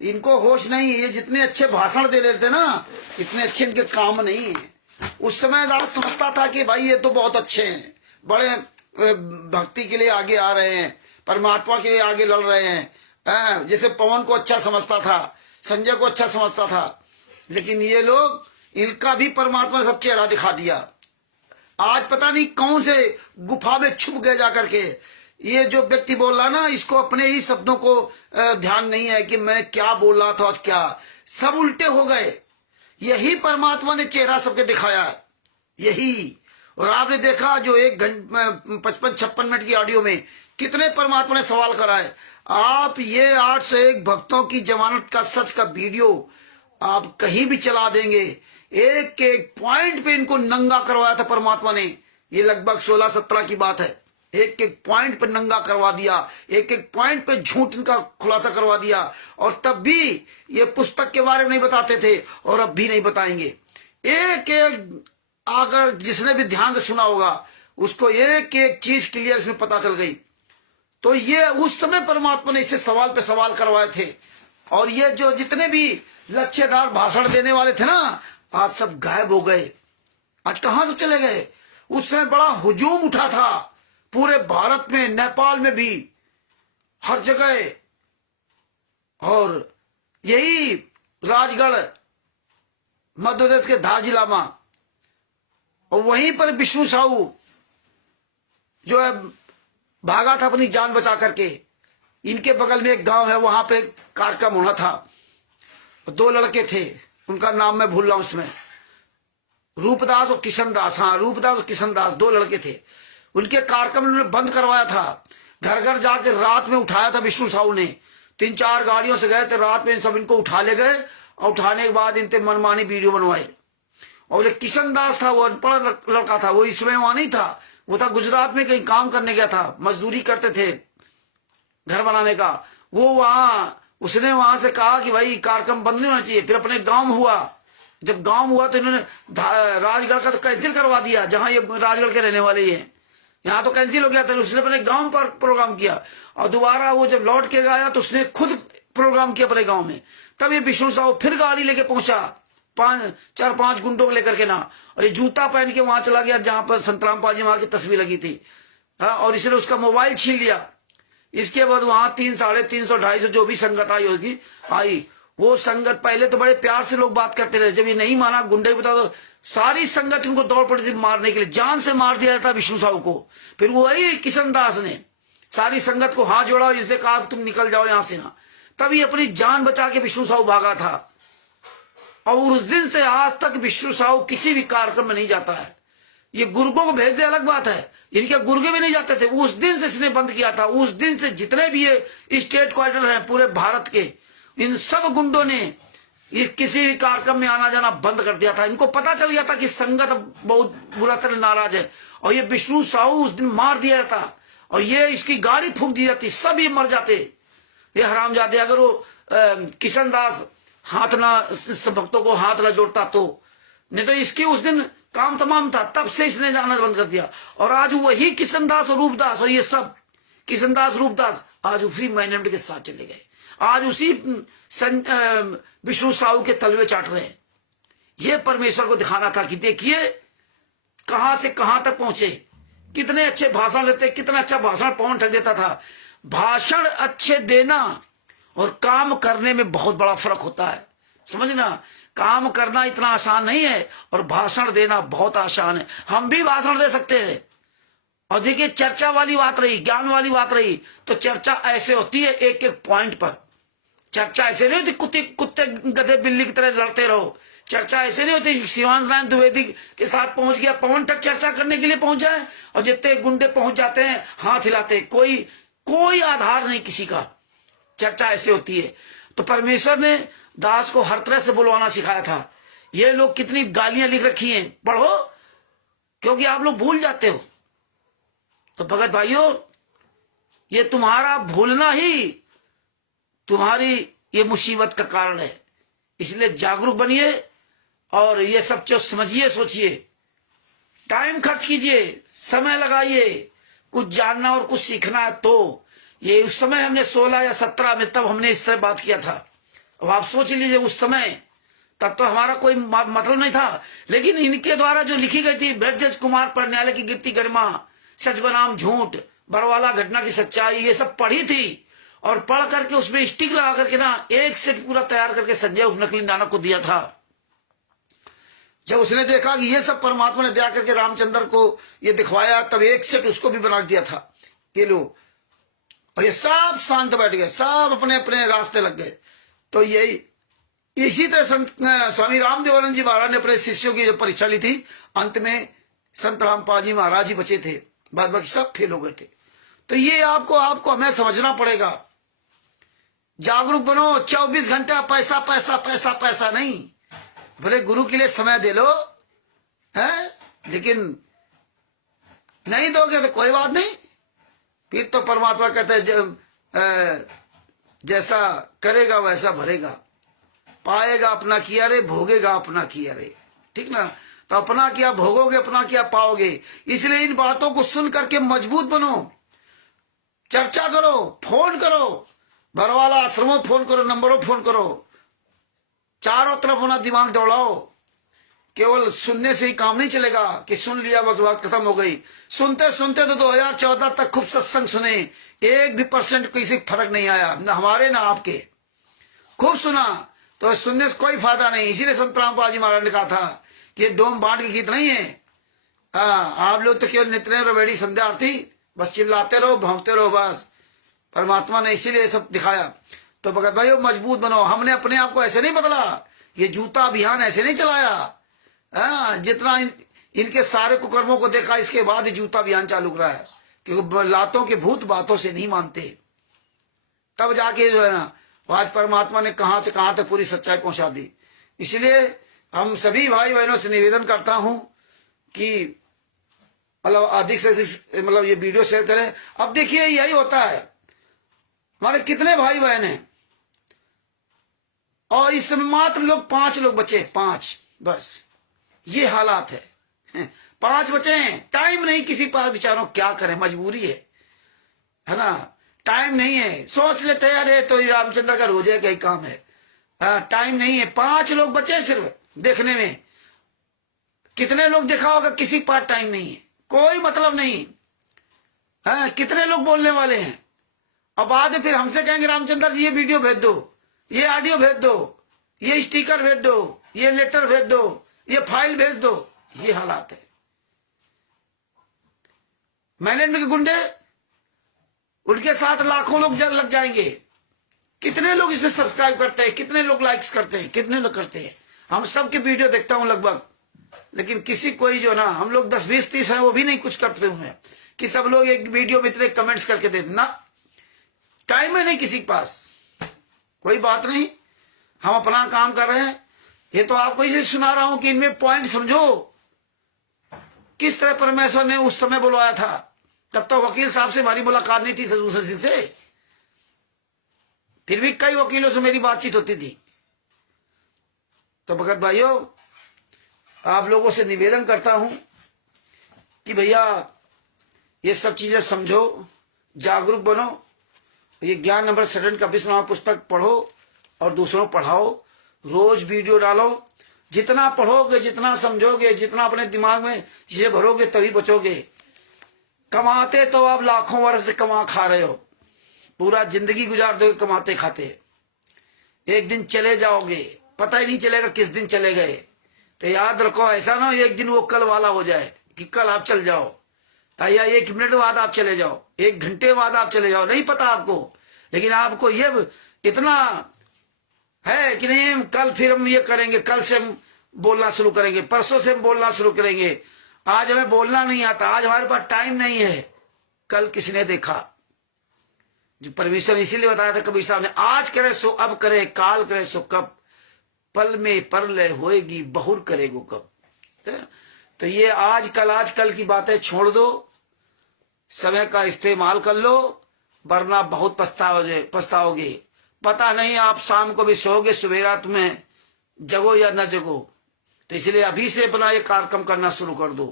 इनको होश नहीं। ये जितने अच्छे भाषण दे रहे थे ना, इतने अच्छे इनके काम नहीं है। उस समय राज समझता था कि भाई ये तो बहुत अच्छे हैं, बड़े भक्ति के लिए आगे आ रहे हैं, परमात्मा के लिए आगे लड़ रहे हैं। जैसे पवन को अच्छा समझता था, संजय को अच्छा समझता था, लेकिन ये लोग, इनका भी परमात्मा ने सब चेहरा दिखा दिया। आज पता नहीं कौन से गुफा में छुप गए जाकर के। ये जो व्यक्ति बोल रहा ना, इसको अपने ही शब्दों को ध्यान नहीं है कि मैं क्या बोल रहा था और क्या, सब उल्टे हो गए। यही परमात्मा ने चेहरा सबके दिखाया है, यही। और आपने देखा जो 1 घंटे 55-56 मिनट की ऑडियो में कितने परमात्मा ने सवाल कराए। आप ये 8 से 1 भक्तों की जमानत का सच का वीडियो आप कहीं भी चला देंगे, एक एक पॉइंट पे इनको नंगा करवाया था परमात्मा ने। ये लगभग 16-17 की बात है। एक एक पॉइंट पे नंगा करवा दिया, एक एक पॉइंट पे झूठ इनका खुलासा करवा दिया। और तब भी ये पुस्तक के बारे में नहीं बताते थे, और अब भी नहीं बताएंगे। एक एक अगर जिसने भी ध्यान से सुना होगा, उसको एक एक चीज क्लियर इसमें पता चल गई। तो ये उस समय परमात्मा ने इससे सवाल पे सवाल करवाए थे। और ये जो जितने भी लक्ष्यदार भाषण देने वाले थे ना, आज सब गायब हो गए। आज कहां से चले गए? उस समय बड़ा हुजूम उठा था पूरे भारत में, नेपाल में भी, हर जगह। और यही राजगढ़ मध्य प्रदेश के धार जिला में, और वहीं पर विष्णु साहू जो है भागा था अपनी जान बचा करके। इनके बगल में एक गांव है, वहां पे कार्यक्रम होना था। 2 लड़के थे, उनका नाम मैं भूल रहा हूं उसमें, रूपदास और किशन दास। हाँ, रूपदास और किशन दास 2 लड़के थे। उनके कार्यक्रम उन्होंने बंद करवाया था। घर घर जाके रात में उठाया था विष्णु साहू ने। 3-4 गाड़ियों से गए थे, रात में सब इनको उठा ले गए, और उठाने के बाद इनसे मनमानी वीडियो बनवाए। और एक किशन दास था, वो अनपढ़ लड़का था, वो इस समय वहां नहीं था, वो था गुजरात में कहीं काम करने गया था, मजदूरी करते थे घर बनाने का। उसने वहां से कहा कि भाई कार्यक्रम बंद नहीं होना चाहिए। फिर अपने गांव में हुआ, जब गांव हुआ तो इन्होंने राजगढ़ का तो कैंसिल करवा दिया, जहां ये राजगढ़ के रहने वाले ही हैं। यहाँ तो कैंसिल हो गया था। उसने अपने गांव पर प्रोग्राम किया, और दोबारा वो जब लौट के आया तो उसने खुद प्रोग्राम किया अपने गांव में। तब ये विष्णु साहू फिर गाड़ी लेके पहुंचा, 4-5 गुंडों को लेकर के ना, और ये जूता पहन के वहां चला गया जहां पर संत रामपाल जी महाराज की तस्वीर लगी थी। और इसने उसका मोबाइल छीन लिया। इसके बाद वहां 300-350-250 जो भी संगत आई, वो संगत पहले तो बड़े प्यार से लोग बात करते रहे। जब ये नहीं माना, गुंडे बता दो, सारी संगत उनको दौड़ पड़ी थी मारने के लिए, जान से मार दिया था विष्णु साहू को। फिर वही किशन दास ने सारी संगत को हाथ जोड़ा, इनसे कहा तुम निकल जाओ यहां से ना। तभी अपनी जान बचा के विष्णु साहू भागा था। और उस दिन से आज तक विष्णु साहू किसी भी कार्यक्रम में नहीं जाता है। ये गुर्गों को भेज दे अलग बात है, इनके गुर्गे भी नहीं जाते थे। उस दिन से इसने बंद किया था। उस दिन से जितने भी ये स्टेट क्वार्टर हैं पूरे भारत के, इन सब गुंडों ने इस किसी भी कार्यक्रम में आना जाना बंद कर दिया था। इनको पता चल गया था कि संगत बहुत बुरा तरह नाराज है, और ये विष्णु साहू उस दिन मार दिया था, और ये इसकी गाड़ी फूंक दी जाती, सब ये मर जाते। ये हरामजादे, अगर वो किशन दास हाथ ना भक्तों को हाथ ना जोड़ता तो, नहीं तो इसकी उस दिन काम तमाम था, तब से इसने जाना बंद कर दिया। और आज वही किशनदास और रूपदास और ये सब किशनदास रूपदास आज उसी मैनेजमेंट के साथ चले गए, आज उसी विष्णु साहू के तलवे चाट रहे हैं। ये परमेश्वर को दिखाना था कि देखिए कहां से कहां तक पहुंचे, कितने अच्छे भाषण देते, कितना अच्छा भाषण पवन ठग देता था। भाषण अच्छे देना और काम करने में बहुत बड़ा फर्क होता है, समझना। काम करना इतना आसान नहीं है और भाषण देना बहुत आसान है। हम भी भाषण दे सकते हैं। और देखिए चर्चा वाली बात रही, ज्ञान वाली बात रही, तो चर्चा ऐसे होती है एक एक पॉइंट पर। चर्चा ऐसे नहीं होती कुत्ते गधे बिल्ली की तरह लड़ते रहो। चर्चा ऐसे नहीं होती शिवांश नारायण द्विवेदी के साथ पहुंच गया पवन तक चर्चा करने के लिए पहुंच जाए और जितने गुंडे पहुंच जाते हैं हाथ हिलाते, कोई आधार नहीं किसी का। चर्चा ऐसे होती है। तो परमेश्वर ने दास को हर तरह से बुलवाना सिखाया था। ये लोग कितनी गालियां लिख रखी हैं, पढ़ो, क्योंकि आप लोग भूल जाते हो। तो भगत भाइयों, ये तुम्हारा भूलना ही तुम्हारी ये मुसीबत का कारण है। इसलिए जागरूक बनिए और ये सब चीज समझिए, सोचिए, टाइम खर्च कीजिए, समय लगाइए। कुछ जानना और कुछ सीखना है तो ये उस समय हमने 16 या 17 में तब हमने इस तरह बात किया था। अब आप सोच लीजिए उस समय, तब तो हमारा कोई मतलब नहीं था, लेकिन इनके द्वारा जो लिखी गई थी ब्रजेश कुमार पर न्यायालय की गिरती गरिमा, सच बनाम झूठ, बरवाला घटना की सच्चाई, ये सब पढ़ी थी। और पढ़ करके उसमें स्टिक लगा करके ना एक सेट पूरा तैयार करके संजय उस नकली नानक को दिया था। जब उसने देखा कि ये सब परमात्मा ने दया करके रामचंद्र को ये दिखवाया, तब एक सेट उसको भी बना दिया था ये लोग। और ये सब शांत बैठ गए, सब अपने अपने रास्ते लग गए। तो यही इसी तरह स्वामी रामदेवानंद जी महाराज ने अपने शिष्यों की जो परीक्षा ली थी, अंत में संत रामपाल जी महाराज ही बचे थे, बाद बाकी सब फेल हो गए थे। तो ये आपको हमें समझना पड़ेगा। जागरूक बनो। 24 घंटा पैसा पैसा पैसा पैसा नहीं, भले गुरु के लिए समय दे लो है, लेकिन नहीं दोगे तो कोई बात नहीं। फिर तो परमात्मा कहते हैं जैसा करेगा वैसा भरेगा, पाएगा अपना किया रे, भोगेगा अपना किया रे, ठीक ना। तो अपना किया भोगोगे, अपना किया पाओगे। इसलिए इन बातों को सुन करके मजबूत बनो, चर्चा करो, फोन करो, बरवाला आश्रमों फोन करो, नंबरों फोन करो, चारों तरफ अपना दिमाग दौड़ाओ। केवल सुनने से ही काम नहीं चलेगा कि सुन लिया बस बात खत्म हो गई। सुनते सुनते तो 2014 तक खूब सत्संग सुने, 1% किसी फर्क नहीं आया, न हमारे ना आपके। खूब सुना तो सुनने से कोई फायदा नहीं। इसीलिए संत रामपाल जी महाराज ने कहा था कि ये डोम बांट के गीत नहीं है। आप लोग तो केवल नित्य रवेड़ी संध्या आरती बस चिल्लाते रहो, भौंकते रहो बस। परमात्मा ने इसीलिए सब दिखाया। तो भगत भाइयों मजबूत बनो। हमने अपने आप को ऐसे नहीं बदला, ये जूता अभियान ऐसे नहीं चलाया। जितना इनके सारे कुकर्मों को देखा, इसके बाद ही जूता अभियान चालू करा है, क्योंकि लातों के भूत बातों से नहीं मानते। तब जाके जो है ना, आज परमात्मा ने कहां से कहां तक पूरी सच्चाई पहुंचा दी। इसलिए हम सभी भाई बहनों से निवेदन करता हूं कि मतलब अधिक से अधिक मतलब ये वीडियो शेयर करें। अब देखिए यही होता है, हमारे कितने भाई बहन हैं और इस समय मात्र लोग 5 लोग बचे, 5 बस। ये हालात है, 5 बचे हैं। टाइम नहीं किसी पास, बेचारों क्या करें, मजबूरी है ना। टाइम नहीं है, सोच लेते हैं अरे तो रामचंद्र का रोजे का ही काम है। टाइम नहीं है, 5 लोग बचे सिर्फ देखने में। कितने लोग देखा होगा, किसी पास टाइम नहीं है, कोई मतलब नहीं। कितने लोग बोलने वाले हैं। अब बाद में फिर हमसे कहेंगे रामचंद्र जी ये वीडियो भेज दो, ये ऑडियो भेज दो, ये स्टिकर भेज दो, ये लेटर भेज दो, ये फाइल भेज दो। ये हालात है। मैनेजमेंट के गुंडे, उनके साथ लाखों लोग लग जाएंगे। कितने लोग इसमें सब्सक्राइब करते हैं, कितने लोग लाइक्स करते हैं, कितने लोग करते हैं। हम सबके वीडियो देखता हूं लगभग, लेकिन किसी कोई जो ना, हम लोग 10, 20, 30 है, वो भी नहीं कुछ करते हुए कि सब लोग एक वीडियो में इतने कमेंट्स करके दे ना। टाइम है नहीं किसी के पास, कोई बात नहीं, हम अपना काम कर रहे हैं। ये तो आपको इसे सुना रहा हूं कि इनमें पॉइंट समझो। किस तरह परमेश्वर ने उस समय बुलवाया था, तब तो वकील साहब से हमारी मुलाकात नहीं थी ससुर सिंह से, फिर भी कई वकीलों से मेरी बातचीत होती थी। तो भगत भाइयों आप लोगों से निवेदन करता हूं कि भैया ये सब चीजें समझो, जागरूक बनो, ये ज्ञान नंबर 7 का विश्वनाथ पुस्तक पढ़ो और दूसरों को पढ़ाओ, रोज वीडियो डालो। जितना पढ़ोगे, जितना समझोगे, जितना अपने दिमाग में चीजें भरोगे तभी बचोगे। कमाते तो आप लाखों वर्ष से कमा खा रहे हो, पूरा जिंदगी गुजार दोगे कमाते खाते, एक दिन चले जाओगे, पता ही नहीं चलेगा किस दिन चले गए। तो याद रखो, ऐसा ना एक दिन वो कल वाला हो जाए कि कल आप चल जाओ या 1 मिनट बाद आप चले जाओ, 1 घंटे बाद आप चले जाओ, नहीं पता आपको। लेकिन आपको ये इतना है कि नहीं, कल फिर हम ये करेंगे, कल से हम बोलना शुरू करेंगे, परसों से हम बोलना शुरू करेंगे, आज हमें बोलना नहीं आता, आज हमारे पास टाइम नहीं है। कल किसने देखा? जो परमेश्वर ने इसीलिए बताया था कबीर साहब ने, आज करे सो अब करे, काल करे सो कब, पल में परलय होएगी बहुर करेगो कब। तो ये आज कल की बातें छोड़ दो, समय का इस्तेमाल कर लो, वरना बहुत पछताओगे। पता नहीं आप शाम को भी सोओगे, सवेरा तुम्हें जगो या न जगो। तो इसलिए अभी से अपना ये कार्यक्रम करना शुरू कर दो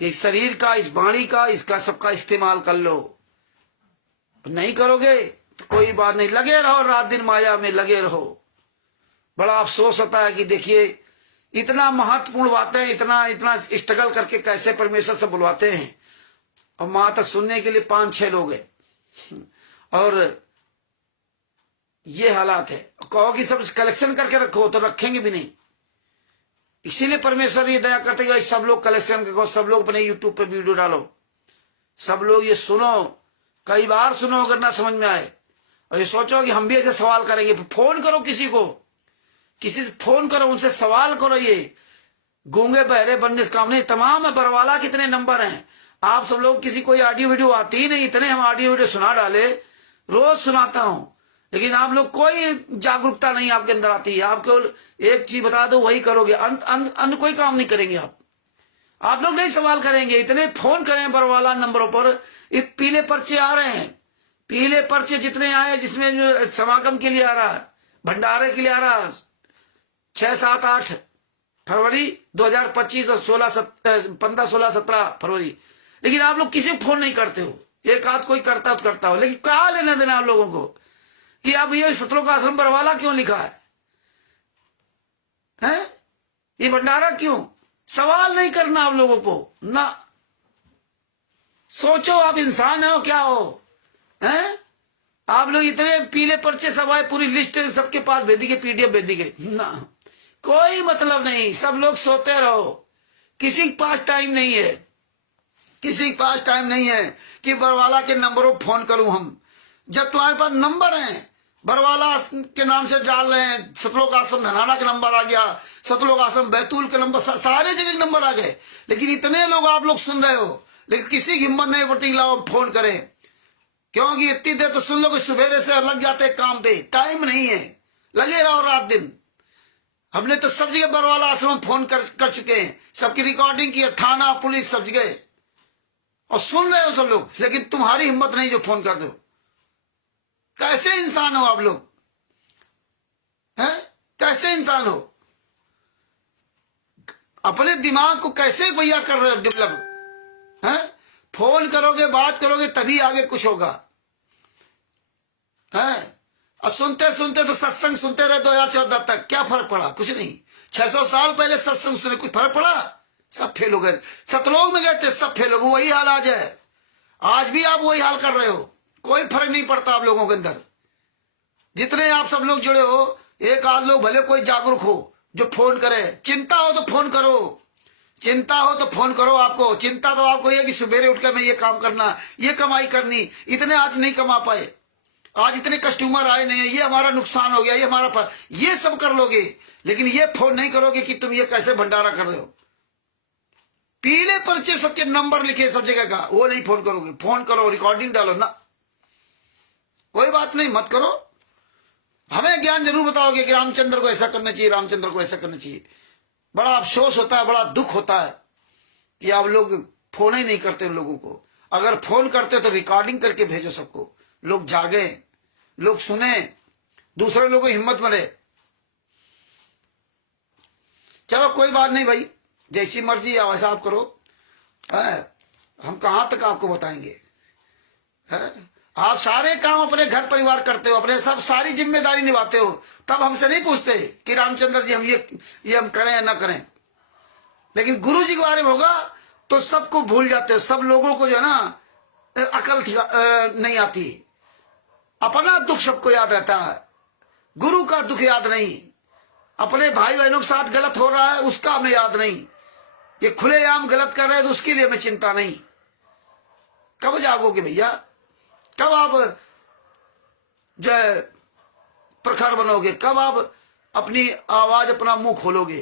कि इस शरीर का, इस वाणी का, इसका सबका इस्तेमाल कर लो। नहीं करोगे तो कोई बात नहीं, लगे रहो, रात दिन माया में लगे रहो। बड़ा अफसोस होता है कि देखिए इतना महत्वपूर्ण बातें, इतना स्ट्रगल करके कैसे परमेश्वर से बुलवाते हैं, और वहां तक सुनने के लिए 5-6 लोग हैं, और ये हालात है। कहो कि सब कलेक्शन करके रखो तो रखेंगे भी नहीं। इसीलिए परमेश्वर ये दया करते हैं, सब लोग कलेक्शन करो, सब लोग अपने यूट्यूब पे वीडियो डालो, सब लोग ये सुनो, कई बार सुनो अगर ना समझ में आए, और ये सोचो कि हम भी ऐसे सवाल करेंगे। फोन करो किसी को, किसी से फोन करो, उनसे सवाल करो। ये गूंगे बहरे बनने से काम नहीं, तमाम है। बरवाला कितने नंबर हैं, आप सब लोग किसी कोई ऑडियो वीडियो आती ही नहीं, इतने हम ऑडियो वीडियो सुना डाले, रोज सुनाता हूं, लेकिन आप लोग कोई जागरूकता नहीं आपके अंदर आती है। आपको एक चीज बता दो, वही करोगे, अन्य कोई काम नहीं करेंगे आप लोग नहीं सवाल करेंगे। इतने फोन करें बरवाला नंबरों पर, पीले पर्चे आ रहे हैं, पीले पर्चे जितने आए, जिसमें जो समागम के लिए आ रहा है, भंडारे के लिए आ रहा है, 6, 7, 8 फरवरी 2025 और 15, 16, 17 फरवरी। लेकिन आप लोग किसी को फोन नहीं करते हो, एक आध कोई करता हो, लेकिन क्या लेना देना आप लोगों को कि अब ये सतलोक आश्रम बरवाला क्यों लिखा है? ये भंडारा क्यों? सवाल नहीं करना आप लोगों को ना। सोचो आप इंसान हो क्या हो, हैं? आप लोग इतने पीले पर्चे सब आए, पूरी लिस्ट सबके पास भेज दी गई, PDF भेज दी गई ना, कोई मतलब नहीं। सब लोग सोते रहो, किसी के पास टाइम नहीं है, किसी के पास टाइम नहीं है कि बरवाला के नंबरों पर फोन करूं हम। जब तुम्हारे पास नंबर है, बरवाला के नाम से डाल रहे हैं, सतलोक आश्रम धनाना का नंबर आ गया, सतलोक आश्रम बैतूल के नंबर, सारे जगह नंबर आ गए, लेकिन इतने लोग आप लोग सुन रहे हो, लेकिन किसी की हिम्मत नहीं पड़ती लाओ फोन करें। क्योंकि इतनी देर तो सुन लो कि सवेरे से लग जाते हैं काम पे, टाइम नहीं है, लगे रहो रात दिन। हमने तो सब जगह बरवाला आश्रम फोन कर चुके हैं, सबकी रिकॉर्डिंग की है, थाना पुलिस सब जगह, और सुन रहे हो सब लोग, लेकिन तुम्हारी हिम्मत नहीं जो फोन कर दो। कैसे इंसान हो आप लोग, हैं? कैसे इंसान हो? अपने दिमाग को कैसे भैया कर रहे हो डेवलप, हैं? फोन करोगे, बात करोगे तभी आगे कुछ होगा, हैं? और सुनते सुनते तो सत्संग सुनते रहे 2014 तक, क्या फर्क पड़ा? कुछ नहीं। 600 साल पहले सत्संग सुने, कुछ फर्क पड़ा? सब फेल हो गए। सतलोक में गए थे, सब फेल हो गए। वही हाल आज है, आज भी आप वही हाल कर रहे हो, कोई फर्क नहीं पड़ता आप लोगों के अंदर। जितने आप सब लोग जुड़े हो, एक आध लोग भले कोई जागरूक हो जो फोन करे। चिंता हो तो फोन करो, चिंता हो तो फोन करो। आपको चिंता तो आपको ये कि सवेरे उठकर मैं ये काम करना, ये कमाई करनी, इतने आज नहीं कमा पाए, आज इतने कस्टमर आए नहीं, ये हमारा नुकसान हो गया, ये हमारा ये सब कर लोगे, लेकिन ये फोन नहीं करोगे कि तुम ये कैसे भंडारा कर रहे हो। पीले पर्चे सबके नंबर लिखे सब जगह का, वो नहीं फोन करोगे। फोन करो, रिकॉर्डिंग डालो ना, कोई बात नहीं, मत करो। हमें ज्ञान जरूर बताओगे कि रामचंद्र को ऐसा करना चाहिए, रामचंद्र को ऐसा करना चाहिए। बड़ा अफसोस होता है, बड़ा दुख होता है कि आप लोग फोन ही नहीं करते लोगों को। अगर फोन करते तो रिकॉर्डिंग करके भेजो सबको, लोग जागे, लोग सुने, दूसरे लोगों को हिम्मत मिले। चलो कोई बात नहीं भाई, जैसी मर्जी वैसा आप करो। हम कहाँ तक आपको बताएंगे। आप सारे काम अपने घर परिवार करते हो, अपने सब सारी जिम्मेदारी निभाते हो, तब हमसे नहीं पूछते कि रामचंद्र जी हम ये हम करें या ना करें। लेकिन गुरु जी के बारे में होगा तो सबको भूल जाते हो। सब लोगों को जो है ना अकल नहीं आती, अपना दुख सबको याद रहता है, गुरु का दुख याद नहीं। अपने भाई बहनों के साथ गलत हो रहा है उसका हमें याद नहीं, ये खुलेआम गलत कर रहे हैं तो उसके लिए हमें चिंता नहीं। कब जागोगे भैया, कब आप जो है प्रखर बनोगे, कब आप अपनी आवाज अपना मुंह खोलोगे।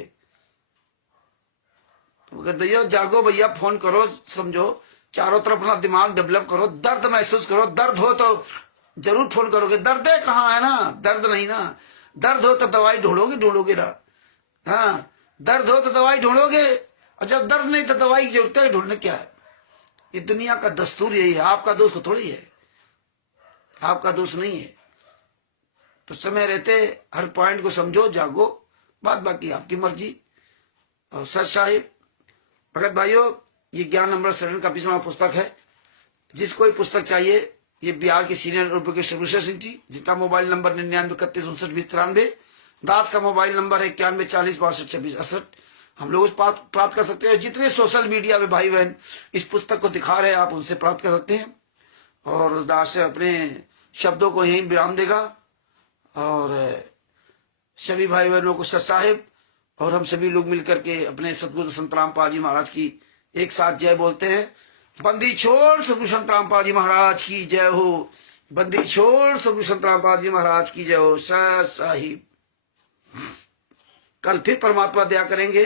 तो भैया जागो भैया, फोन करो, समझो, चारों तरफ अपना दिमाग डेवलप करो, दर्द महसूस करो। दर्द हो तो जरूर फोन करोगे, दर्द है कहाँ है ना, दर्द नहीं ना। दर्द हो तो दवाई ढूंढोगे ना। हाँ, दर्द हो तो दवाई ढूंढोगे, और जब दर्द नहीं तो दवाई की जरूरत है, ढूंढने क्या है। ये दुनिया का दस्तूर यही है, आपका दोस्त थोड़ी है, आपका दोस्त नहीं है। तो समय रहते हर पॉइंट को समझो, जागो, बात बाकी आपकी मर्जी। और सच साहिब भगत भाइयों, ये ज्ञान अमृत सरण का 20वां पुस्तक है। जिसको ये पुस्तक चाहिए, ये बिहार के सीनियर एडवोकेट सर्वश्रेष्ठ सिंह जी, जिनका मोबाइल नंबर 9931592093, दास का मोबाइल नंबर है 9140622668। हम लोग प्राप्त कर सकते हैं। जितने सोशल मीडिया में भाई बहन इस पुस्तक को दिखा रहे हैं, आप उनसे प्राप्त कर सकते हैं। और दास अपने शब्दों को यहीं विराम देगा। और सभी भाई बहनों को सत साहिब और हम सभी लोग मिलकर के अपने सतगुरु संत रामपाल जी महाराज की एक साथ जय बोलते हैं। बंदी छोड़ सतगुरु संत रामपाल जी महाराज की जय हो। बंदी छोड़ सतगुरु संत रामपाल जी महाराज की जय हो। सत साहिब। कल फिर परमात्मा दया करेंगे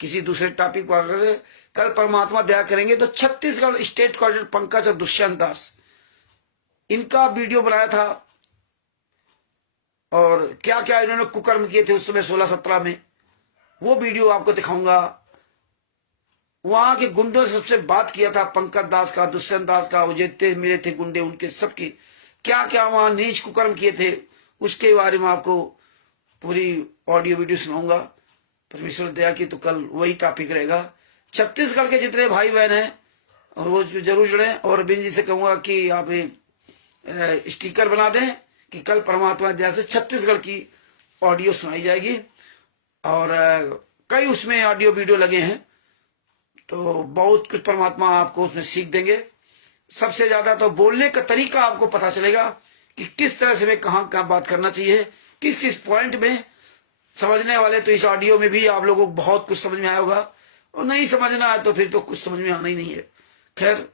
किसी दूसरे टॉपिक पर। कल परमात्मा दया करेंगे तो छत्तीसगढ़ स्टेट कोऑर्डिनेटर पंकज और दुष्यंत दास, इनका वीडियो बनाया था। और क्या क्या इन्होंने कुकर्म किए थे उस समय 16-17 में, वो वीडियो आपको दिखाऊंगा। वहां के गुंडों से सबसे बात किया था, पंकज दास का, दुष्यंत दास का, वो जितने मिले थे गुंडे उनके सबके क्या क्या वहां नीच कुकर्म किए थे, उसके बारे में आपको पूरी ऑडियो वीडियो सुनाऊंगा। परमेश्वर दया की तो कल वही टॉपिक रहेगा। छत्तीसगढ़ के जितने भाई बहन हैं वो जरूर जुड़े। और बिन जी से कहूंगा कि आप स्टिकर बना दें कि कल परमात्मा दया से छत्तीसगढ़ की ऑडियो सुनाई जाएगी। और कई उसमें ऑडियो वीडियो लगे हैं, तो बहुत कुछ परमात्मा आपको उसमें सीख देंगे। सबसे ज्यादा तो बोलने का तरीका आपको पता चलेगा कि किस तरह से मैं कहाँ बात करना चाहिए, किस किस पॉइंट में। समझने वाले तो इस ऑडियो में भी आप लोगों को बहुत कुछ समझ में आया होगा, और नहीं समझना है तो फिर तो कुछ समझ में आना ही नहीं है। खैर,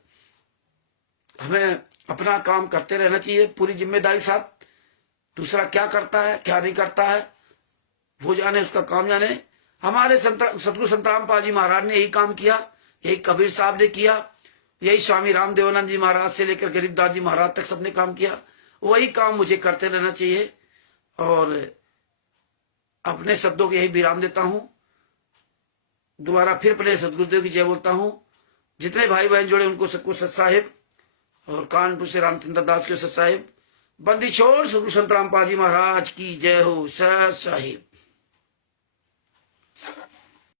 हमें अपना काम करते रहना चाहिए पूरी जिम्मेदारी के साथ। दूसरा क्या करता है क्या नहीं करता है वो जाने, उसका काम जाने। हमारे सतगुरु संत रामपाल जी महाराज ने यही काम किया, यही कबीर साहब ने किया, यही स्वामी रामदेवानंद जी महाराज से लेकर गरीबदास जी महाराज तक सबने काम किया। वही काम मुझे करते रहना चाहिए। और अपने शब्दों को यही विराम देता हूं। दोबारा फिर अपने सदगुरुदेव की जय बोलता हूं। जितने भाई बहन जुड़े उनको सबको सत साहिब, और कानपुर से रामचंद्र दास के सत साहिब। बंदी छोड़ सतगुरु संत रामपाल जी महाराज की जय हो। सत साहिब।